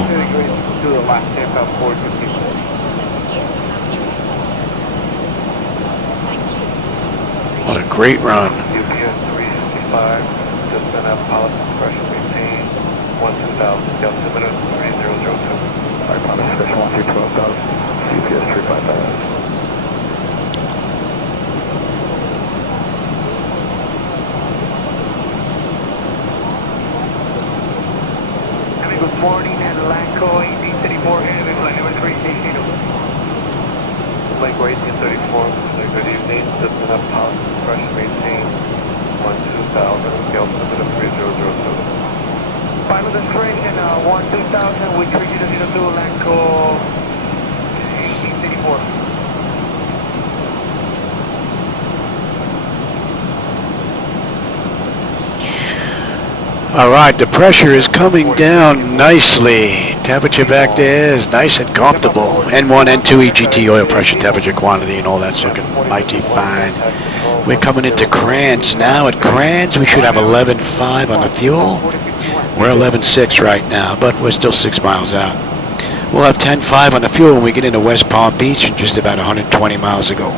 What a great run. UPS 365, just been up, pilot pressure maintained, 12,000, altimeter 3002. Alright, pilot pressure 12,000, UPS 355. Good morning, Atlanco 1834 here, flight number 360. Atlanco 1834, good evening, just been up, pilot pressure maintained, 12,000, altimeter 3002. Final destination 12,000, we 3002 Atlanco 1834. All right, the pressure is coming down nicely. Temperature back there is nice and comfortable. N1, N2, EGT, oil pressure, temperature, quantity, and all that's looking mighty fine. We're coming into Crans now. At Crans, we should have 11.5 on the fuel. We're 11.6 right now, but we're still 6 miles out. We'll have 10.5 on the fuel when we get into West Palm Beach in just about 120 miles to go.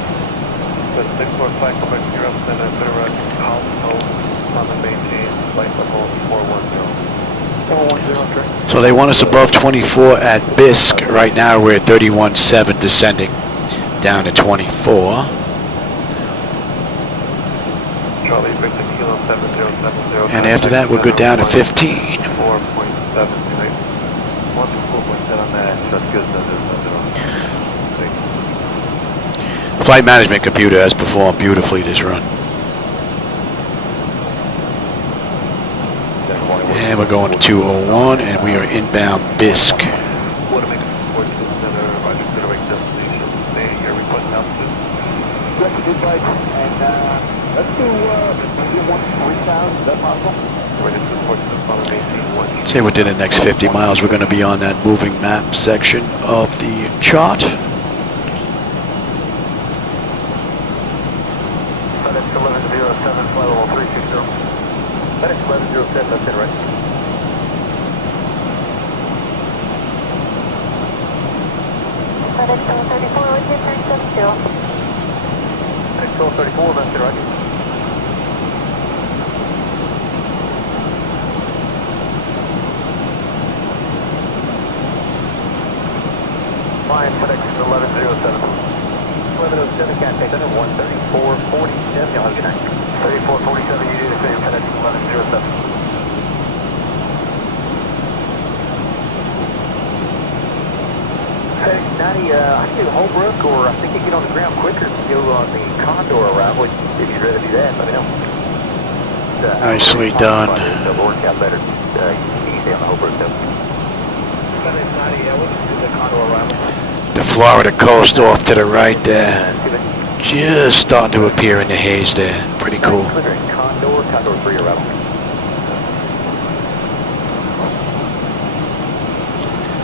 So they want us above 24 at Bisque. Right now we're at 31.7 descending down to 24. And after that we'll go down to 15. Flight management computer has performed beautifully this run. And we're going to 201, and we are inbound Bisque. Say within the next 50 miles, we're going to be on that moving map section of the chart. FedEx 1107, that's it, right? FedEx 734, what's your turn 72? FedEx 1234, that's it, right? Fine, FedEx 1107. 1107, can't take that at 134.47, y'all have a good night. 3447, you do the same, FedEx 1107. Natty, I can do Holbrook, or I think you get on the ground quicker and go on the Condor arrival if you'd rather do that. Let me know. Nicely done. It'll work out better. Easy on the Holbrook, though. Natty, we'll just do the Condor arrival. The Florida coast off to the right there. Just starting to appear in the haze there. Pretty cool. Condor 3 arrival.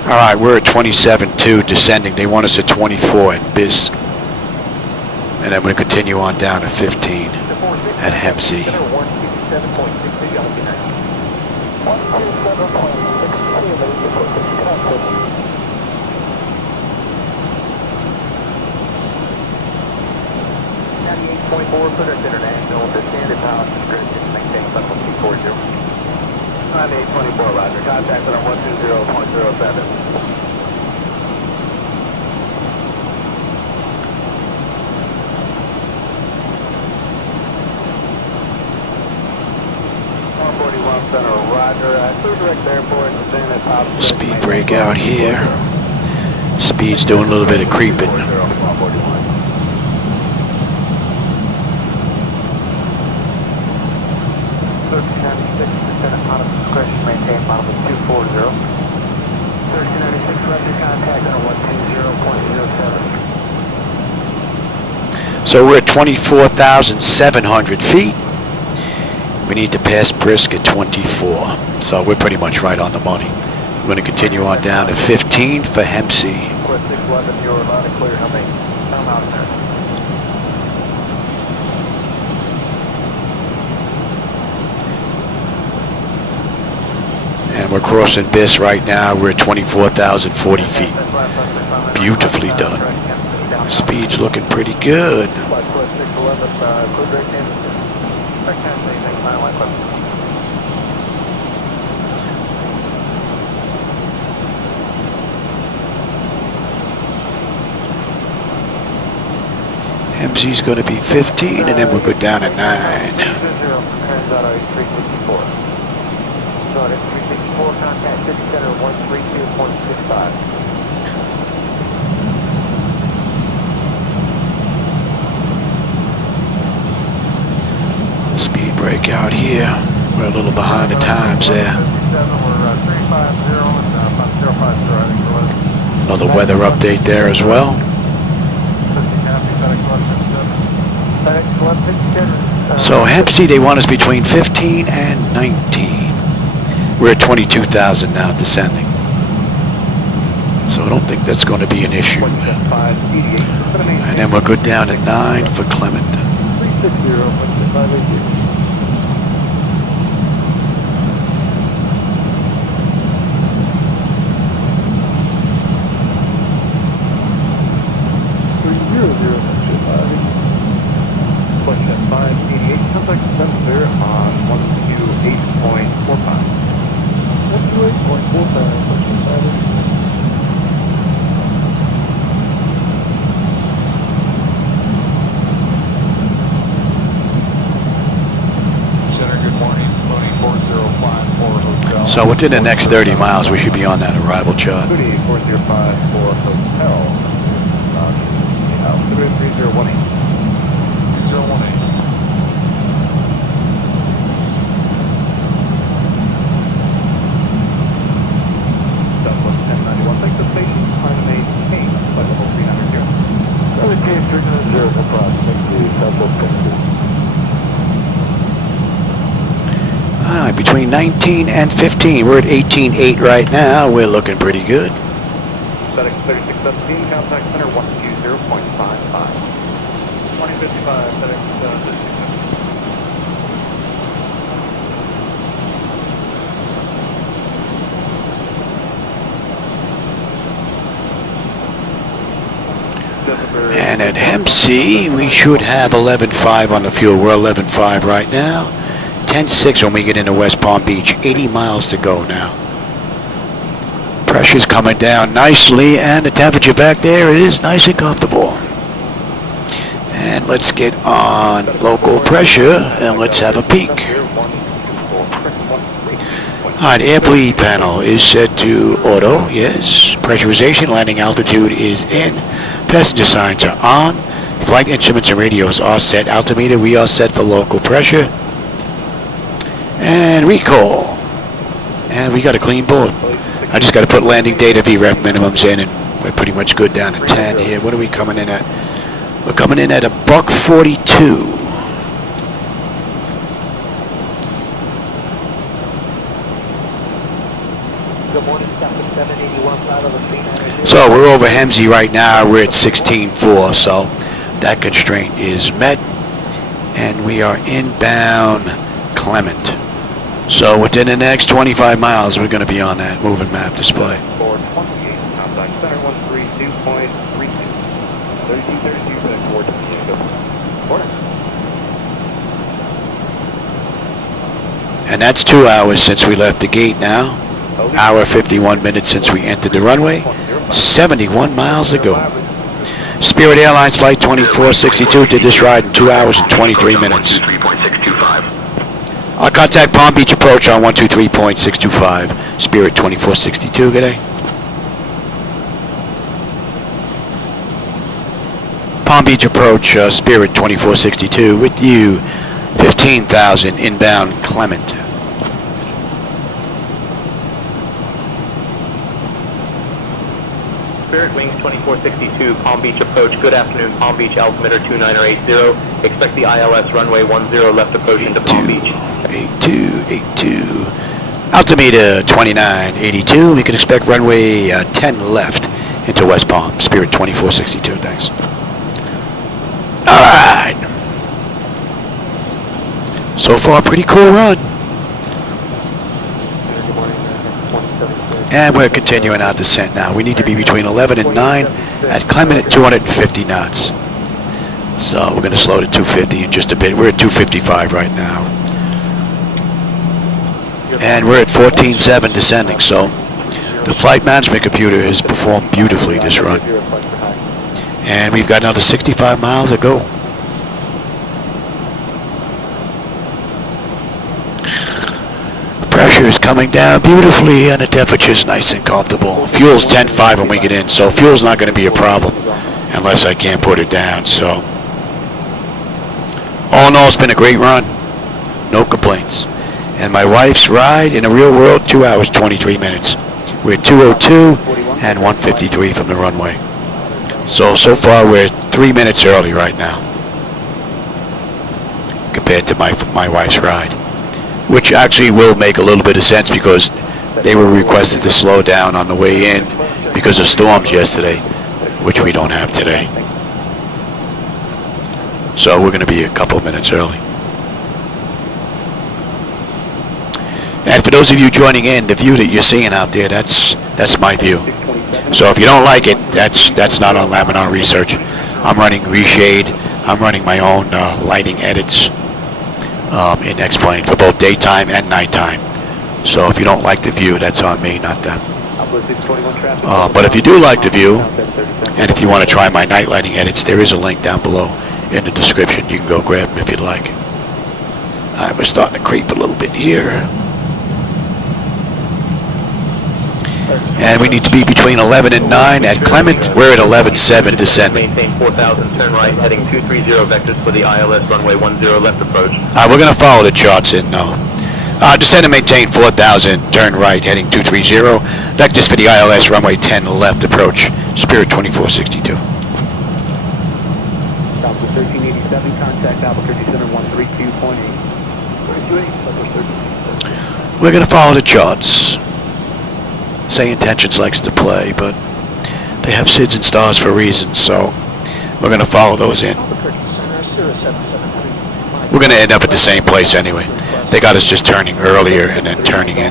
All right, we're at 27.2 descending. They want us at 24 at Bisque. And I'm going to continue on down to 15 at Hempsey. International descended pilot description, maintain level 240. 9824, Roger. Contact on 120.07. Speed break out here. Speed's doing a little bit of creeping. Maintain model 240. 1396, record contact on 120.07. So we're at 24,700 feet. We need to pass Brisk at 24. So we're pretty much right on the money. We're going to continue on down to 15 for Hempsey. Request 611, you're loud and clear. How many? Come out there. And we're crossing Bisque right now. We're at 24,040 feet. Beautifully done. Speed's looking pretty good. Hempsey's going to be 15, and then we'll go down to 9. Contact City Center 132.65. Speed break out here. We're a little behind the times there. Another weather update there as well. So Hempsey, they want us between 15 and 19. We're at 22,000 now descending. So I don't think that's going to be an issue. And then we'll go down to 9 for Clement. Question 588, contact sensor on 128.45. 128.45, So within the next 30 miles, we should be on that arrival chart. 405 for hotel. 3018. 3018. Southwest 1091. Thanks for station. Trying to maintain flight level 300 here. Southern Cave 300, no problem. Thank you. Southwest 1091. Between 19 and 15. We're at 18.8 right now. We're looking pretty good. FedEx 3617, contact center 120.55. 2055, FedEx 36. And at Hempsey, we should have 11.5 on the fuel. We're 11.5 right now. 10.6 when we get into West Palm Beach. 80 miles to go now. Pressure's coming down nicely, and the temperature back there is nice and comfortable. And let's get on local pressure, and let's have a peek. Alright, air bleed panel is set to auto, yes. Pressurization, landing altitude is in. Passenger signs are on. Flight instruments and radios are set. Altimeter, we are set for local pressure. And recall. And we got a clean board. I just got to put landing data VREF minimums in, and we're pretty much good down at 10 here. What are we coming in at? We're coming in at a $142. So we're over Hemsey right now. We're at 16.4, so that constraint is met. And we are inbound Clement. So within the next 25 miles, we're going to be on that moving map display. And that's 2 hours since we left the gate now. Hour 51 minutes since we entered the runway. 71 miles ago. Spirit Airlines Flight 2462 did this ride in 2 hours and 23 minutes. I'll contact Palm Beach approach on 123.625. Spirit 2462, good day. Palm Beach approach, Spirit 2462 with you. 15,000 inbound Clement. Spirit Wings 2462, Palm Beach approach. Good afternoon, Palm Beach altimeter 2980. Expect the ILS runway 10 left approach into Palm Beach. 82. Altimeter 2982. We can expect runway 10 left into West Palm. Spirit 2462, thanks. All right. So far, pretty cool run. And we're continuing our descent now. We need to be between 11 and 9 at Clement at 250 knots. So we're going to slow to 250 in just a bit. We're at 255 right now. And we're at 14.7 descending. So the flight management computer has performed beautifully this run. And we've got another 65 miles to go. Pressure is coming down beautifully and the temperature is nice and comfortable. Fuel's 10.5 when we get in, so fuel's not going to be a problem unless I can't put it down. So all in all, it's been a great run. No complaints. And my wife's ride in the real world, 2 hours, 23 minutes. We're at 202 and 153 from the runway. So far we're 3 minutes early right now compared to my wife's ride. Which actually will make a little bit of sense because they were requested to slow down on the way in because of storms yesterday, which we don't have today. So we're going to be a couple of minutes early. And for those of you joining in, the view that you're seeing out there, that's my view. So if you don't like it, that's not on Laminar Research. I'm running reshade. I'm running my own lighting edits. In X-Plane for both daytime and nighttime. So if you don't like the view, that's on me, not them. But if you do like the view, and if you want to try my night lighting edits, there is a link down below in the description. You can go grab them if you'd like. Alright, we're starting to creep a little bit here. And we need to be between 11 and 9 at Clement. We're at 11.7 descending. Maintain 4,000, turn right, heading 230 vectors for the ILS runway 10 left approach. We're going to follow the charts in, no. Descend and maintain 4,000, turn right, heading 230. Vectors for the ILS runway 10 left approach. Spirit 2462. Southwest 1387, contact Albuquerque Center 132.8. We're going to follow the charts. SayIntentions likes to play, but they have SIDS and stars for a reason, so we're going to follow those in. We're going to end up at the same place anyway. They got us just turning earlier and then turning in.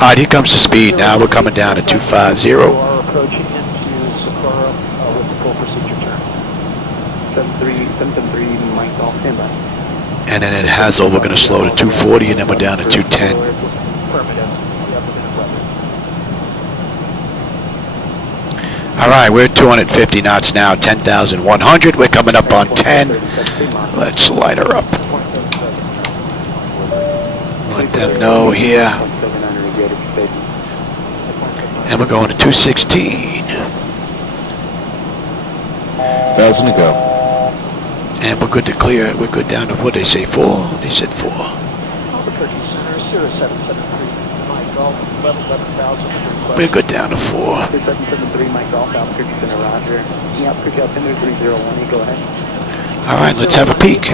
Alright, here comes the speed now. We're coming down at 250. And then at Hazel, we're going to slow to 240, and then we're down to 210. All right, we're at 250 knots now, 10,100. We're coming up on 10. Let's light her up. let them know here. And we're going to 216. 1,000 to go. And we're good to clear. We're good down to what they say, 4. They said 4. We're good down to 4. 773 Mike Golf, Albuquerque Center, roger. Yeah, Albuquerque Center 3018, go ahead. All right, let's have a peek.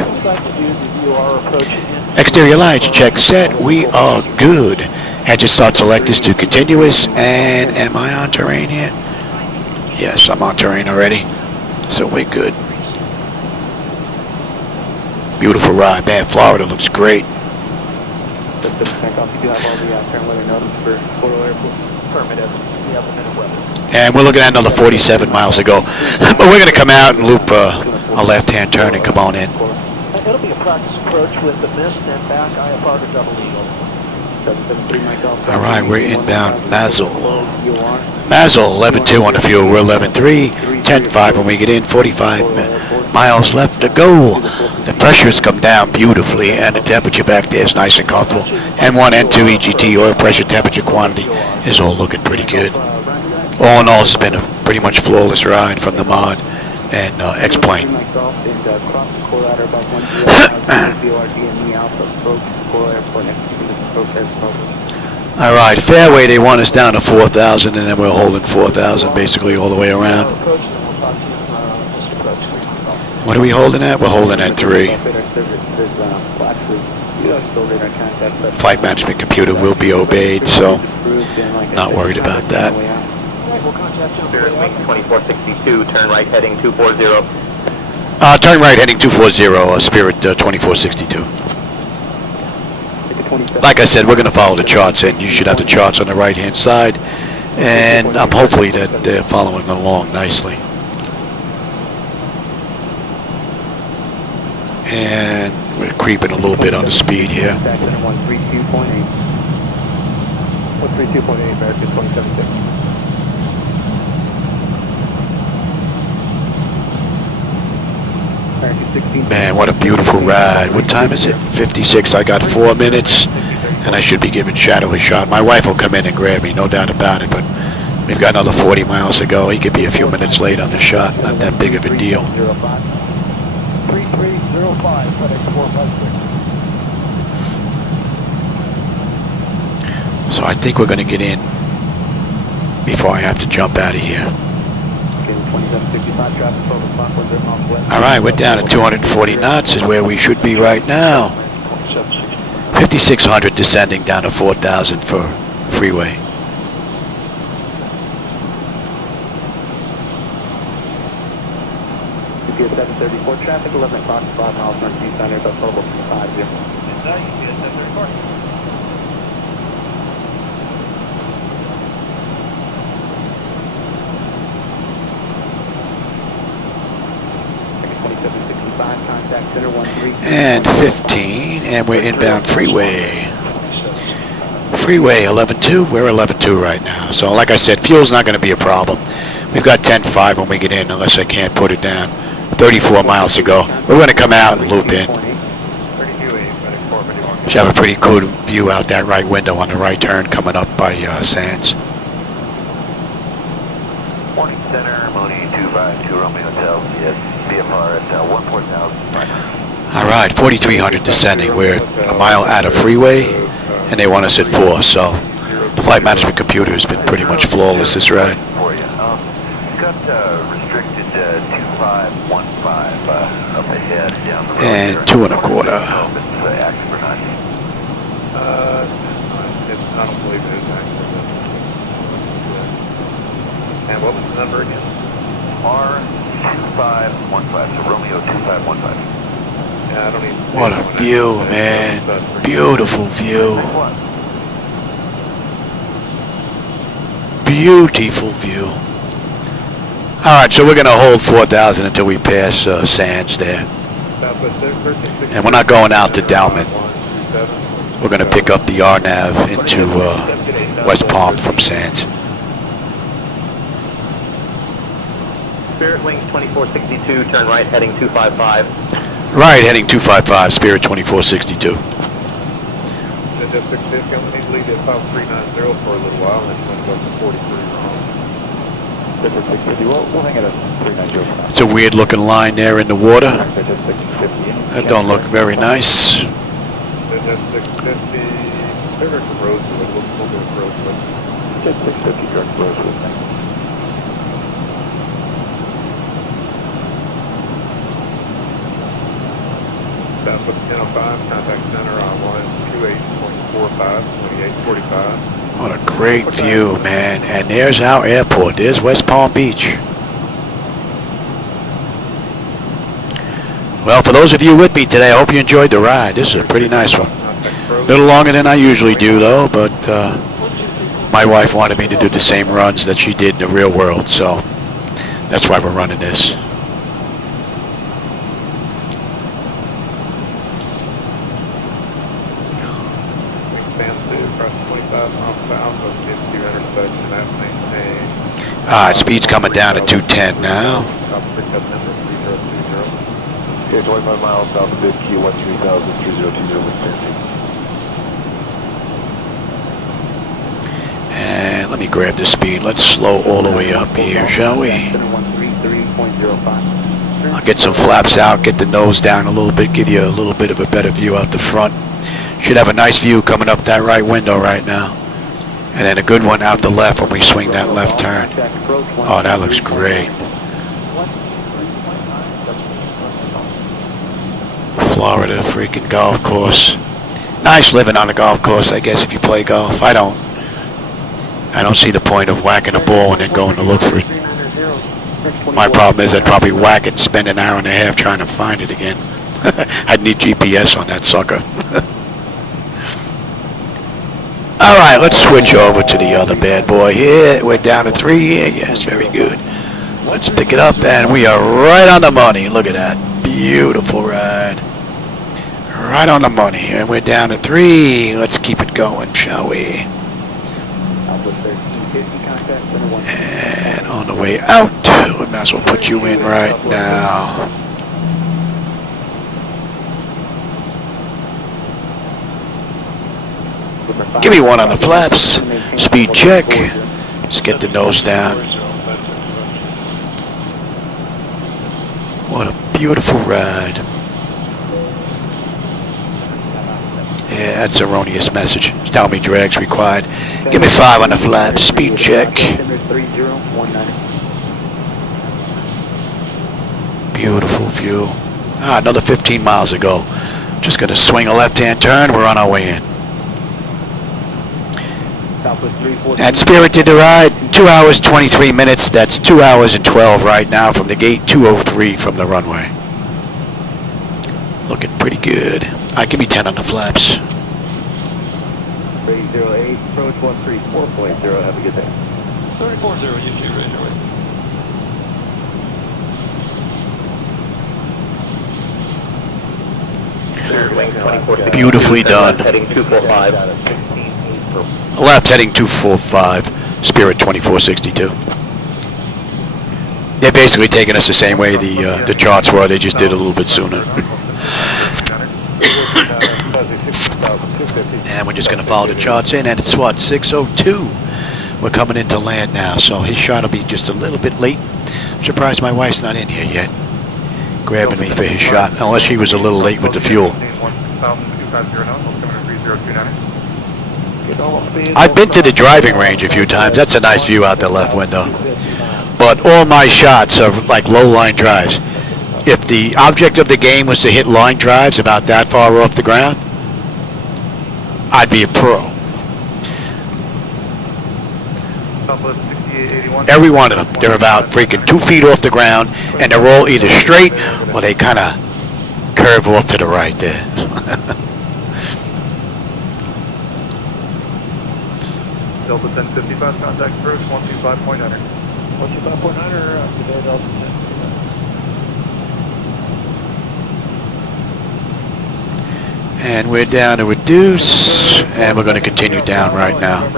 Exterior lights, check set. We are good. Engine start selectors to continuous. And am I on terrain here? Yes, I'm on terrain already. So we're good. Beautiful ride, man. Florida looks great. And we're looking at another 47 miles to go. But we're going to come out and loop a left-hand turn and come on in. It'll be a practice approach with the mist and back IFR to double eagle. All right, we're inbound Mazel. Mazel, 11.2 on the fuel. We're 11.3, 10.5 when we get in, 45 miles left to go. The pressure's come down beautifully, and the temperature back there is nice and comfortable. N1, N2, EGT, oil pressure, temperature, quantity is all looking pretty good. All in all, it's been a pretty much flawless ride from the mod and X-Plane. All right, fairway, they want us down to 4,000, and then we're holding 4,000 basically all the way around. What are we holding at? We're holding at 3. Flight management computer will be obeyed, so not worried about that. Spirit Wing 2462, turn right heading 240. Turn right heading 240, Spirit 2462. Like I said, we're going to follow the charts, and you should have the charts on the right-hand side, and hopefully that they're following along nicely. And we're creeping a little bit on the speed here. 132.8. 132.8, American 27.6. Man, what a beautiful ride. What time is it? 56. I got 4 minutes, and I should be giving Shadow a shot. My wife will come in and grab me, no doubt about it, but we've got another 40 miles to go. He could be a few minutes late on the shot. Not that big of a deal. 3305, FedEx 456. So I think we're going to get in before I have to jump out of here. All right, we're down at 240 knots is where we should be right now. 5,600 descending down to 4,000 for freeway. UPS 734 traffic, 11 o'clock, 5 miles northeast center, but total 50. And 15, and we're inbound freeway. Freeway 11.2, we're 11.2 right now. So like I said, fuel's not going to be a problem. We've got 10.5 when we get in, unless I can't put it down. 34 miles to go. We're going to come out and loop in. Should have a pretty cool view out that right window on the right turn coming up by Sands. Morning Center, Mooney 252 Romeo Hotel, yes, BFR at 14,000. All right, 4,300 descending. We're a mile out of freeway, and they want us at 4. So the flight management computer has been pretty much flawless this ride. Got restricted 2515 up ahead down the road. And 2 1/4. I don't believe it is actually. And what was the number again? R2515, so Romeo 2515. Yeah, I don't even. What a view, man. Beautiful view. Beautiful view. All right, so we're going to hold 4,000 until we pass Sands there. And we're not going out to Dalman. We're going to pick up the RNAV into West Palm from Sands. Spirit Wing 2462, turn right heading 255. Right, heading 255, Spirit 2462. Jet 650, I'm going to leave at 5390 for a little while, and then it's going to go to 43 wrong. Jet 650, we'll hang it at 390 for now. It's a weird looking line there in the water. That don't look very nice. Jet 650, direct to Rosewood, we'll go to Rosewood. Jet 650, direct to Rosewood. Southwest 1005, contact center on 128.45, 2845. What a great view, man. And there's our airport. There's West Palm Beach. Well, for those of you with me today, I hope you enjoyed the ride. This is a pretty nice one. A little longer than I usually do, though, but my wife wanted me to do the same runs that she did in the real world, so that's why we're running this. Speed's coming down to 210 now. Okay, 25 miles south of Q 13000, 3020. And let me grab the speed. Let's slow all the way up here, shall we? I'll get some flaps out, get the nose down a little bit, give you a little bit of a better view out the front. Should have a nice view coming up that right window right now. And then a good one out the left when we swing that left turn. Oh, that looks great. Florida freaking golf course. Nice living on a golf course, I guess, if you play golf. I don't see the point of whacking a ball and then going to look for it. My problem is I'd probably whack it and spend an hour and a half trying to find it again. I'd need GPS on that sucker. All right, let's switch over to the other bad boy here. We're down to 3 here. Yes, very good. Let's pick it up, and we are right on the money. Look at that. Beautiful ride. Right on the money. And we're down to 3. Let's keep it going, shall we? And on the way out, we might as well put you in right now. Give me one on the flaps. Speed check. Let's get the nose down. What a beautiful ride. Yeah, that's erroneous message. It's telling me drag's required. Give me 5 on the flaps. Speed check. Beautiful view. Another 15 miles to go. Just going to swing a left-hand turn. We're on our way in. And Spirit did the ride, 2 hours, 23 minutes. That's 2 hours and 12 right now from the gate, 2:03 from the runway. Looking pretty good. Give me 10 on the flaps. 808, approach 134.0, have a good day. 340, UK radio. Beautifully done. Heading 245. Left heading 245, Spirit 2462. They're basically taking us the same way the charts were, they just did a little bit sooner. And we're just going to follow the charts in, and it's what, 6:02. We're coming into land now, so his shot will be just a little bit late. I'm surprised my wife's not in here yet, grabbing me for his shot, unless he was a little late with the fuel. I've been to the driving range a few times. That's a nice view out the left window. But all my shots are like low line drives. If the object of the game was to hit line drives about that far off the ground, I'd be a pro. Every one of them. They're about freaking 2 feet off the ground, and they're all either straight or they kind of curve off to the right there. Delta 1055, contact first, 125.9. 125.9, today Delta 10. And we're down to reduce, and we're going to continue down right now.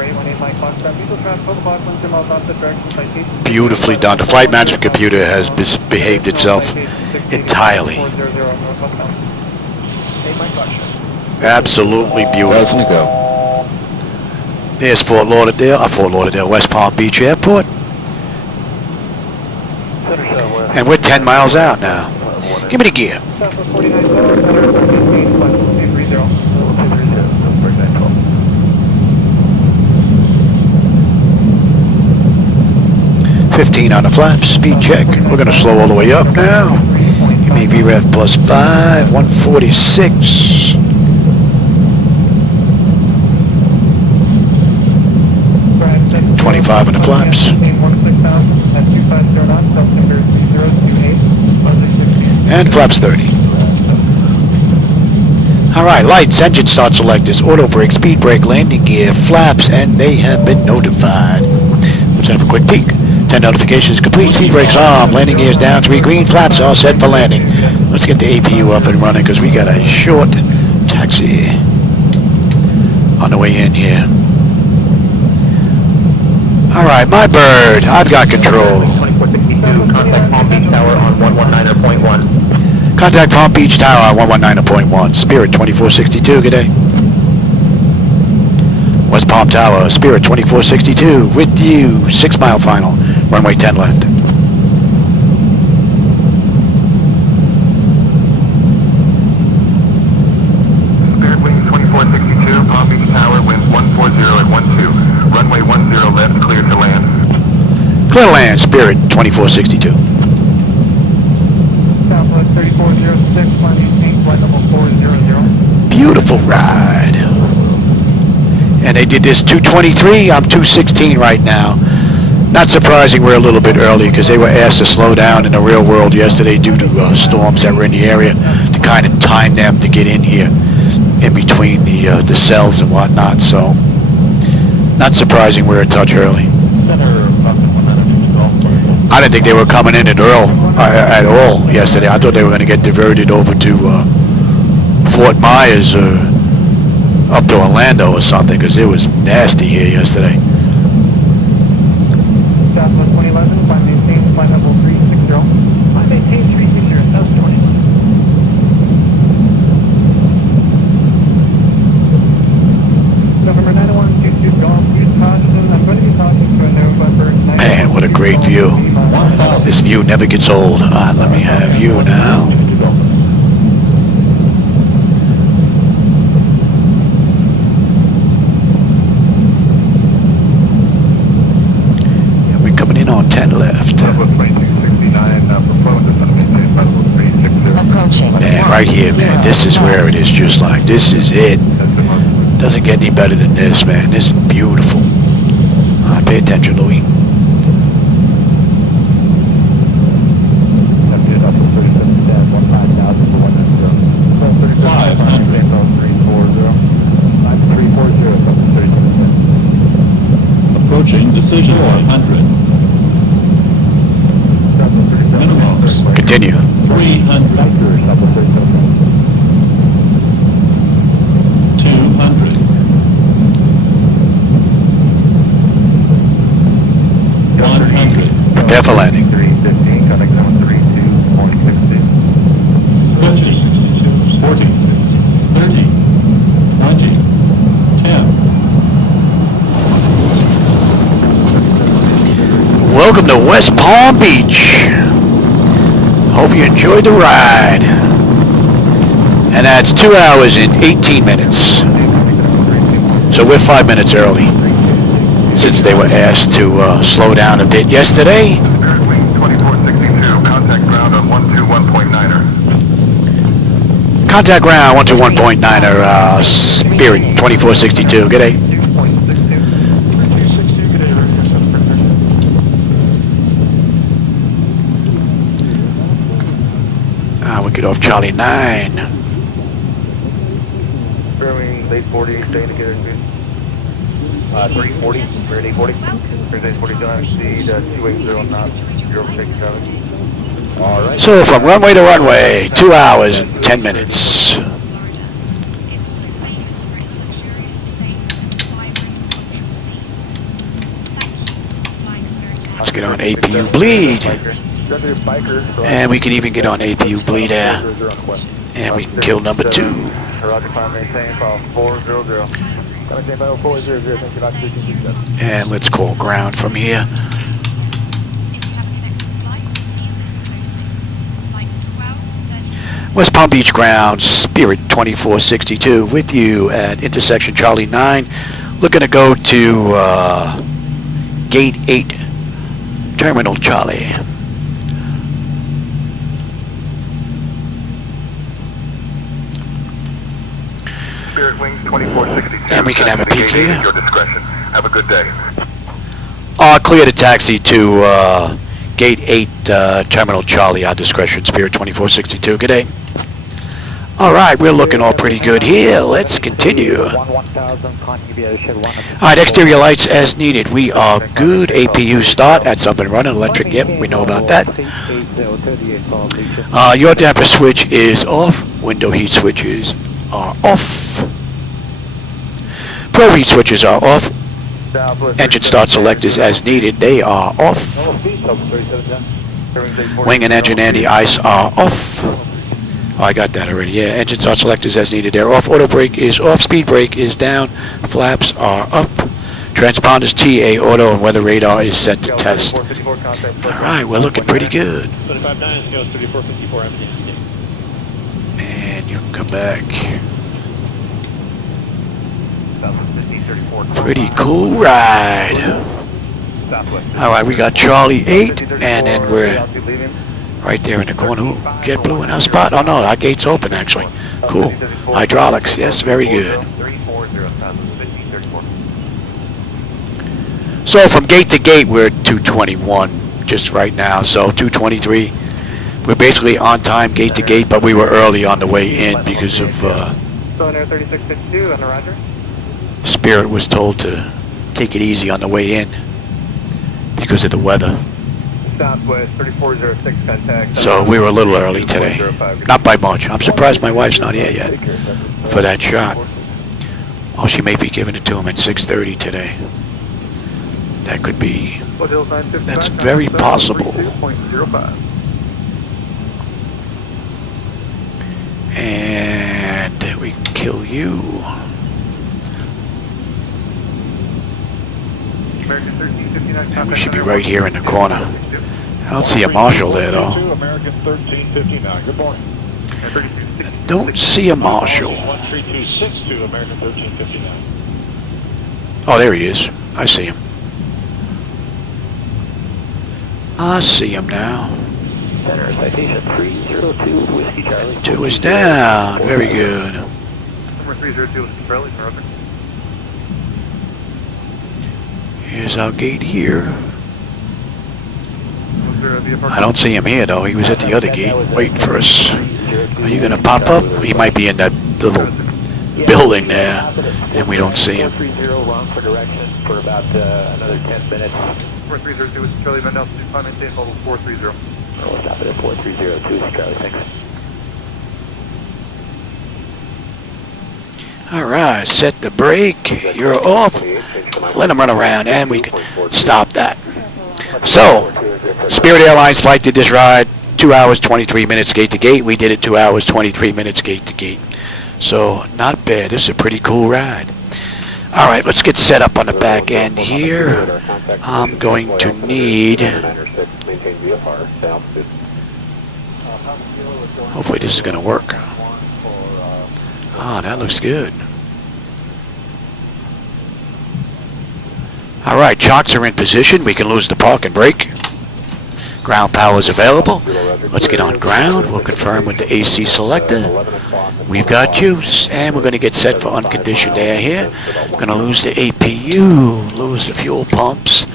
Beautifully done. The flight management computer has behaved itself entirely. Absolutely beautiful. Doesn't it go? There's Fort Lauderdale, West Palm Beach Airport. And we're 10 miles out now. Give me the gear. 15 on the flaps, speed check. We're going to slow all the way up now. Give me VREF +5, 146. $25 on the flaps. And flaps 30. Alright, lights, engine start selectors, auto brake, speed brake, landing gear, flaps, and they have been notified. Let's have a quick peek. 10 notifications complete, speed brakes on, landing gears down, 3 green, flaps all set for landing. Let's get the APU up and running because we got a short taxi on the way in here. Alright, my bird, I've got control. Contact Palm Beach Tower on 119.1. Contact Palm Beach Tower on 119.1. Spirit 2462, good day. West Palm Tower, Spirit 2462, with you, 6 mile final, runway 10 left. Spirit Wings 2462, Palm Beach Tower, winds 140 at 12, runway 10 left, clear to land. Clear to land, Spirit 2462. Southwest 3406, flight level 400. Beautiful ride. And they did this 223, I'm 216 right now. Not surprising we're a little bit early because they were asked to slow down in the real world yesterday due to storms that were in the area to kind of time them to get in here in between the cells and whatnot. So not surprising we're a touch early. I didn't think they were coming in at all yesterday. I thought they were going to get diverted over to Fort Myers or up to Orlando or something because it was nasty here yesterday. Southwest 2011, flight maintain, flight level 360. Flight maintain 360, South 20. November 9122, Golf, use caution. I'm going to be talking to a November 9122. Man, what a great view. This view never gets old. Let me have you now. On 10 left. Approaching. Man, right here, man. This is where it is just like. This is it. Doesn't get any better than this, man. This is beautiful. Pay attention, Louis. Approaching decision 100. Minimums. Continue. 300. 200. 100. Prepare for landing. 315, contact zone 32.60. 50. 40. 30. 20. 10. Welcome to West Palm Beach. Hope you enjoyed the ride. And that's 2 hours and 18 minutes. So we're 5 minutes early since they were asked to slow down a bit yesterday. Spirit Wings 2462, contact ground on 121.9er. Contact ground 121.9er, Spirit 2462. Good day. We get off Charlie 9. Spirit Wings 840, stay indicator speed. 340, Spirit 840. Spirit 840, don't exceed 280 knots, 067. All right. So from runway to runway, 2 hours and 10 minutes. Let's get on APU bleed. And we can even get on APU bleed air. And we can kill number 2. Roger, climb maintain, file 400. And let's call ground from here. West Palm Beach ground, Spirit 2462 with you at intersection Charlie 9. Looking to go to Gate 8, Terminal Charlie. Spirit Wings 2462. And we can have a peek here. At your discretion. Have a good day. Clear to taxi to Gate 8, Terminal Charlie, our discretion, Spirit 2462. Good day. All right, we're looking all pretty good here. Let's continue. All right, exterior lights as needed. We are good. APU start. That's up and running. Electric, yep, we know about that. Your damper switch is off. Window heat switches are off. Pro heat switches are off. Engine start selectors as needed. They are off. Wing and engine anti-ice are off. Oh, I got that already. Yeah, engine start selectors as needed. They're off. Auto brake is off. Speed brake is down. Flaps are up. Transponders TA auto and weather radar is set to test. All right, we're looking pretty good. And you can come back. Pretty cool ride. All right, we got Charlie 8, and then we're right there in the corner. Ooh, JetBlue in our spot. Oh no, our gate's open actually. Cool. Hydraulics. Yes, very good. So from gate to gate, we're at 221 just right now. So 223. We're basically on time gate to gate, but we were early on the way in because of Spirit was told to take it easy on the way in because of the weather. Southwest 3406 contact. So we were a little early today. Not by much. I'm surprised my wife's not here yet for that shot. Oh, she may be giving it to him at 6:30 today. That could be. That's very possible. And we can kill you. And we should be right here in the corner. I don't see a marshal there though. American 1359. Good morning. Don't see a marshal. 13262 American 1359. Oh, there he is. I see him. I see him now. Center citation 302 Whiskey Charlie. 2 is down. Very good. Number 302 Whiskey Charlie. Roger. Here's our gate here. I don't see him here though. He was at the other gate waiting for us. Are you going to pop up? He might be in that little building there and we don't see him. 430 wrong for direction for about another 10 minutes. 4302 Whiskey Charlie. Van Nelson, climb maintain level 430. We'll stop it at 4302 Whiskey Charlie. Thanks. All right, set the brake. You're off. Let him run around and we can stop that. So, Spirit Airlines Flight did this ride 2 hours, 23 minutes gate to gate. We did it 2 hours, 23 minutes gate to gate. So, not bad. This is a pretty cool ride. All right, let's get set up on the back end here. I'm going to need... Hopefully this is going to work. Ah, that looks good. All right, chocks are in position. We can lose the park and brake. Ground power is available. Let's get on ground. We'll confirm with the AC selector. We've got you, and we're going to get set for unconditioned air here. Going to lose the APU, lose the fuel pumps.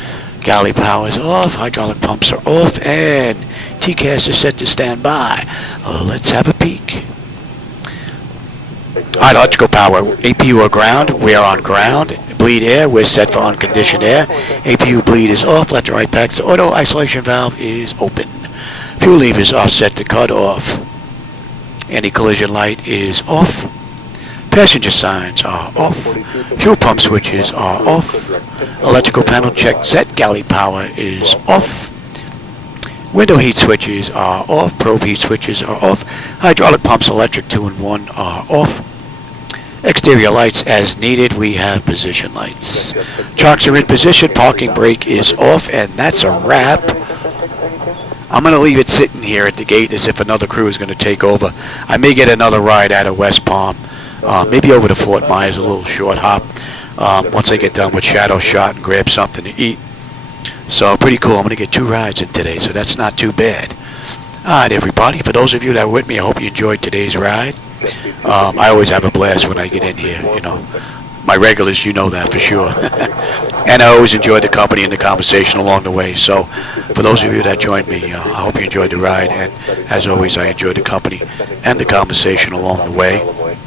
Galley power is off. Hydraulic pumps are off, and TCAS is set to stand by. Let's have a peek. All right, electrical power. APU or ground. We are on ground. Bleed air. We're set for unconditioned air. APU bleed is off. Left and right packs. The auto isolation valve is open. Fuel levers are set to cut off. Anti-collision light is off. Passenger signs are off. Fuel pump switches are off. Electrical panel check set. Galley power is off. Window heat switches are off. Probe heat switches are off. Hydraulic pumps electric 2 and 1 are off. Exterior lights as needed. We have position lights. Chocks are in position. Parking brake is off, and that's a wrap. I'm going to leave it sitting here at the gate as if another crew is going to take over. I may get another ride out of West Palm, maybe over to Fort Myers, a little short hop, once I get done with Shadow Shot and grab something to eat. So pretty cool. I'm going to get 2 rides in today, so that's not too bad. All right, everybody. For those of you that were with me, I hope you enjoyed today's ride. I always have a blast when I get in here, you know. My regulars, you know that for sure. And I always enjoy the company and the conversation along the way. So for those of you that joined me, I hope you enjoyed the ride. And as always, I enjoyed the company and the conversation along the way.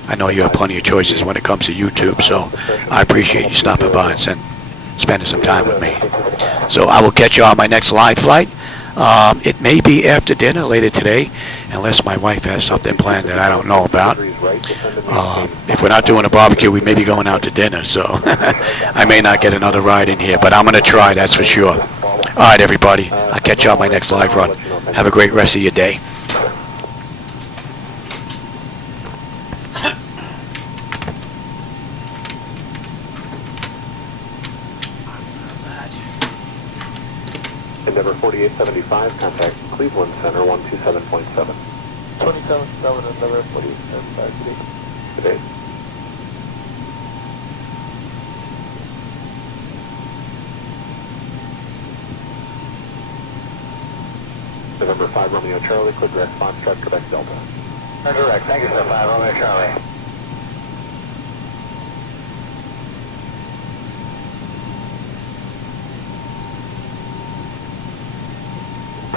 I know you have plenty of choices when it comes to YouTube, so I appreciate you stopping by and spending some time with me. So I will catch you on my next live flight. It may be after dinner later today, unless my wife has something planned that I don't know about. If we're not doing a barbecue, we may be going out to dinner, so I may not get another ride in here, but I'm going to try, that's for sure. All right, everybody. I'll catch you on my next live run. Have a great rest of your day. Endeavor 4875, contact Cleveland Center 127.7. 27.7, Endeavor 4875 today. November 5 Romeo Charlie, clear direct Foxtrot, Quebec Delta. Direct, thank you, sir. 5 Romeo Charlie.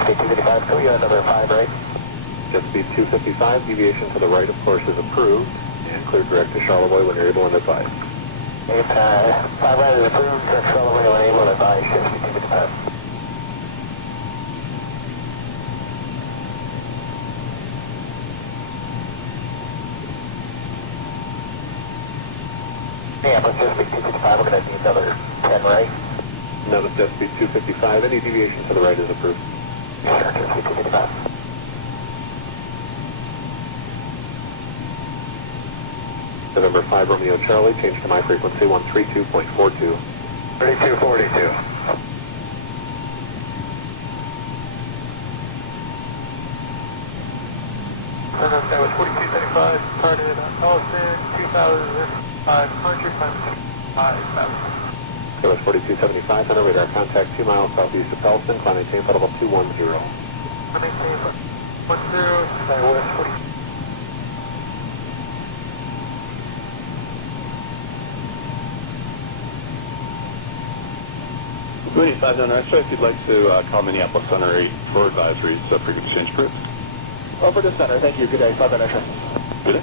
K255, so you number 5, right? Jet speed 255, deviation to the right, of course, is approved, and clear direct to Charlevoix when you're able and advised. 5 right is approved, direct Charlevoix when able and advised, jet speed 255. Yeah, but jet speed 255, we're going to need another 10, right? No, jet speed 255, any deviation to the right is approved. Sure, jet speed 255. November 5 Romeo Charlie, change to my frequency 132.42. 3242. That was 4275, started Austin, 2,500 times 5,000. That was 4275, center radar contact 2 miles southeast of Pellston, climb maintain flight level 210. Maintain 10, West 40. 285 down right, if you'd like to call Minneapolis Center 8 for advisories, frequency change approved. Over to center, thank you, good day, 5 Good day.